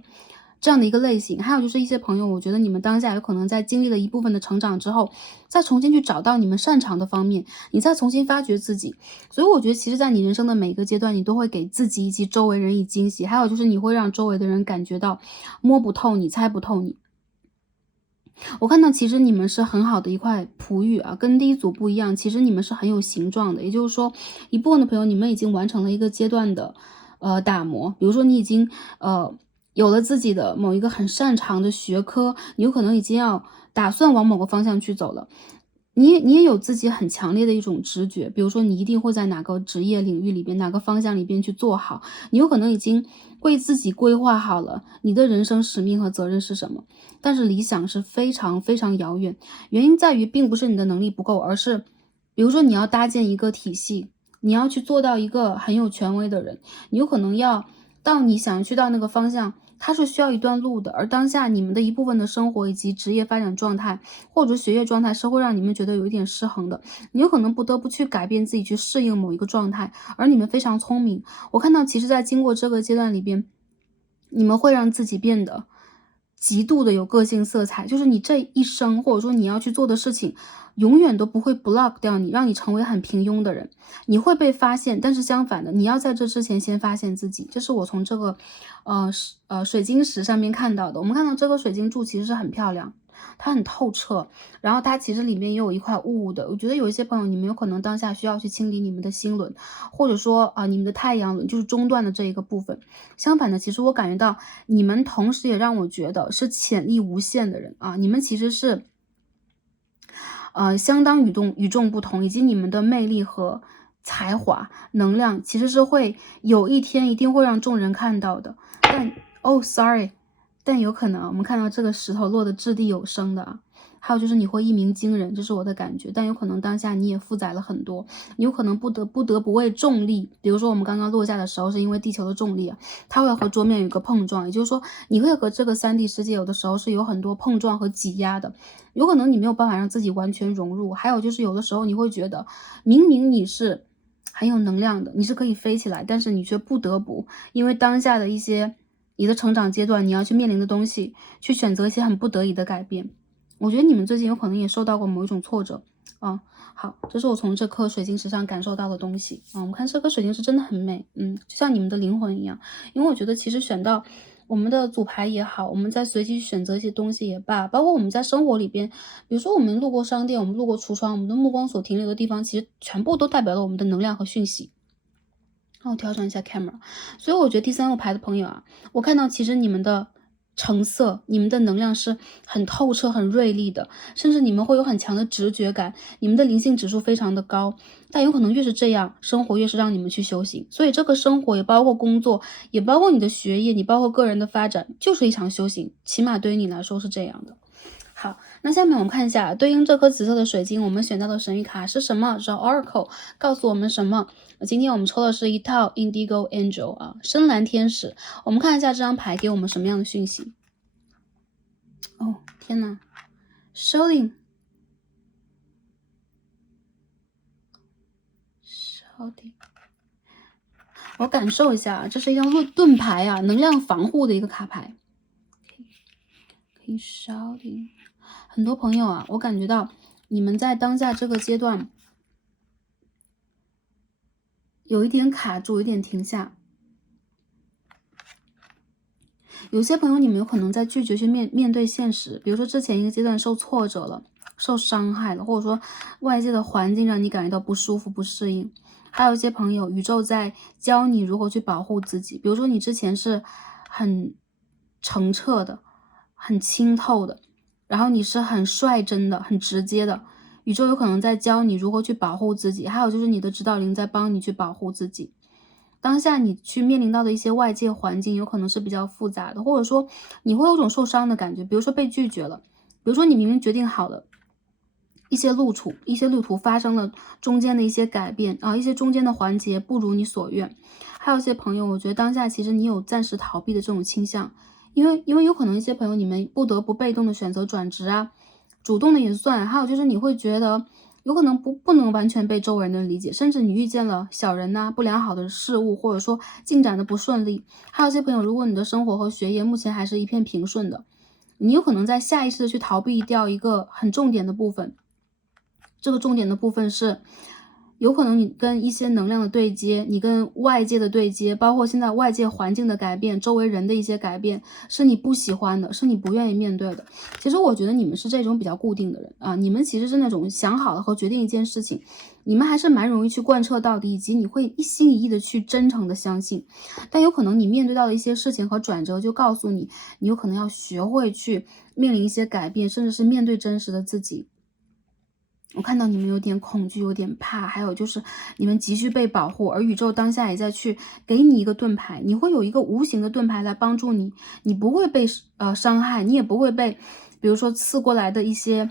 这样的一个类型。还有就是一些朋友，我觉得你们当下有可能在经历了一部分的成长之后，再重新去找到你们擅长的方面，你再重新发掘自己。所以我觉得其实在你人生的每一个阶段，你都会给自己以及周围人以惊喜，还有就是你会让周围的人感觉到摸不透你，猜不透你。我看到其实你们是很好的一块璞玉跟第一组不一样，其实你们是很有形状的。也就是说，一部分的朋友你们已经完成了一个阶段的打磨，比如说你已经有了自己的某一个很擅长的学科，你有可能已经要打算往某个方向去走了。你也有自己很强烈的一种直觉，比如说你一定会在哪个职业领域里边，哪个方向里边去做好，你有可能已经为自己规划好了你的人生使命和责任是什么。但是理想是非常非常遥远，原因在于并不是你的能力不够，而是比如说你要搭建一个体系，你要去做到一个很有权威的人，你有可能要到你想去到那个方向，它是需要一段路的。而当下你们的一部分的生活以及职业发展状态或者学业状态是会让你们觉得有一点失衡的，你有可能不得不去改变自己去适应某一个状态。而你们非常聪明，我看到其实在经过这个阶段里边，你们会让自己变得极度的有个性色彩，就是你这一生或者说你要去做的事情，永远都不会 block 掉你，让你成为很平庸的人。你会被发现，但是相反的，你要在这之前先发现自己。这是我从这个水晶石上面看到的。我们看到这个水晶柱其实是很漂亮，它很透彻，然后它其实里面也有一块雾的。我觉得有一些朋友，你们有可能当下需要去清理你们的心轮，或者说你们的太阳轮，就是中段的这一个部分。相反的，其实我感觉到你们同时也让我觉得是潜力无限的人你们其实是相当与众不同，以及你们的魅力和才华、能量其实是会有一天一定会让众人看到的。sorry，但有可能我们看到这个石头落得掷地有声的还有就是你会一鸣惊人，这是我的感觉。但有可能当下你也负载了很多，你有可能不得不为重力，比如说我们刚刚落下的时候是因为地球的重力它会和桌面有一个碰撞，也就是说你会和这个3D 世界有的时候是有很多碰撞和挤压的，有可能你没有办法让自己完全融入。还有就是有的时候你会觉得明明你是很有能量的，你是可以飞起来，但是你却不得不因为当下的一些你的成长阶段你要去面临的东西，去选择一些很不得已的改变。我觉得你们最近有可能也受到过某一种挫折好，这是我从这颗水晶石上感受到的东西我们看这颗水晶石真的很美就像你们的灵魂一样。因为我觉得其实选到我们的组牌也好，我们在随机选择一些东西也罢，包括我们在生活里边，比如说我们路过商店，我们路过橱窗，我们的目光所停留的地方，其实全部都代表了我们的能量和讯息。让我调整一下 camera。所以我觉得第3个牌的朋友我看到其实你们的橙色，你们的能量是很透彻、很锐利的，甚至你们会有很强的直觉感，你们的灵性指数非常的高。但有可能越是这样，生活越是让你们去修行。所以这个生活也包括工作，也包括你的学业，你包括个人的发展，就是一场修行，起码对于你来说是这样的。好，那下面我们看一下对应这颗紫色的水晶，我们选到的神谕卡是什么？是 Oracle 告诉我们什么？今天我们抽的是一套 Indigo Angel 深蓝天使。我们看一下这张牌给我们什么样的讯息？天哪 ，Showing， 我感受一下这是一张盾牌能量防护的一个卡牌。可以 Showing。很多朋友我感觉到你们在当下这个阶段有一点卡住，有点停下。有些朋友你们有可能在拒绝去面对现实，比如说之前一个阶段受挫折了，受伤害了，或者说外界的环境让你感觉到不舒服、不适应。还有一些朋友，宇宙在教你如何去保护自己，比如说你之前是很澄澈的、很清透的，然后你是很率真的、很直接的，宇宙有可能在教你如何去保护自己，还有就是你的指导灵在帮你去保护自己。当下你去面临到的一些外界环境有可能是比较复杂的，或者说你会有种受伤的感觉，比如说被拒绝了，比如说你明明决定好了一些路途发生了中间的一些改变啊，一些中间的环节不如你所愿。还有一些朋友，我觉得当下其实你有暂时逃避的这种倾向，因为有可能一些朋友你们不得不被动的选择转职啊，主动的也算，还有就是你会觉得有可能不能完全被周围人的理解，甚至你遇见了小人呐、不良好的事物，或者说进展的不顺利。还有一些朋友，如果你的生活和学业目前还是一片平顺的，你有可能在下意识的去逃避掉一个很重点的部分。这个重点的部分是，有可能你跟一些能量的对接，你跟外界的对接，包括现在外界环境的改变，周围人的一些改变，是你不喜欢的，是你不愿意面对的。其实我觉得你们是这种比较固定的人啊，你们其实是那种想好了和决定一件事情，你们还是蛮容易去贯彻到底，以及你会一心一意的去真诚的相信。但有可能你面对到的一些事情和转折，就告诉你，你有可能要学会去面临一些改变，甚至是面对真实的自己。我看到你们有点恐惧，有点怕，还有就是你们急需被保护，而宇宙当下也在去给你一个盾牌，你会有一个无形的盾牌来帮助你，你不会被伤害，你也不会被比如说刺过来的一些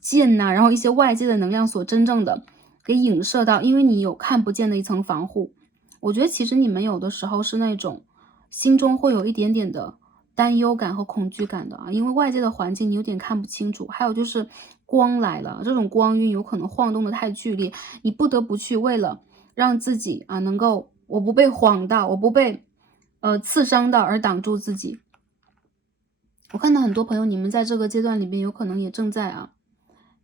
剑呐、然后一些外界的能量所真正的给影射到，因为你有看不见的一层防护。我觉得其实你们有的时候是那种心中会有一点点的担忧感和恐惧感的啊，因为外界的环境你有点看不清楚，还有就是光来了，这种光晕有可能晃动的太剧烈，你不得不去为了让自己啊能够我不被晃到，我不被刺伤到而挡住自己。我看到很多朋友，你们在这个阶段里面有可能也正在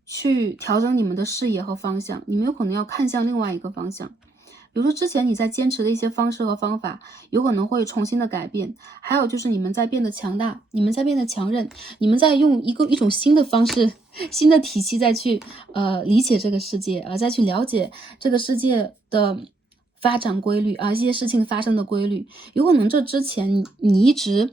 去调整你们的视野和方向，你们有可能要看向另外一个方向。比如说之前你在坚持的一些方式和方法，有可能会重新的改变。还有就是你们在变得强大，你们在变得强韧，你们在用一种新的方式、新的体系再去理解这个世界，再去了解这个世界的发展规律啊，一些事情发生的规律。有可能这之前你一直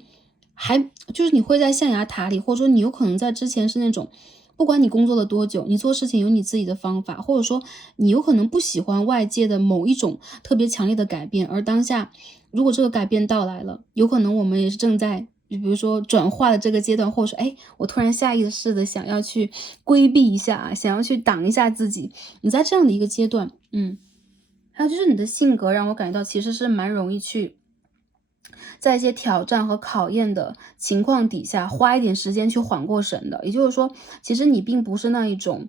还就是你会在象牙塔里，或者说你有可能在之前是那种不管你工作了多久，你做事情有你自己的方法，或者说你有可能不喜欢外界的某一种特别强烈的改变，而当下如果这个改变到来了，有可能我们也是正在比如说转化的这个阶段，或者说我突然下意识的想要去规避一下想要去挡一下自己，你在这样的一个阶段。还有就是你的性格让我感觉到其实是蛮容易去在一些挑战和考验的情况底下，花一点时间去缓过神的。也就是说，其实你并不是那一种，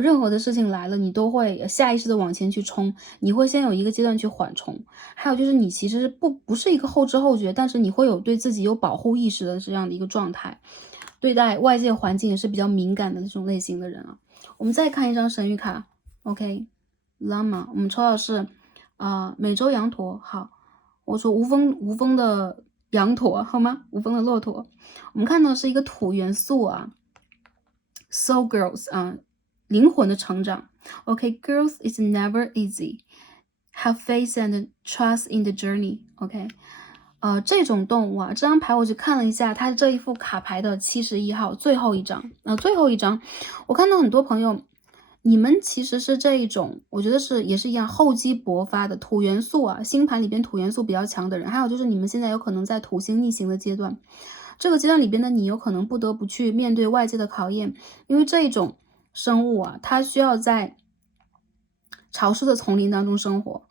任何的事情来了，你都会下意识的往前去冲，你会先有一个阶段去缓冲。还有就是你其实不是一个后知后觉，但是你会有对自己有保护意识的这样的一个状态，对待外界环境也是比较敏感的这种类型的人啊。我们再看一张神谕卡 ，OK，Lama，我们抽到是美洲羊驼，好。我说无风的羊驼，好吗？无风的骆驼。我们看到是一个土元素soul girls 灵魂的成长。OK，girls is never easy. Have faith and trust in the journey. OK，这种动物这张牌我去看了一下，它这一副卡牌的71号最后一张。最后一张，我看到很多朋友。你们其实是这一种，我觉得也是一样厚积薄发的土元素星盘里边土元素比较强的人，还有就是你们现在有可能在土星逆行的阶段，这个阶段里边的你有可能不得不去面对外界的考验，因为这一种生物它需要在潮湿的丛林当中生活。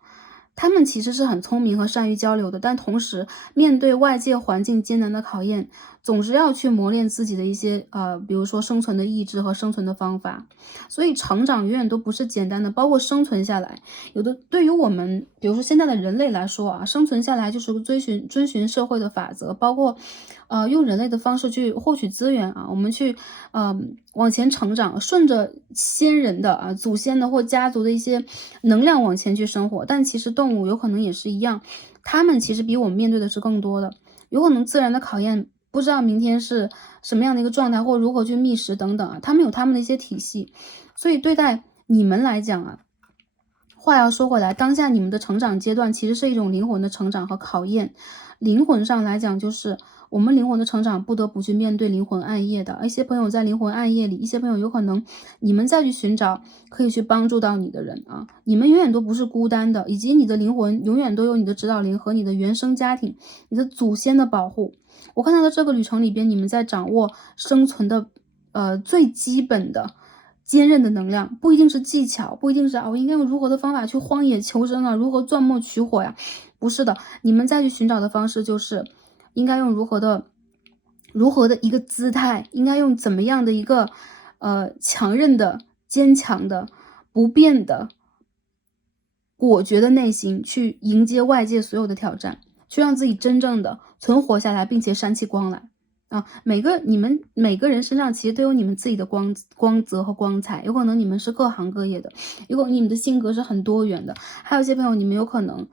他们其实是很聪明和善于交流的，但同时面对外界环境艰难的考验，总是要去磨练自己的一些比如说生存的意志和生存的方法。所以成长永远都不是简单的，包括生存下来，有的对于我们比如说现在的人类来说生存下来就是遵循社会的法则，包括用人类的方式去获取资源我们去往前成长，顺着先人的祖先的或家族的一些能量往前去生活。但其实动物有可能也是一样，他们其实比我们面对的是更多的。有可能自然的考验，不知道明天是什么样的一个状态，或如何去觅食等等啊，他们有他们的一些体系。所以对待你们来讲啊，话要说回来，当下你们的成长阶段其实是一种灵魂的成长和考验。灵魂上来讲，就是我们灵魂的成长不得不去面对灵魂暗夜的。一些朋友在灵魂暗夜里，一些朋友有可能你们再去寻找可以去帮助到你的人啊，你们永远都不是孤单的，以及你的灵魂永远都有你的指导灵和你的原生家庭、你的祖先的保护。我看到的这个旅程里边，你们在掌握生存的最基本的坚韧的能量，不一定是技巧，不一定是我应该用如何的方法去荒野求生啊，如何钻木取火呀？不是的，你们再去寻找的方式就是应该用如何的一个姿态，应该用怎么样的一个强韧的、坚强的、不变的、果决的内心去迎接外界所有的挑战，去让自己真正的存活下来，并且闪起光来。啊，你们每个人身上其实都有你们自己的光泽和光彩，有可能你们是各行各业的，有可能你们的性格是很多元的，还有一些朋友你们有可能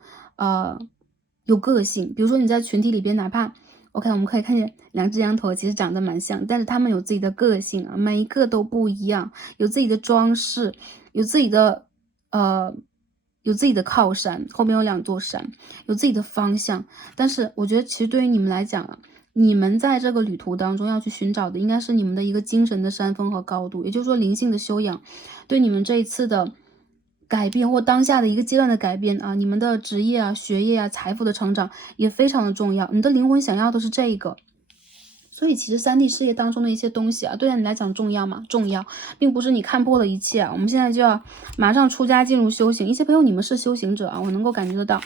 有个性，比如说你在群体里边，哪怕 OK，我们可以看见两只羊驼其实长得蛮像，但是他们有自己的个性啊，每一个都不一样，有自己的装饰，有自己的呃。有自己的靠山，后面有2座山，有自己的方向。但是我觉得，其实对于你们来讲啊，你们在这个旅途当中要去寻找的，应该是你们的一个精神的山峰和高度，也就是说灵性的修养，对你们这一次的改变或当下的一个阶段的改变啊，你们的职业啊、学业啊、财富的成长也非常的重要。你的灵魂想要的是这个。所以其实3D 事业当中的一些东西啊，对你来讲重要吗？重要，并不是你看破了一切啊。我们现在就要马上出家进入修行，一些朋友你们是修行者啊，我能够感觉得到。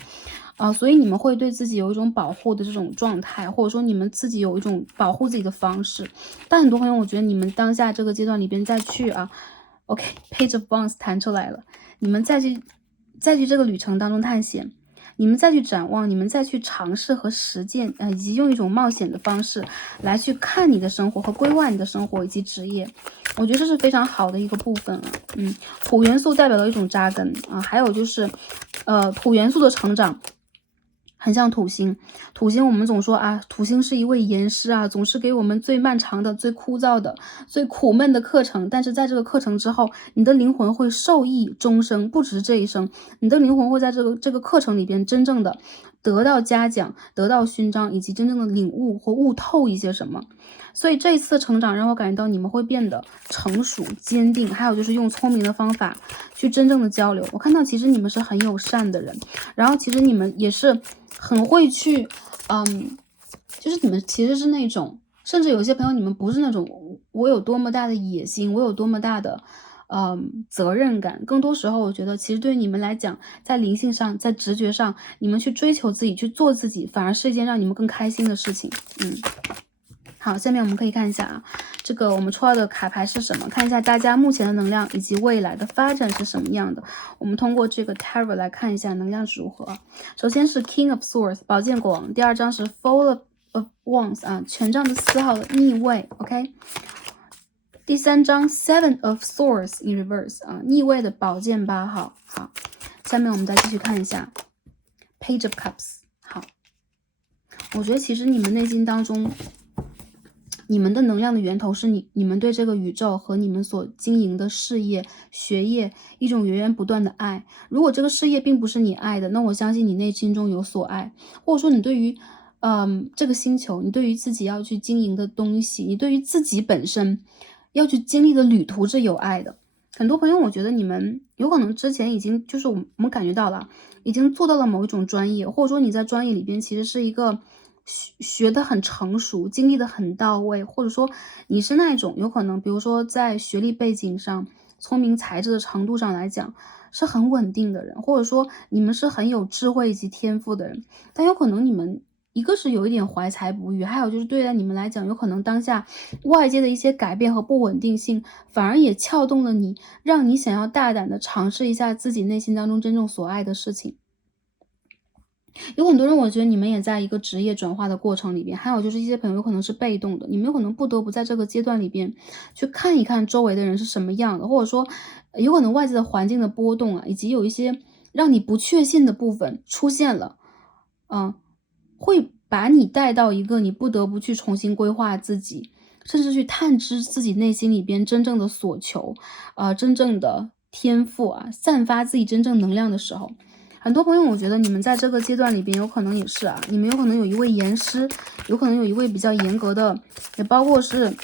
所以你们会对自己有一种保护的这种状态，或者说你们自己有一种保护自己的方式。但很多朋友，我觉得你们当下这个阶段里边再去OK，Page of Wands 弹出来了，你们再去这个旅程当中探险。你们再去展望，你们再去尝试和实践，以及用一种冒险的方式来去看你的生活和规划你的生活以及职业，我觉得这是非常好的一个部分啊。土元素代表了一种扎根啊，还有就是土元素的成长很像土星。土星我们总说啊，土星是一位严师啊，总是给我们最漫长的、最枯燥的、最苦闷的课程。但是在这个课程之后，你的灵魂会受益终生，不只是这一生，你的灵魂会在这个课程里边真正的得到嘉奖、得到勋章，以及真正的领悟或悟透一些什么。所以这一次的成长让我感觉到你们会变得成熟、坚定，还有就是用聪明的方法去真正的交流。我看到其实你们是很友善的人，然后其实你们也是很会去，就是你们其实是那种，甚至有些朋友你们不是那种我有多么大的野心，我有多么大的责任感，更多时候我觉得其实对于你们来讲，在灵性上，在直觉上，你们去追求自己，去做自己，反而是一件让你们更开心的事情。好，下面我们可以看一下啊，这个我们抽到的卡牌是什么？看一下大家目前的能量以及未来的发展是什么样的。我们通过这个 Tarot 来看一下能量是如何。首先是 King of Swords 宝剑国王，第2张是 Fool of Wands 啊，权杖的4号的逆位 ，OK。第3张 Seven of Swords in reverse 啊，逆位的宝剑8号。好，下面我们再继续看一下 Page of Cups。好，我觉得其实你们内心当中，你们的能量的源头是你们对这个宇宙和你们所经营的事业、学业一种源源不断的爱。如果这个事业并不是你爱的，那我相信你内心中有所爱，或者说你对于这个星球，你对于自己要去经营的东西，你对于自己本身要去经历的旅途是有爱的。很多朋友，我觉得你们有可能之前已经就是我们感觉到了，已经做到了某一种专业，或者说你在专业里边其实是一个学得很成熟，经历的很到位，或者说你是那种有可能，比如说在学历背景上、聪明才智的程度上来讲是很稳定的人，或者说你们是很有智慧以及天赋的人，但有可能你们一个是有一点怀才不遇，还有就是对待你们来讲，有可能当下外界的一些改变和不稳定性，反而也撬动了你，让你想要大胆的尝试一下自己内心当中真正所爱的事情。有很多人，我觉得你们也在一个职业转化的过程里边，还有就是一些朋友有可能是被动的，你们有可能不得不在这个阶段里边去看一看周围的人是什么样的，或者说有可能外界的环境的波动啊，以及有一些让你不确信的部分出现了，会把你带到一个你不得不去重新规划自己，甚至去探知自己内心里边真正的所求，真正的天赋啊，散发自己真正能量的时候。很多朋友，我觉得你们在这个阶段里边，有可能也是啊，你们有可能有一位严师，有可能有一位比较严格的，也包括是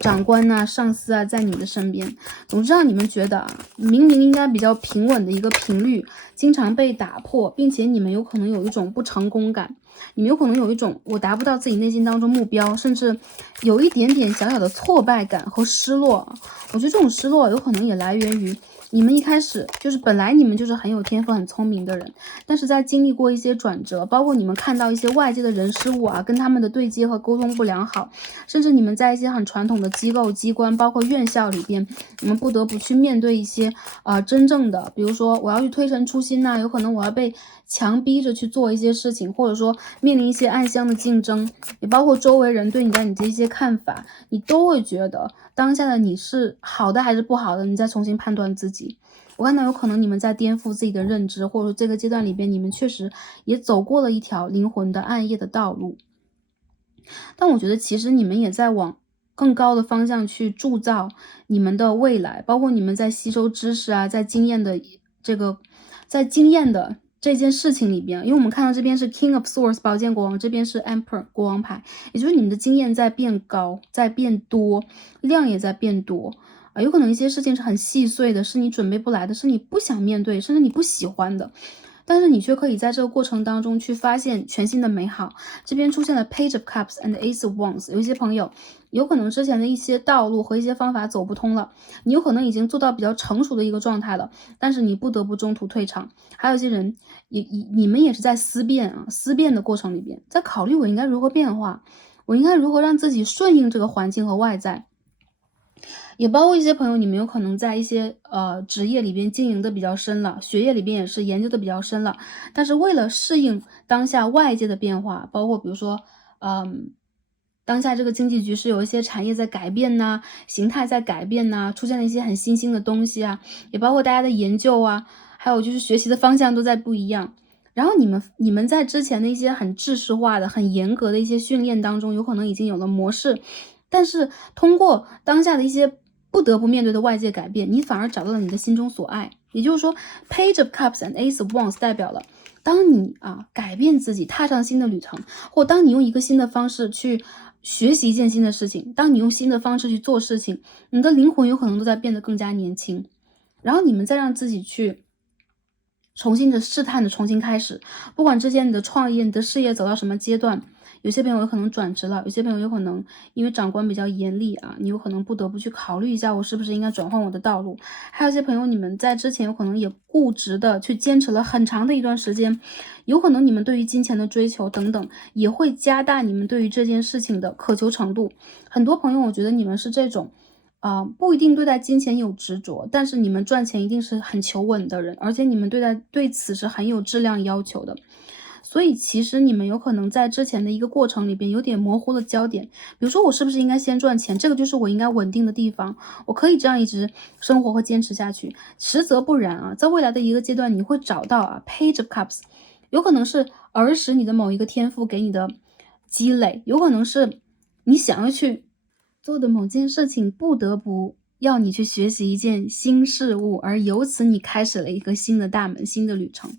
长官呐、上司啊，在你的身边。总之让你们觉得啊，明明应该比较平稳的一个频率，经常被打破，并且你们有可能有一种不成功感，你们有可能有一种我达不到自己内心当中目标，甚至有一点点小小的挫败感和失落。我觉得这种失落有可能也来源于你们一开始就是本来你们就是很有天赋、很聪明的人，但是在经历过一些转折，包括你们看到一些外界的人事物啊，跟他们的对接和沟通不良好，甚至你们在一些很传统的机构、机关，包括院校里边，你们不得不去面对一些真正的，比如说我要去推陈出新呐、有可能我要被强逼着去做一些事情，或者说面临一些暗箱的竞争，也包括周围人对你的一些看法，你都会觉得当下的你是好的还是不好的，你再重新判断自己。我看到有可能你们在颠覆自己的认知，或者说这个阶段里边，你们确实也走过了一条灵魂的暗夜的道路。但我觉得其实你们也在往更高的方向去铸造你们的未来，包括你们在吸收知识啊，这个在经验的这件事情里边，因为我们看到这边是 King of Swords 宝剑国王，这边是 Emperor 国王牌，也就是你们的经验在变高，在变多，量也在变多。有可能一些事情是很细碎的，是你准备不来的，是你不想面对，甚至你不喜欢的。但是你却可以在这个过程当中去发现全新的美好。这边出现了 Page of Cups and Ace of Wands， 有一些朋友有可能之前的一些道路和一些方法走不通了，你有可能已经做到比较成熟的一个状态了，但是你不得不中途退场。还有一些人你们也是在思辨啊，思辨的过程里边，在考虑我应该如何变化，我应该如何让自己顺应这个环境和外在。也包括一些朋友，你们有可能在一些职业里边经营的比较深了，学业里边也是研究的比较深了，但是为了适应当下外界的变化，包括比如说，当下这个经济局势有一些产业在改变呐，形态在改变呐，出现了一些很新兴的东西啊，也包括大家的研究啊，还有就是学习的方向都在不一样。然后你们在之前的一些很制式化的、很严格的一些训练当中，有可能已经有了模式，但是通过当下的一些不得不面对的外界改变，你反而找到了你的心中所爱。也就是说 Page of Cups and Ace of Wands 代表了当你改变自己，踏上新的旅程，或当你用一个新的方式去学习一件新的事情，当你用新的方式去做事情，你的灵魂有可能都在变得更加年轻。然后你们再让自己去重新的试探的重新开始，不管之前你的创业、你的事业走到什么阶段，有些朋友有可能转职了，有些朋友有可能因为长官比较严厉啊，你有可能不得不去考虑一下，我是不是应该转换我的道路。还有一些朋友，你们在之前有可能也固执的去坚持了很长的一段时间，有可能你们对于金钱的追求等等，也会加大你们对于这件事情的渴求程度。很多朋友，我觉得你们是这种。不一定对待金钱有执着，但是你们赚钱一定是很求稳的人，而且你们对此是很有质量要求的。所以其实你们有可能在之前的一个过程里边有点模糊了焦点，比如说我是不是应该先赚钱，这个就是我应该稳定的地方，我可以这样一直生活和坚持下去。实则不然啊，在未来的一个阶段，你会找到Page of Cups，有可能是儿时你的某一个天赋给你的积累，有可能是你想要去做的某件事情不得不要你去学习一件新事物，而由此你开始了一个新的大门、新的旅程。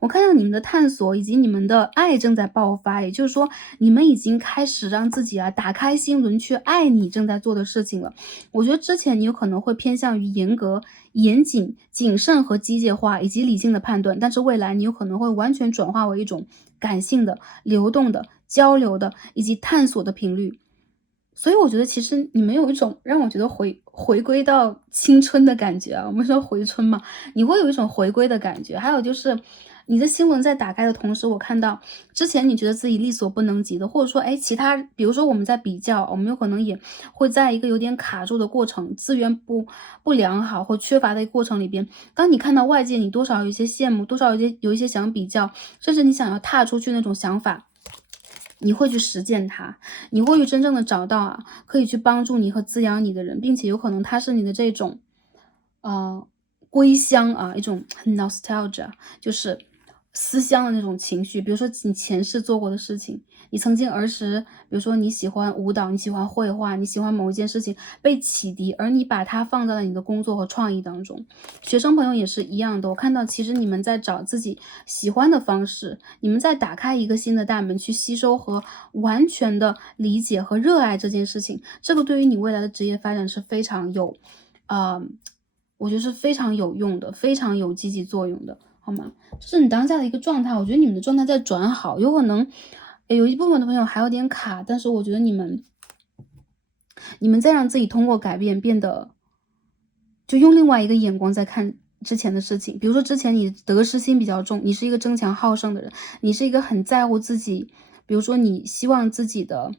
我看到你们的探索以及你们的爱正在爆发，也就是说，你们已经开始让自己打开心轮去爱你正在做的事情了。我觉得之前你有可能会偏向于严格、严谨、谨慎和机械化以及理性的判断，但是未来你有可能会完全转化为一种感性的、流动的、交流的以及探索的频率。所以我觉得其实你们有一种让我觉得回归到青春的感觉啊，我们说回春嘛，你会有一种回归的感觉。还有就是你的新闻在打开的同时，我看到之前你觉得自己力所不能及的，或者说其他比如说我们在比较，我们有可能也会在一个有点卡住的过程，资源不良好或缺乏的一个过程里边，当你看到外界你多少有一些羡慕，多少有一些想比较，甚至你想要踏出去那种想法，你会去实践它，你会去真正的找到可以去帮助你和滋养你的人，并且有可能他是你的这种，归乡一种nostalgia，就是思乡的那种情绪。比如说你前世做过的事情，你曾经儿时，比如说你喜欢舞蹈，你喜欢绘画，你喜欢某一件事情被启迪，而你把它放在了你的工作和创意当中。学生朋友也是一样的，我看到其实你们在找自己喜欢的方式，你们在打开一个新的大门，去吸收和完全的理解和热爱这件事情。这个对于你未来的职业发展是非常有，呃，我觉得是非常有用的，非常有积极作用的。好吗？这是你当下的一个状态，我觉得你们的状态在转好，有可能有一部分的朋友还有点卡，但是我觉得你们再让自己通过改变变得，就用另外一个眼光在看之前的事情。比如说之前你得失心比较重，你是一个争强好胜的人，你是一个很在乎自己，比如说你希望自己的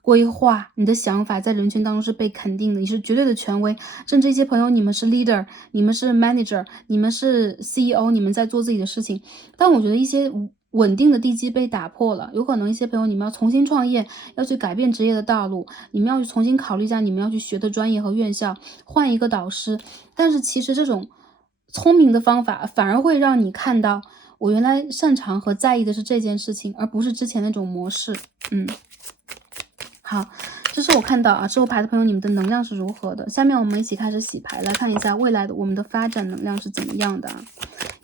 规划，你的想法在人群当中是被肯定的，你是绝对的权威。甚至一些朋友，你们是 leader， 你们是 manager， 你们是 CEO， 你们在做自己的事情。但我觉得一些稳定的地基被打破了，有可能一些朋友你们要重新创业，要去改变职业的道路，你们要去重新考虑一下你们要去学的专业和院校，换一个导师。但是其实这种聪明的方法反而会让你看到，我原来擅长和在意的是这件事情，而不是之前那种模式。好，这是我看到之后牌的朋友你们的能量是如何的。下面我们一起开始洗牌，来看一下未来的我们的发展能量是怎么样的。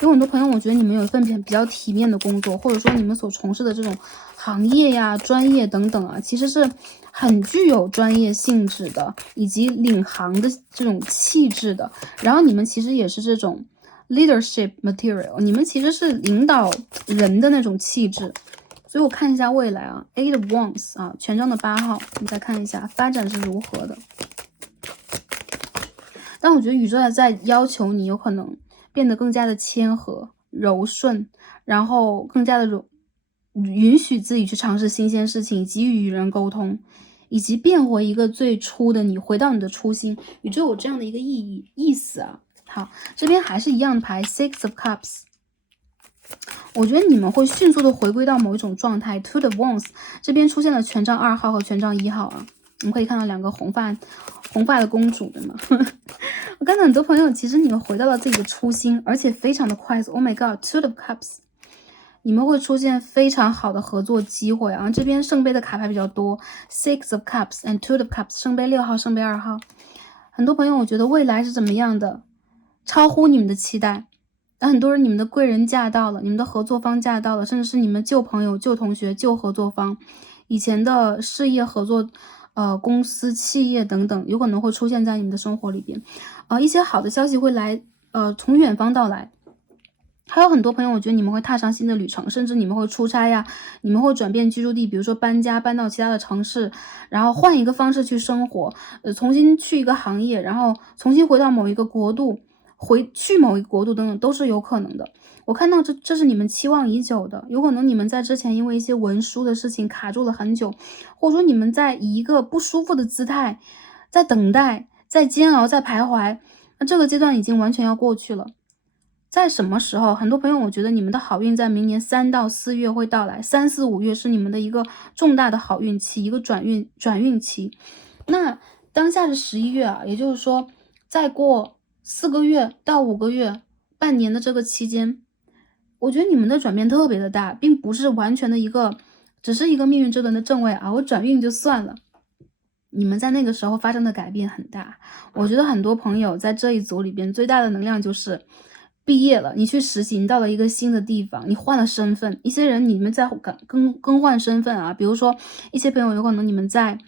有很多朋友，我觉得你们有一份比较体面的工作，或者说你们所从事的这种行业呀、专业等等其实是很具有专业性质的，以及领航的这种气质的。然后你们其实也是这种 leadership material， 你们其实是领导人的那种气质。所以我看一下未来，Eight of Wands权杖的8号，你再看一下发展是如何的。但我觉得宇宙在要求你有可能变得更加的谦和、柔顺，然后更加的允许自己去尝试新鲜事情，给予与人沟通，以及变回一个最初的你，回到你的初心。宇宙有这样的一个意思好，这边还是一样的牌 ，Six of Cups。我觉得你们会迅速的回归到某一种状态。Two of Wands 这边出现了权杖2号和权杖1号我们可以看到两个红发的公主对吗？我看到很多朋友，其实你们回到了自己的初心，而且非常的快速。Oh my god，Two of Cups， 你们会出现非常好的合作机会这边圣杯的卡牌比较多 ，Six of Cups and Two of Cups， 圣杯6号，圣杯2号。很多朋友，我觉得未来是怎么样的，超乎你们的期待。很多人，你们的贵人驾到了，你们的合作方驾到了，甚至是你们旧朋友、旧同学、旧合作方，以前的事业合作，公司、企业等等，有可能会出现在你们的生活里边。一些好的消息会来，从远方到来。还有很多朋友，我觉得你们会踏上新的旅程，甚至你们会出差你们会转变居住地，比如说搬家，搬到其他的城市，然后换一个方式去生活，重新去一个行业，然后重新回到某一个国度。去某一个国度等等都是有可能的。我看到这是你们期望已久的，有可能你们在之前因为一些文书的事情卡住了很久，或者说你们在以一个不舒服的姿态在等待，在煎熬，在徘徊，那这个阶段已经完全要过去了。在什么时候？很多朋友，我觉得你们的好运在明年3到4月会到来，3、4、5月是你们的一个重大的好运期，一个转运期。那当下是11月也就是说，再过4个月到5个月，半年的这个期间，我觉得你们的转变特别的大，并不是完全的只是一个命运之轮的正位我转运就算了。你们在那个时候发生的改变很大，我觉得很多朋友在这一组里边最大的能量就是毕业了，你去实习，你到了一个新的地方，你换了身份。一些人你们在更换身份比如说一些朋友有可能你们在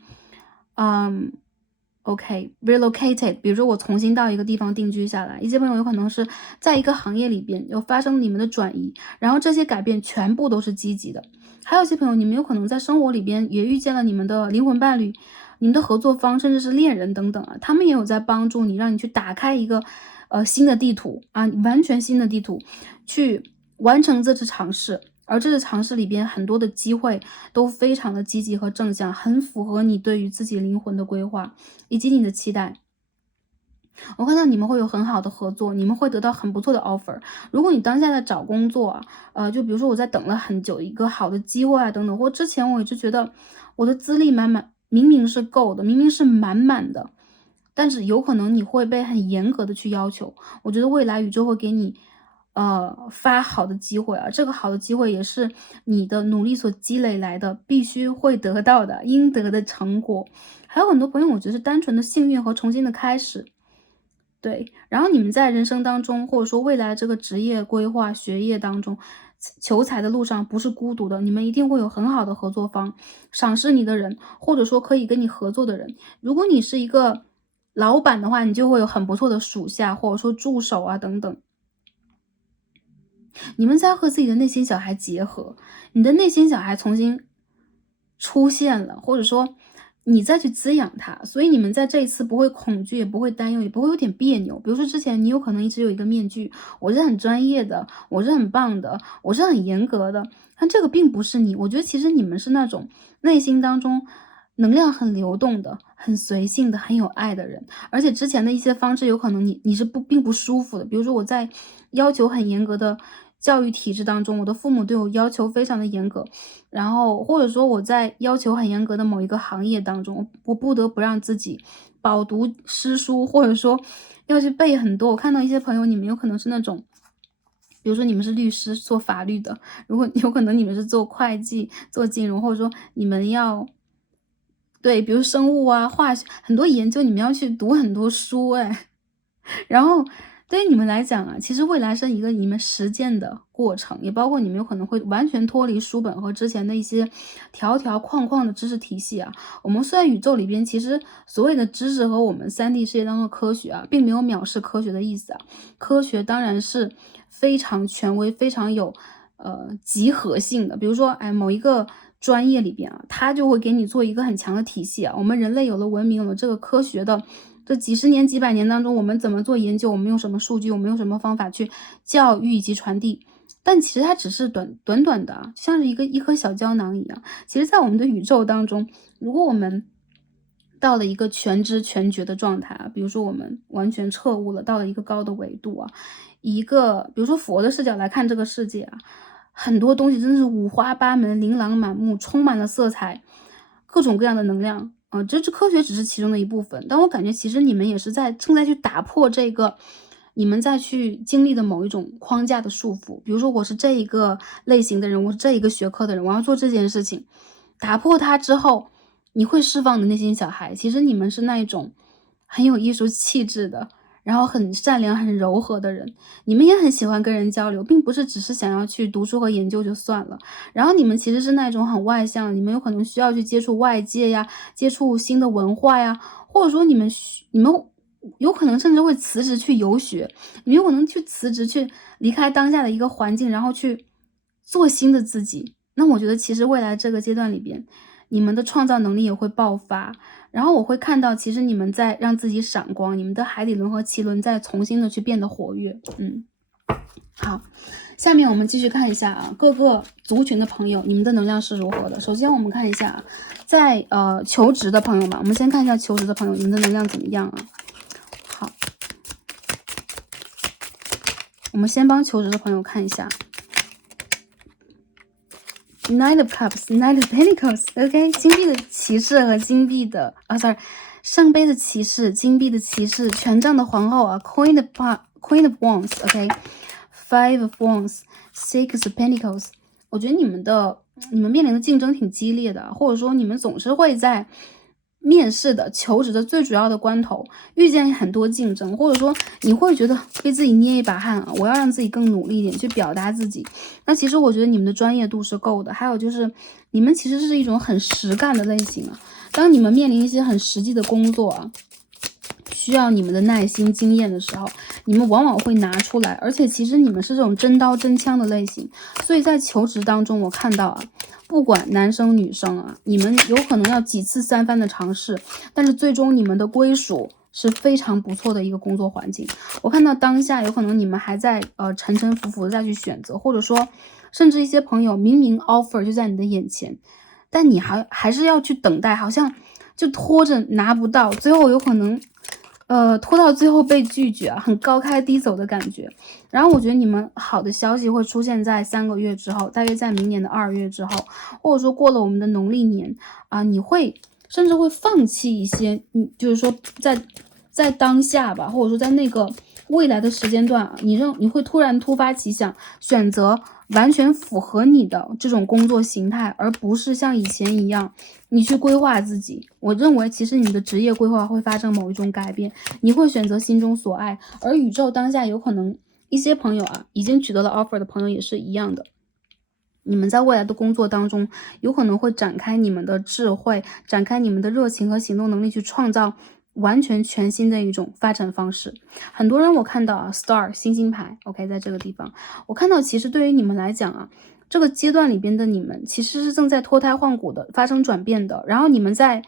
relocated， 比如说我重新到一个地方定居下来。一些朋友有可能是在一个行业里边有发生你们的转移，然后这些改变全部都是积极的。还有一些朋友，你们有可能在生活里边也遇见了你们的灵魂伴侣，你们的合作方，甚至是恋人等等他们也有在帮助你，让你去打开一个新的地图完全新的地图，去完成这次尝试。而这次尝试里边很多的机会都非常的积极和正向，很符合你对于自己灵魂的规划以及你的期待。我看到你们会有很好的合作，你们会得到很不错的 offer。如果你当下在找工作就比如说我在等了很久一个好的机会等等，或之前我一直觉得我的资历明明是够的，明明是满满的，但是有可能你会被很严格的去要求。我觉得未来宇宙会给你发好的机会啊，这个好的机会也是你的努力所积累来的，必须会得到的应得的成果。还有很多朋友，我觉得是单纯的幸运和重新的开始。对，然后你们在人生当中，或者说未来这个职业规划、学业当中，求财的路上不是孤独的，你们一定会有很好的合作方，赏识你的人，或者说可以跟你合作的人。如果你是一个老板的话，你就会有很不错的属下，或者说助手啊等等。你们在和自己的内心小孩结合，你的内心小孩重新出现了，或者说你再去滋养他，所以你们在这一次不会恐惧，也不会担忧，也不会有点别扭。比如说之前你有可能一直有一个面具，我是很专业的，我是很棒的，我是很严格的，但这个并不是你。我觉得其实你们是那种内心当中能量很流动的、很随性的、很有爱的人，而且之前的一些方式有可能你是并不舒服的。比如说我在要求很严格的教育体制当中，我的父母对我要求非常的严格，然后或者说我在要求很严格的某一个行业当中，我不得不让自己饱读诗书，或者说要去背很多。我看到一些朋友，你们有可能是那种，比如说你们是律师做法律的，如果有可能你们是做会计、做金融，或者说你们要对，比如生物啊、化学很多研究，你们要去读很多书哎。然后对于你们来讲啊，其实未来是一个你们实践的过程，也包括你们有可能会完全脱离书本和之前的一些条条框框的知识体系啊。我们虽然宇宙里边其实所谓的知识和我们3D 世界当中的科学啊，并没有藐视科学的意思啊。科学当然是非常权威、非常有集合性的。比如说，哎，某一个专业里边啊，它就会给你做一个很强的体系啊。我们人类有了文明，有了这个科学的这几十年、几百年当中，我们怎么做研究？我们用什么数据？我们用什么方法去教育以及传递？但其实它只是短短的啊，像是一颗小胶囊一样。其实，在我们的宇宙当中，如果我们到了一个全知全觉的状态啊，比如说我们完全彻悟了，到了一个高的维度啊，一个比如说佛的视角来看这个世界啊，很多东西真的是五花八门、琳琅满目，充满了色彩，各种各样的能量。这科学只是其中的一部分，但我感觉其实你们也是正在去打破这个你们再去经历的某一种框架的束缚。比如说我是这一个类型的人，我是这一个学科的人，我要做这件事情，打破它之后，你会释放你的内心小孩。其实你们是那一种很有艺术气质的，然后很善良、很柔和的人。你们也很喜欢跟人交流，并不是只是想要去读书和研究就算了。然后你们其实是那种很外向，你们有可能需要去接触外界呀，接触新的文化呀，或者说你们有可能甚至会辞职去游学，你们有可能去辞职去离开当下的一个环境，然后去做新的自己。那我觉得其实未来这个阶段里边，你们的创造能力也会爆发，然后我会看到其实你们在让自己闪光，你们的海底轮和脐轮在重新的去变得活跃。好，下面我们继续看一下啊，各个族群的朋友，你们的能量是如何的。首先我们看一下在求职的朋友们，我们先看一下求职的朋友，你们的能量怎么样啊？好，我们先帮求职的朋友看一下 Knight of Cups, Knight of Pentacles，OK，金币的骑士和金币的圣杯的骑士、金币的骑士、权杖的皇后啊 ，Queen of Wands，OK，Five of Wands，Six of Pentacles。我觉得你们面临的竞争挺激烈的，或者说你们总是会在面试的、求职的最主要的关头遇见很多竞争，或者说你会觉得被自己捏一把汗啊，我要让自己更努力一点去表达自己。那其实我觉得你们的专业度是够的，还有就是你们其实是一种很实干的类型啊。当你们面临一些很实际的工作啊，需要你们的耐心、经验的时候，你们往往会拿出来，而且其实你们是这种真刀真枪的类型，所以在求职当中，我看到啊，不管男生女生啊，你们有可能要几次三番的尝试，但是最终你们的归属是非常不错的一个工作环境。我看到当下有可能你们还在沉沉浮浮的再去选择，或者说甚至一些朋友明明 offer 就在你的眼前，但你还是要去等待，好像就拖着拿不到，最后有可能拖到最后被拒绝啊，很高开低走的感觉。然后我觉得你们好的消息会出现在3个月之后，大约在明年的2月之后，或者说过了我们的农历年啊，你会甚至会放弃一些，就是说在当下吧，或者说在那个未来的时间段啊，你会突发奇想，选择完全符合你的这种工作形态，而不是像以前一样你去规划自己。我认为其实你的职业规划会发生某一种改变，你会选择心中所爱，而宇宙当下有可能一些朋友啊，已经取得了 offer 的朋友也是一样的。你们在未来的工作当中，有可能会展开你们的智慧，展开你们的热情和行动能力，去创造完全全新的一种发展方式。很多人我看到啊 ，star 星星牌 ，OK， 在这个地方，我看到其实对于你们来讲啊，这个阶段里边的你们其实是正在脱胎换骨的发生转变的，然后你们在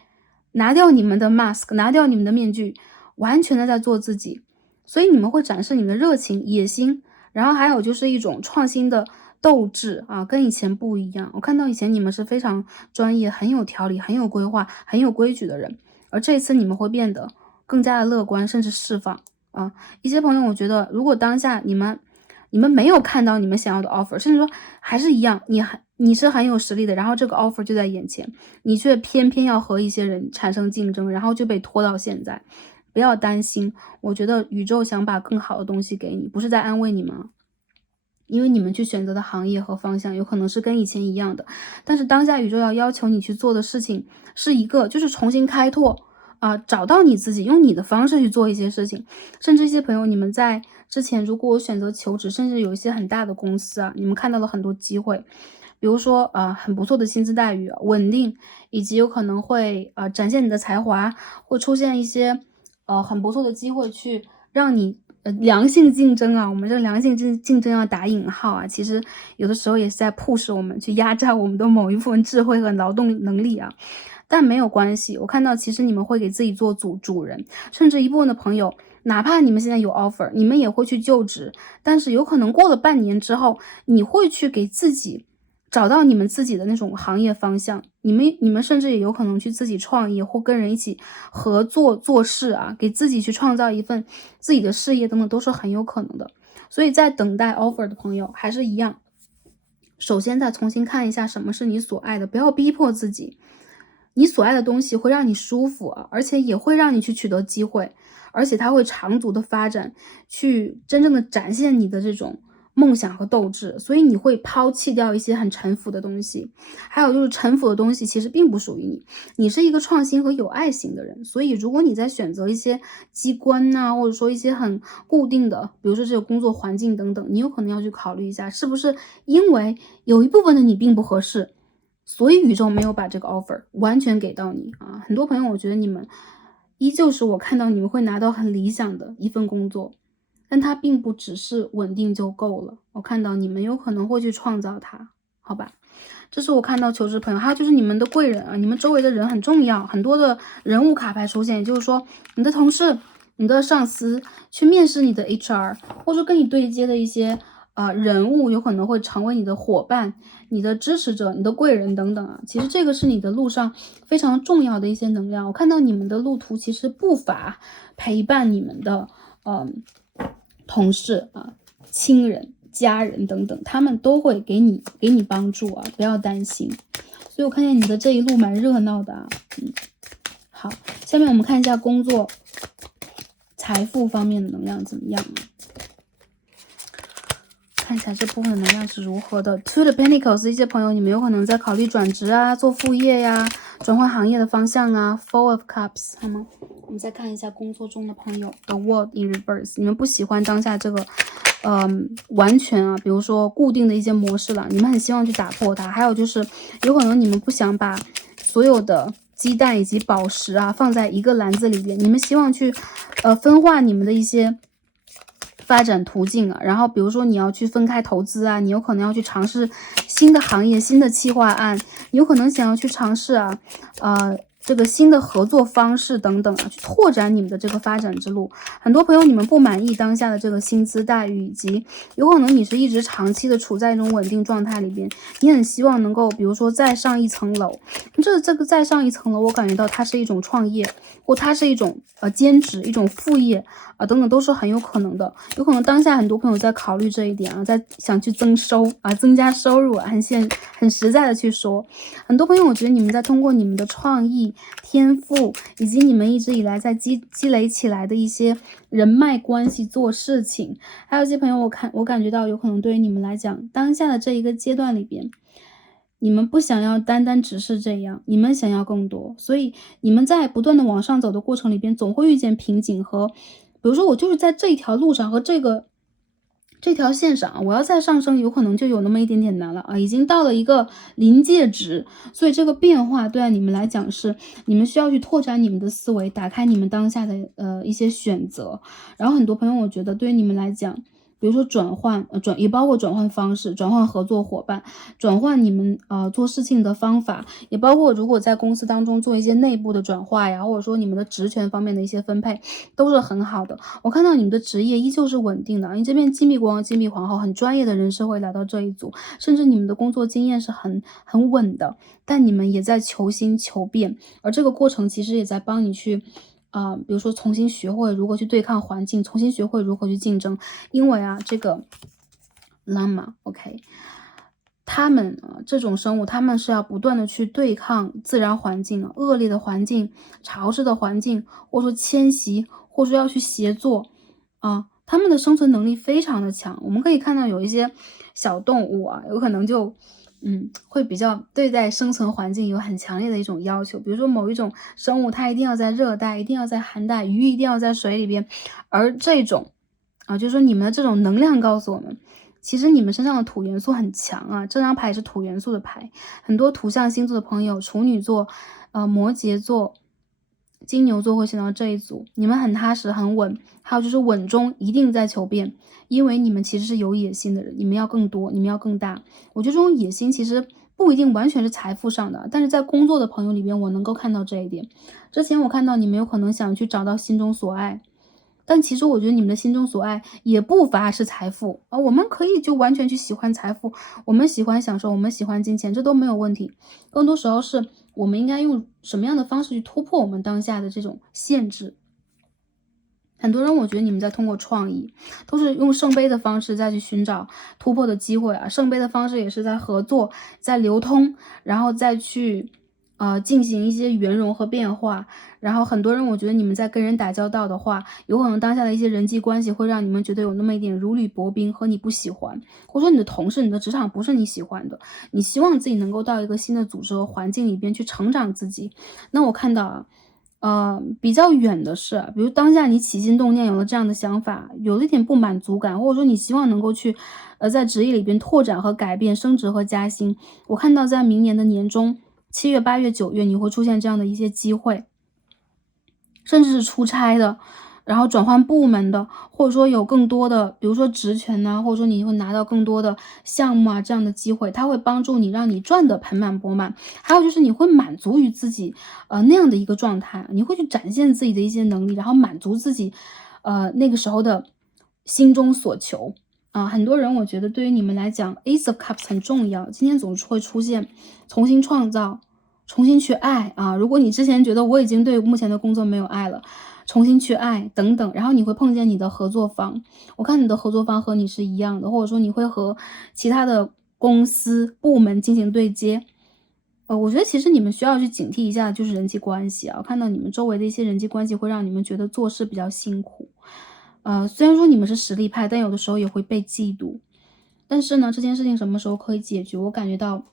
拿掉你们的 mask， 拿掉你们的面具，完全的在做自己，所以你们会展示你们的热情、野心，然后还有就是一种创新的斗志啊，跟以前不一样。我看到以前你们是非常专业、很有条理、很有规划、很有规矩的人，而这一次你们会变得更加的乐观，甚至释放啊。一些朋友，我觉得如果当下你们没有看到你们想要的 offer， 甚至说还是一样，你是很有实力的，然后这个 offer 就在眼前，你却偏偏要和一些人产生竞争，然后就被拖到现在。不要担心，我觉得宇宙想把更好的东西给你，不是在安慰你们，因为你们去选择的行业和方向有可能是跟以前一样的，但是当下宇宙要求你去做的事情是一个就是重新开拓啊，找到你自己，用你的方式去做一些事情。甚至一些朋友，你们在之前如果选择求职，甚至有一些很大的公司啊，你们看到了很多机会，比如说很不错的薪资待遇、稳定，以及有可能会展现你的才华，会出现一些很不错的机会去让你良性竞争啊，我们这个良性竞争要打引号啊，其实有的时候也是在push我们去压榨我们的某一部分智慧和劳动能力啊。但没有关系，我看到其实你们会给自己做主人，甚至一部分的朋友，哪怕你们现在有 offer， 你们也会去就职，但是有可能过了半年之后，你会去给自己找到你们自己的那种行业方向，你们甚至也有可能去自己创业，或跟人一起合作做事啊，给自己去创造一份自己的事业等等，都是很有可能的。所以在等待 offer 的朋友还是一样，首先再重新看一下什么是你所爱的，不要逼迫自己。你所爱的东西会让你舒服啊，而且也会让你去取得机会，而且它会长足的发展，去真正的展现你的这种梦想和斗志，所以你会抛弃掉一些很陈腐的东西。还有就是陈腐的东西其实并不属于你，你是一个创新和有爱心的人，所以如果你在选择一些机关啊，或者说一些很固定的，比如说这个工作环境等等，你有可能要去考虑一下，是不是因为有一部分的你并不合适，所以宇宙没有把这个 offer 完全给到你啊。很多朋友，我觉得你们依旧是我看到你们会拿到很理想的一份工作，但它并不只是稳定就够了，我看到你们有可能会去创造它，好吧？这是我看到求职朋友。还有就是你们的贵人啊，你们周围的人很重要，很多的人物卡牌出现，也就是说你的同事、你的上司去面试你的 HR， 或者跟你对接的一些人物，有可能会成为你的伙伴、你的支持者、你的贵人等等啊。其实这个是你的路上非常重要的一些能量。我看到你们的路途其实不乏陪伴你们的同事啊、亲人、家人等等，他们都会给你帮助啊，不要担心。所以我看见你的这一路蛮热闹的啊。好，下面我们看一下工作、财富方面的能量怎么样啊？看一下这部分的能量是如何的。Two the Pentacles， 一些朋友你们有可能在考虑转职啊、做副业呀、转换行业的方向啊。Four of Cups， 好吗？我们再看一下工作中的朋友 The World in Reverse， 你们不喜欢当下这个完全啊，比如说固定的一些模式了，你们很希望去打破它。还有就是有可能你们不想把所有的鸡蛋以及宝石啊放在一个篮子里边，你们希望去分化你们的一些发展途径啊，然后比如说你要去分开投资啊，你有可能要去尝试新的行业、新的企划案，你有可能想要去尝试啊，这个新的合作方式等等啊，去拓展你们的这个发展之路。很多朋友你们不满意当下的这个薪资待遇，以及有可能你是一直长期的处在一种稳定状态里边，你很希望能够比如说再上一层楼。这个再上一层楼，我感觉到它是一种创业，或它是一种兼职、一种副业啊等等，都是很有可能的。有可能当下很多朋友在考虑这一点啊，在想去增加收入啊，很实在的去说。很多朋友我觉得你们在通过你们的创意天赋，以及你们一直以来在积累起来的一些人脉关系做事情。还有一些朋友我感觉到有可能对于你们来讲，当下的这一个阶段里边，你们不想要单单只是这样，你们想要更多，所以你们在不断的往上走的过程里边，总会遇见瓶颈和比如说我就是在这一条路上和这条线上，我要再上升，有可能就有那么一点点难了啊，已经到了一个临界值，所以这个变化对你们来讲是你们需要去拓展你们的思维，打开你们当下的一些选择。然后很多朋友，我觉得对于你们来讲，比如说也包括转换方式、转换合作伙伴、转换你们做事情的方法，也包括如果在公司当中做一些内部的转化呀，或者说你们的职权方面的一些分配，都是很好的。我看到你们的职业依旧是稳定的，你这边金币国王、金币皇后很专业的人士会来到这一组，甚至你们的工作经验是很稳的，但你们也在求新求变，而这个过程其实也在帮你去比如说重新学会如何去对抗环境，重新学会如何去竞争。因为这个 llama OK， 他们这种生物，他们是要不断的去对抗自然环境恶劣的环境、潮湿的环境，或者说迁徙，或者说要去协作他们的生存能力非常的强。我们可以看到有一些小动物有可能就会比较对待生存环境有很强烈的一种要求，比如说某一种生物，它一定要在热带，一定要在寒带，鱼一定要在水里边，而这种就是说你们的这种能量告诉我们，其实你们身上的土元素很强这张牌是土元素的牌，很多土象星座的朋友，处女座、摩羯座、金牛座会选到这一组，你们很踏实很稳，还有就是稳中一定在求变，因为你们其实是有野心的人，你们要更多，你们要更大。我觉得这种野心其实不一定完全是财富上的，但是在工作的朋友里边，我能够看到这一点。之前我看到你们有可能想去找到心中所爱，但其实我觉得你们的心中所爱也不乏是财富我们可以就完全去喜欢财富，我们喜欢享受，我们喜欢金钱，这都没有问题。更多时候是我们应该用什么样的方式去突破我们当下的这种限制。很多人我觉得你们在通过创意，都是用圣杯的方式再去寻找突破的机会圣杯的方式也是在合作，在流通，然后再去进行一些圆融和变化。然后很多人我觉得你们在跟人打交道的话，有可能当下的一些人际关系会让你们觉得有那么一点如履薄冰和你不喜欢，或者说你的同事、你的职场不是你喜欢的，你希望自己能够到一个新的组织和环境里边去成长自己。那我看到比较远的是，比如当下你起心动念有了这样的想法，有了一点不满足感，或者说你希望能够去在职业里边拓展和改变、升职和加薪。我看到在明年的年中7月、8月、9月你会出现这样的一些机会，甚至是出差的，然后转换部门的，或者说有更多的比如说职权或者说你会拿到更多的项目这样的机会，它会帮助你让你赚得盆满钵满。还有就是你会满足于自己那样的一个状态，你会去展现自己的一些能力，然后满足自己那个时候的心中所求很多人我觉得对于你们来讲 Ace of Cups 很重要，今天总是会出现重新创造，重新去爱如果你之前觉得我已经对目前的工作没有爱了，重新去爱等等，然后你会碰见你的合作方，我看你的合作方和你是一样的，或者说你会和其他的公司部门进行对接。我觉得其实你们需要去警惕一下就是人际关系我看到你们周围的一些人际关系会让你们觉得做事比较辛苦。虽然说你们是实力派，但有的时候也会被嫉妒。但是呢，这件事情什么时候可以解决？我感觉到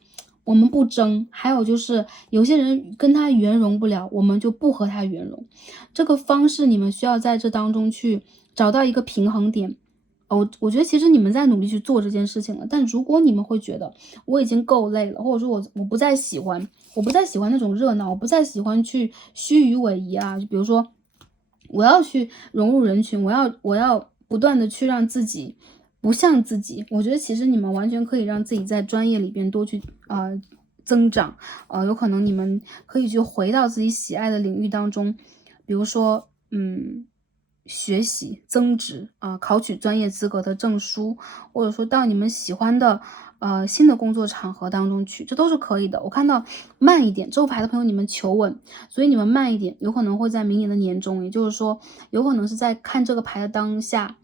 我们不争，还有就是有些人跟他圆融不了，我们就不和他圆融。这个方式你们需要在这当中去找到一个平衡点。我觉得其实你们在努力去做这件事情了，但如果你们会觉得我已经够累了，或者说我不再喜欢那种热闹，我不再喜欢去虚与委蛇就比如说我要去融入人群，我要不断的去让自己不像自己。我觉得其实你们完全可以让自己在专业里边多去增长有可能你们可以去回到自己喜爱的领域当中，比如说学习增值考取专业资格的证书，或者说到你们喜欢的新的工作场合当中去，这都是可以的。我看到慢一点，周牌的朋友你们求稳，所以你们慢一点，有可能会在明年的年中，也就是说有可能是在看这个牌的当下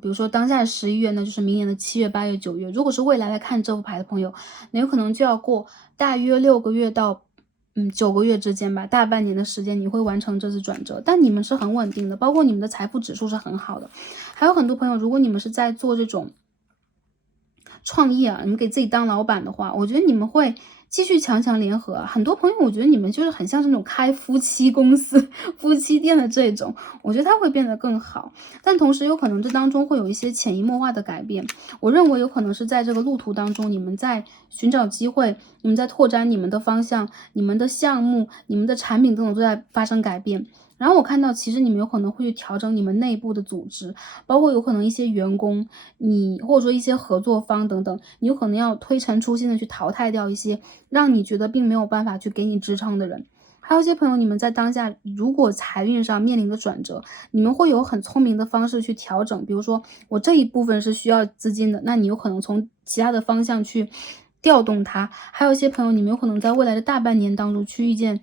比如说当下的11月呢，就是明年的7月、8月、9月。如果是未来来看这副牌的朋友，那有可能就要过大约6个月到9个月之间吧，大半年的时间你会完成这次转折，但你们是很稳定的，包括你们的财富指数是很好的。还有很多朋友，如果你们是在做这种创业啊，你们给自己当老板的话，我觉得你们会继续强强联合啊。很多朋友，我觉得你们就是很像这种开夫妻公司、夫妻店的这种，我觉得它会变得更好。但同时，有可能这当中会有一些潜移默化的改变。我认为有可能是在这个路途当中，你们在寻找机会，你们在拓展你们的方向、你们的项目、你们的产品等等都在发生改变。然后我看到，其实你们有可能会去调整你们内部的组织，包括有可能一些员工，你或者说一些合作方等等，你有可能要推陈出新的去淘汰掉一些让你觉得并没有办法去给你支撑的人。还有一些朋友，你们在当下如果财运上面临的转折，你们会有很聪明的方式去调整。比如说，我这一部分是需要资金的，那你有可能从其他的方向去调动它。还有一些朋友，你们有可能在未来的大半年当中去遇见，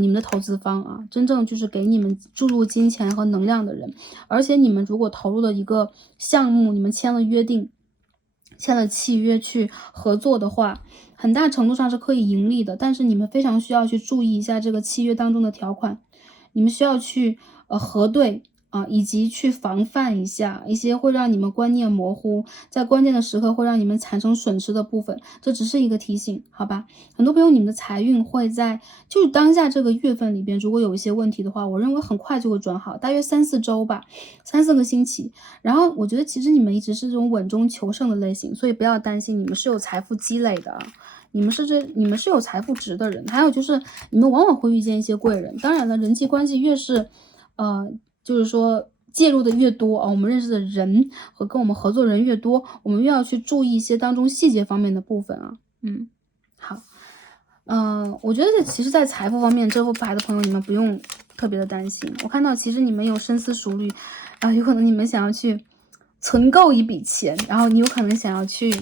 你们的投资方啊，真正就是给你们注入金钱和能量的人。而且你们如果投入了一个项目，你们签了约定，签了契约去合作的话，很大程度上是可以盈利的，但是你们非常需要去注意一下这个契约当中的条款，你们需要去核对啊，以及去防范一下一些会让你们观念模糊，在关键的时刻会让你们产生损失的部分，这只是一个提醒，好吧？很多朋友，你们的财运会在就是当下这个月份里边，如果有一些问题的话，我认为很快就会转好，大约3-4周吧，3-4个星期。然后我觉得其实你们一直是这种稳中求胜的类型，所以不要担心，你们是有财富积累的啊。你们是有财富值的人，还有就是你们往往会遇见一些贵人。当然了，人际关系越是，就是说介入的越多啊，我们认识的人和跟我们合作人越多，我们越要去注意一些当中细节方面的部分啊。好，我觉得其实在财富方面，这副牌的朋友你们不用特别的担心。我看到其实你们有深思熟虑，有可能你们想要去存够一笔钱，然后你有可能想要去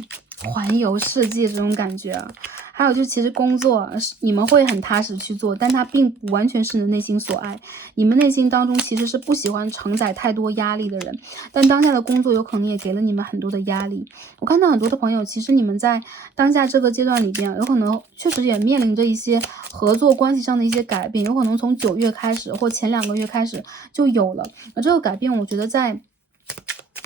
环游世界这种感觉啊。还有就其实工作你们会很踏实去做，但它并不完全是你的内心所爱。你们内心当中其实是不喜欢承载太多压力的人，但当下的工作有可能也给了你们很多的压力。我看到很多的朋友，其实你们在当下这个阶段里边，有可能确实也面临着一些合作关系上的一些改变，有可能从9月开始或前2个月开始就有了。这个改变我觉得在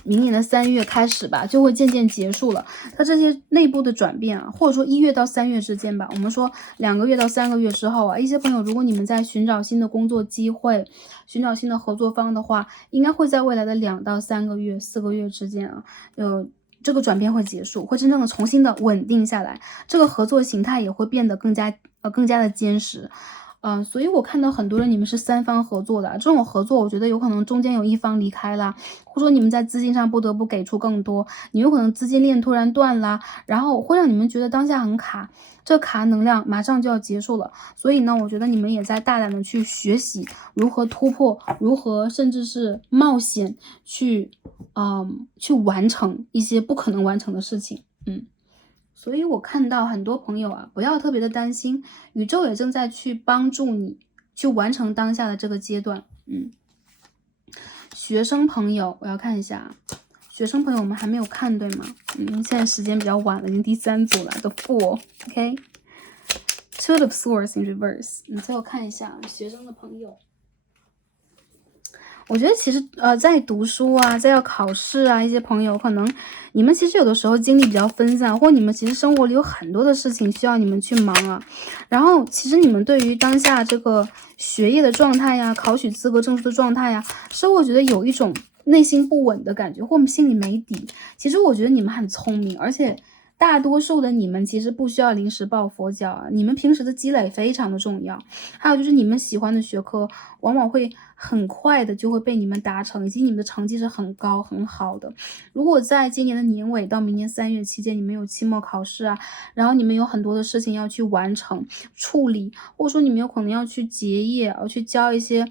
明年的3月开始吧，就会渐渐结束了。它这些内部的转变啊，或者说1月到3月之间吧，我们说2个月到3个月之后啊，一些朋友如果你们在寻找新的工作机会，寻找新的合作方的话，应该会在未来的2到3个月、4个月之间啊，这个转变会结束，会真正的重新的稳定下来，这个合作形态也会变得更加的坚实。所以我看到很多人你们是3方合作的，这种合作我觉得有可能中间有一方离开啦，或者说你们在资金上不得不给出更多，你有可能资金链突然断啦，然后会让你们觉得当下很卡，这卡能量马上就要结束了。所以呢，我觉得你们也在大胆的去学习如何突破，如何甚至是冒险去完成一些不可能完成的事情。所以我看到很多朋友啊，不要特别的担心，宇宙也正在去帮助你去完成当下的这个阶段。学生朋友，我要看一下啊，学生朋友我们还没有看对吗？现在时间比较晚了，已经第3组了，The Fool，OK，Two of Swords in reverse。最后看一下学生的朋友。我觉得其实在读书啊，在要考试啊，一些朋友可能你们其实有的时候精力比较分散，或你们其实生活里有很多的事情需要你们去忙啊。然后其实你们对于当下这个学业的状态呀，考取资格证书的状态呀，是我觉得有一种内心不稳的感觉，或我们心里没底。其实我觉得你们很聪明，而且大多数的你们其实不需要临时抱佛脚啊，你们平时的积累非常的重要。还有就是你们喜欢的学科，往往会很快的就会被你们达成，以及你们的成绩是很高很好的。如果在今年的年尾到明年3月期间，你们有期末考试啊，然后你们有很多的事情要去完成处理，或者说你们有可能要去结业，要去交一些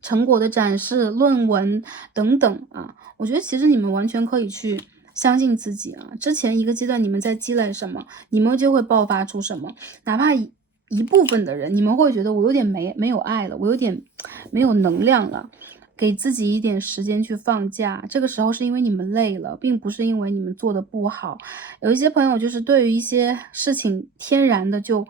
成果的展示、论文等等啊，我觉得其实你们完全可以去相信自己啊。之前一个阶段你们在积累什么，你们就会爆发出什么。哪怕一部分的人，你们会觉得我有点没有爱了，我有点没有能量了，给自己一点时间去放假。这个时候是因为你们累了，并不是因为你们做的不好。有一些朋友就是对于一些事情天然的就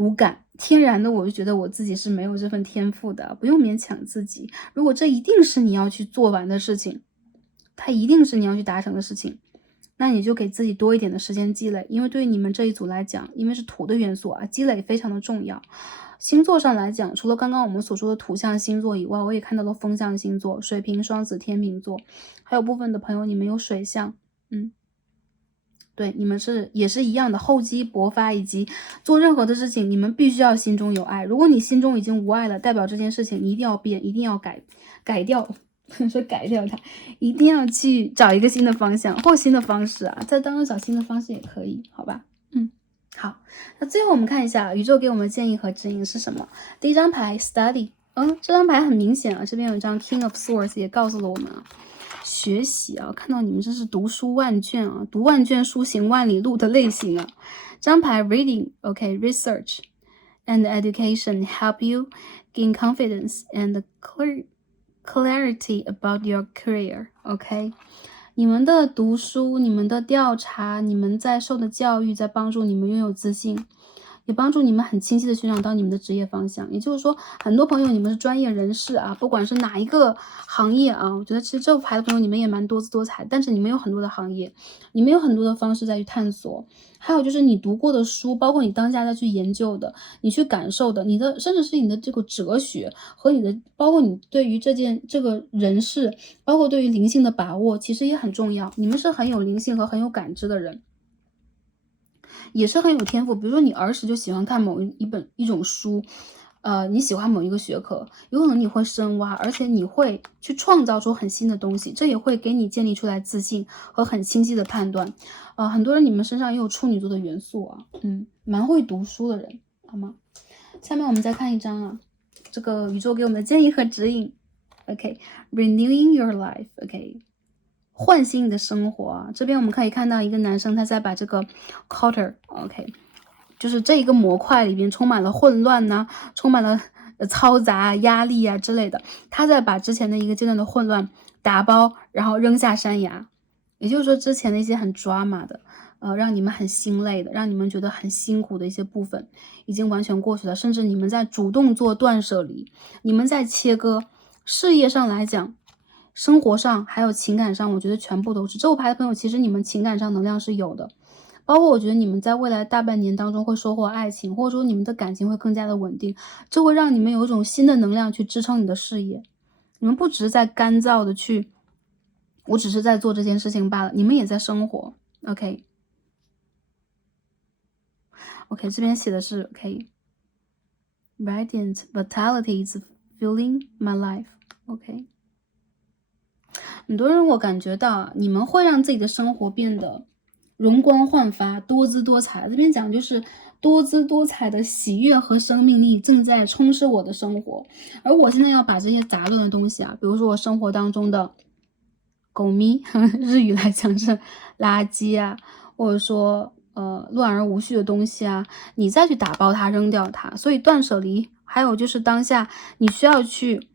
无感，天然的我就觉得我自己是没有这份天赋的，不用勉强自己。如果这一定是你要去做完的事情，它一定是你要去达成的事情，那你就给自己多一点的时间积累，因为对于你们这一组来讲，因为是土的元素啊，积累非常的重要。星座上来讲，除了刚刚我们所说的土象星座以外，我也看到了风象星座，水瓶、双子、天秤座，还有部分的朋友你们有水象，对，你们也是一样的，厚积薄发，以及做任何的事情，你们必须要心中有爱。如果你心中已经无爱了，代表这件事情你一定要变，一定要改掉，说改掉它，一定要去找一个新的方向或新的方式啊，在当中找新的方式也可以，好吧？好，那最后我们看一下宇宙给我们的建议和指引是什么。第一张牌 Study， 这张牌很明显啊，这边有一张 King of Swords 也告诉了我们啊。学习啊，看到你们这是读书万卷啊，读万卷书行万里路的类型啊。这张牌 research and education help you gain confidence and clarity about your career. OK， 你们的读书、你们的调查、你们在受的教育，在帮助你们拥有自信。也帮助你们很清晰的寻找到你们的职业方向。也就是说，很多朋友你们是专业人士啊，不管是哪一个行业啊，我觉得其实这副牌的朋友你们也蛮多姿多彩，但是你们有很多的行业，你们有很多的方式再去探索。还有就是你读过的书，包括你当下再去研究的，你去感受的，你的甚至是你的这个哲学和你的，包括你对于这个人事，包括对于灵性的把握，其实也很重要。你们是很有灵性和很有感知的人。也是很有天赋，比如说你儿时就喜欢看一种书，你喜欢某一个学科，有可能你会深挖，而且你会去创造出很新的东西，这也会给你建立出来自信和很清晰的判断。很多人你们身上也有处女座的元素啊，蛮会读书的人，好吗？下面我们再看一张啊，这个宇宙给我们的建议和指引。OK，renewing your life。OK。唤醒你的生活啊！这边我们可以看到一个男生，他在把这个 quarter，OK，就是这一个模块里边充满了混乱呐，充满了嘈杂、压力啊之类的。他在把之前的一个阶段的混乱打包，然后扔下山崖。也就是说，之前的一些很 drama 的，让你们很心累的，让你们觉得很辛苦的一些部分，已经完全过去了。甚至你们在主动做断舍离，你们在切割。事业上来讲，生活上还有情感上，我觉得全部都是。这副牌的朋友，其实你们情感上能量是有的，包括我觉得你们在未来大半年当中会收获爱情，或者说你们的感情会更加的稳定，这会让你们有一种新的能量去支撑你的事业。你们不只是在干燥的去，我只是在做这件事情罢了，你们也在生活。OK， 这边写的是 OK，radiant vitality is filling my life。OK。很多人我感觉到你们会让自己的生活变得容光焕发、多姿多彩。这边讲就是多姿多彩的喜悦和生命力正在充斥我的生活，而我现在要把这些杂乱的东西啊，比如说我生活当中的狗咪，日语来讲是垃圾啊，或者说乱而无序的东西啊，你再去打包它、扔掉它。所以断舍离，还有就是当下你需要去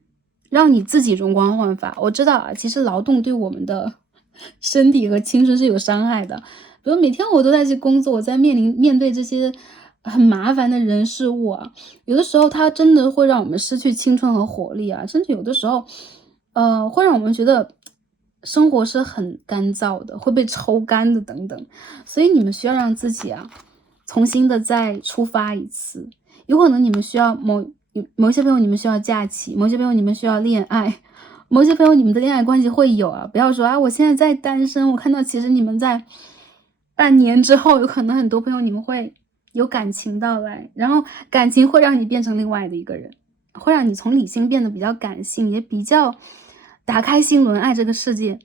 让你自己容光焕发。我知道啊，其实劳动对我们的身体和青春是有伤害的。比如每天我都在去工作，我在面对这些很麻烦的人事物啊，有的时候它真的会让我们失去青春和活力啊，甚至有的时候，会让我们觉得生活是很干燥的，会被抽干的等等。所以你们需要让自己啊，重新的再出发一次。有可能你们需要某些朋友你们需要假期，某些朋友你们需要恋爱，某些朋友你们的恋爱关系会有啊，不要说啊我现在在单身，我看到其实你们在半年之后，有可能很多朋友你们会有感情到来，然后感情会让你变成另外的一个人，会让你从理性变得比较感性，也比较打开心轮爱这个世界。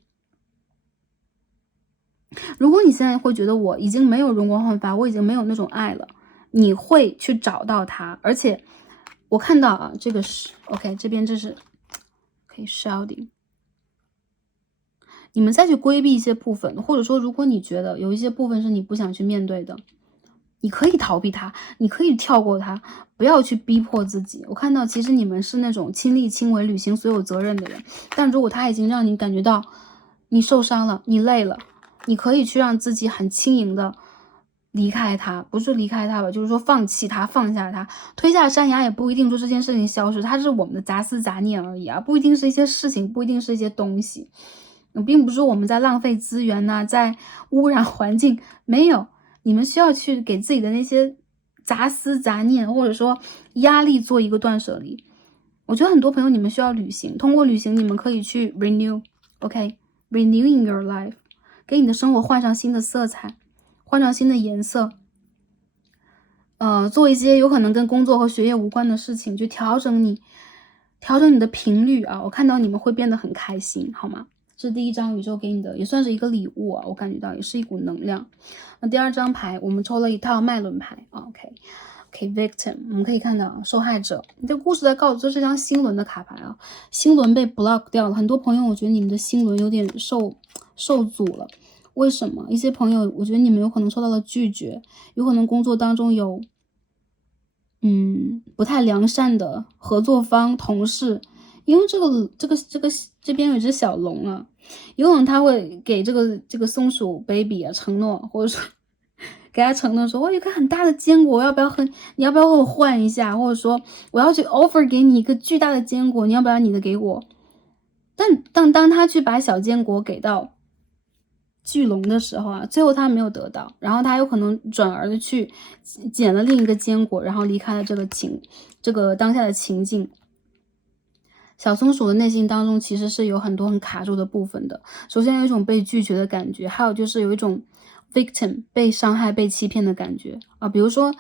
如果你现在会觉得我已经没有容光焕发，我已经没有那种爱了，你会去找到它。而且我看到啊，这个是 OK， 这边这是可以 shouting， 你们再去规避一些部分，或者说如果你觉得有一些部分是你不想去面对的，你可以逃避它，你可以跳过它，不要去逼迫自己。我看到其实你们是那种亲力亲为履行所有责任的人，但如果他已经让你感觉到你受伤了，你累了，你可以去让自己很轻盈的离开他，不是离开他吧，就是说放弃他，放下他，推下山崖也不一定说这件事情消失，它是我们的杂思杂念而已啊，不一定是一些事情，不一定是一些东西，并不是我们在浪费资源呐、在污染环境，没有，你们需要去给自己的那些杂思杂念或者说压力做一个断舍离。我觉得很多朋友你们需要旅行，通过旅行你们可以去 renewing your life， 给你的生活换上新的色彩，换上新的颜色，做一些有可能跟工作和学业无关的事情，去调整你的频率啊，我看到你们会变得很开心，好吗？这是第一张宇宙给你的，也算是一个礼物啊，我感觉到也是一股能量。那第二张牌，我们抽了一套脉轮牌啊 ，OK，victim，我们可以看到受害者，你这故事在告诉这是张星轮的卡牌啊，星轮被 block 掉了，很多朋友我觉得你们的星轮有点受阻了。为什么？一些朋友，我觉得你们有可能受到了拒绝，有可能工作当中有，不太良善的合作方、同事，因为这边有一只小龙啊，有可能他会给这个松鼠 baby 啊承诺，或者说给他承诺说，我有一个很大的坚果，你要不要和我换一下？或者说我要去 offer 给你一个巨大的坚果，你要不要你的给我？但当他去把小坚果给到巨龙的时候啊，最后他没有得到，然后他有可能转而的去捡了另一个坚果，然后离开了这个当下的情境。小松鼠的内心当中其实是有很多很卡住的部分的，首先有一种被拒绝的感觉，还有就是有一种 victim 被伤害、被欺骗的感觉啊，比如说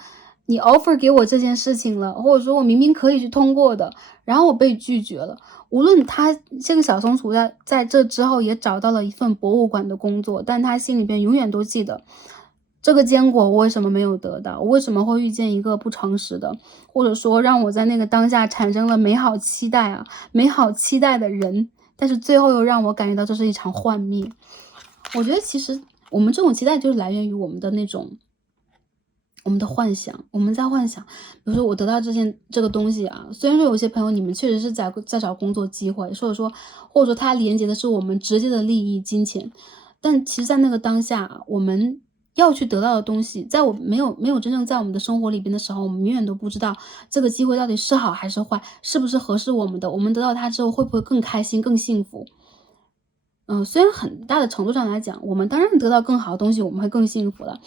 你 offer 给我这件事情了，或者说我明明可以去通过的，然后我被拒绝了。无论他这个小松鼠在这之后也找到了一份博物馆的工作，但他心里边永远都记得这个坚果我为什么没有得到，我为什么会遇见一个不诚实的，或者说让我在那个当下产生了美好期待的人，但是最后又让我感觉到这是一场幻灭。我觉得其实我们这种期待就是来源于我们的幻想，我们在幻想，比如说我得到这个东西啊，虽然说有些朋友你们确实是在找工作机会，或者说它连接的是我们直接的利益、金钱，但其实在那个当下，我们要去得到的东西，在我没有真正在我们的生活里边的时候，我们永远都不知道这个机会到底是好还是坏，是不是合适我们的，我们得到它之后会不会更开心、更幸福。虽然很大的程度上来讲，我们当然得到更好的东西，我们会更幸福了。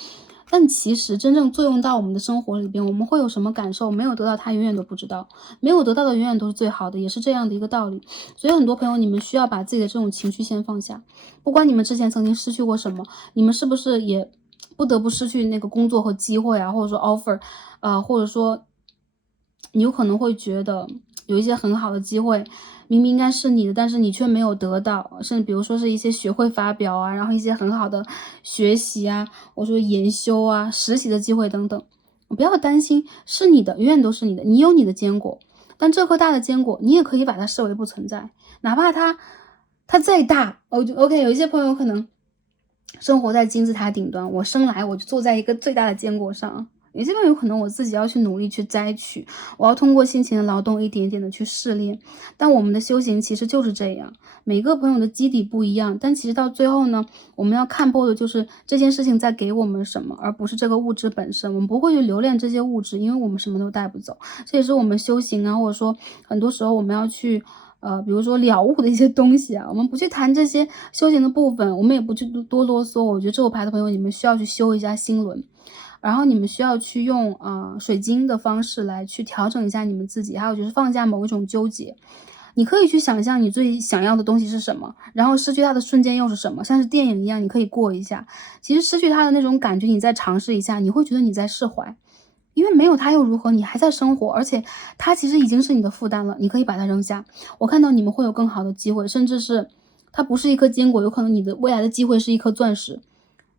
但其实真正作用到我们的生活里边，我们会有什么感受？没有得到它永远都不知道，没有得到的永远都是最好的，也是这样的一个道理。所以很多朋友，你们需要把自己的这种情绪先放下，不管你们之前曾经失去过什么，你们是不是也不得不失去那个工作和机会啊，或者说 offer，或者说你有可能会觉得有一些很好的机会，明明应该是你的，但是你却没有得到，甚至比如说是一些学会发表啊，然后一些很好的学习啊，我说研修啊，实习的机会等等，不要担心，是你的，永远都是你的，你有你的坚果，但这颗大的坚果，你也可以把它视为不存在，哪怕它再大，OK，有一些朋友可能生活在金字塔顶端，我生来我就坐在一个最大的坚果上。有些朋友可能我自己要去努力去摘取，我要通过辛勤的劳动一点一点的去试炼。但我们的修行其实就是这样，每个朋友的基底不一样，但其实到最后呢，我们要看破的就是这件事情在给我们什么，而不是这个物质本身。我们不会去留恋这些物质，因为我们什么都带不走。这也是我们修行啊，或者说很多时候我们要去比如说了悟的一些东西啊，我们不去谈这些修行的部分，我们也不去多啰嗦。我觉得这个牌的朋友，你们需要去修一下心轮。然后你们需要去用水晶的方式来去调整一下你们自己，还有就是放下某一种纠结。你可以去想象你最想要的东西是什么，然后失去它的瞬间又是什么，像是电影一样，你可以过一下。其实失去它的那种感觉，你再尝试一下，你会觉得你在释怀，因为没有它又如何？你还在生活，而且它其实已经是你的负担了，你可以把它扔下。我看到你们会有更好的机会，甚至是它不是一颗坚果，有可能你的未来的机会是一颗钻石，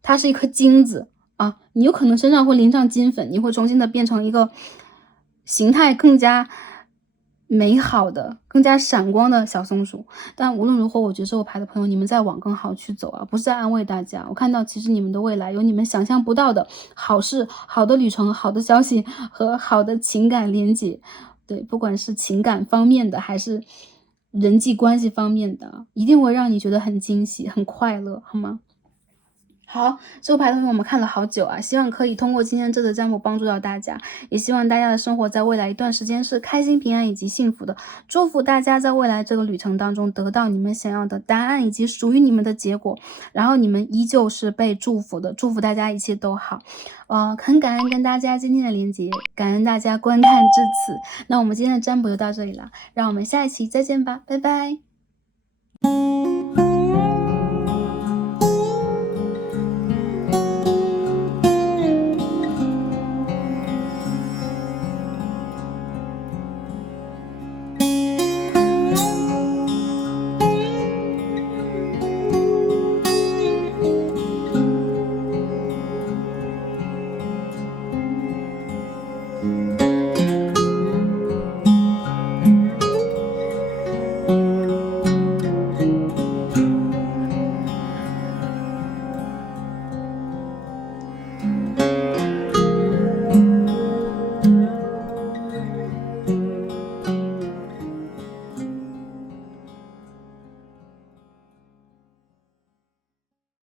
它是一颗金子。你有可能身上会淋上金粉，你会重新的变成一个形态更加美好的、更加闪光的小松鼠。但无论如何，我觉得这个牌的朋友，你们在往更好去走啊，不是在安慰大家。我看到其实你们的未来有你们想象不到的好事、好的旅程、好的消息和好的情感连接。对，不管是情感方面的还是人际关系方面的，一定会让你觉得很惊喜、很快乐，好吗？好，这个牌同学我们看了好久啊，希望可以通过今天这次占卜帮助到大家，也希望大家的生活在未来一段时间是开心、平安以及幸福的。祝福大家在未来这个旅程当中得到你们想要的答案以及属于你们的结果，然后你们依旧是被祝福的，祝福大家一切都好。很感恩跟大家今天的连接，感恩大家观看至此。那我们今天的占卜就到这里了，让我们下一期再见吧，拜拜。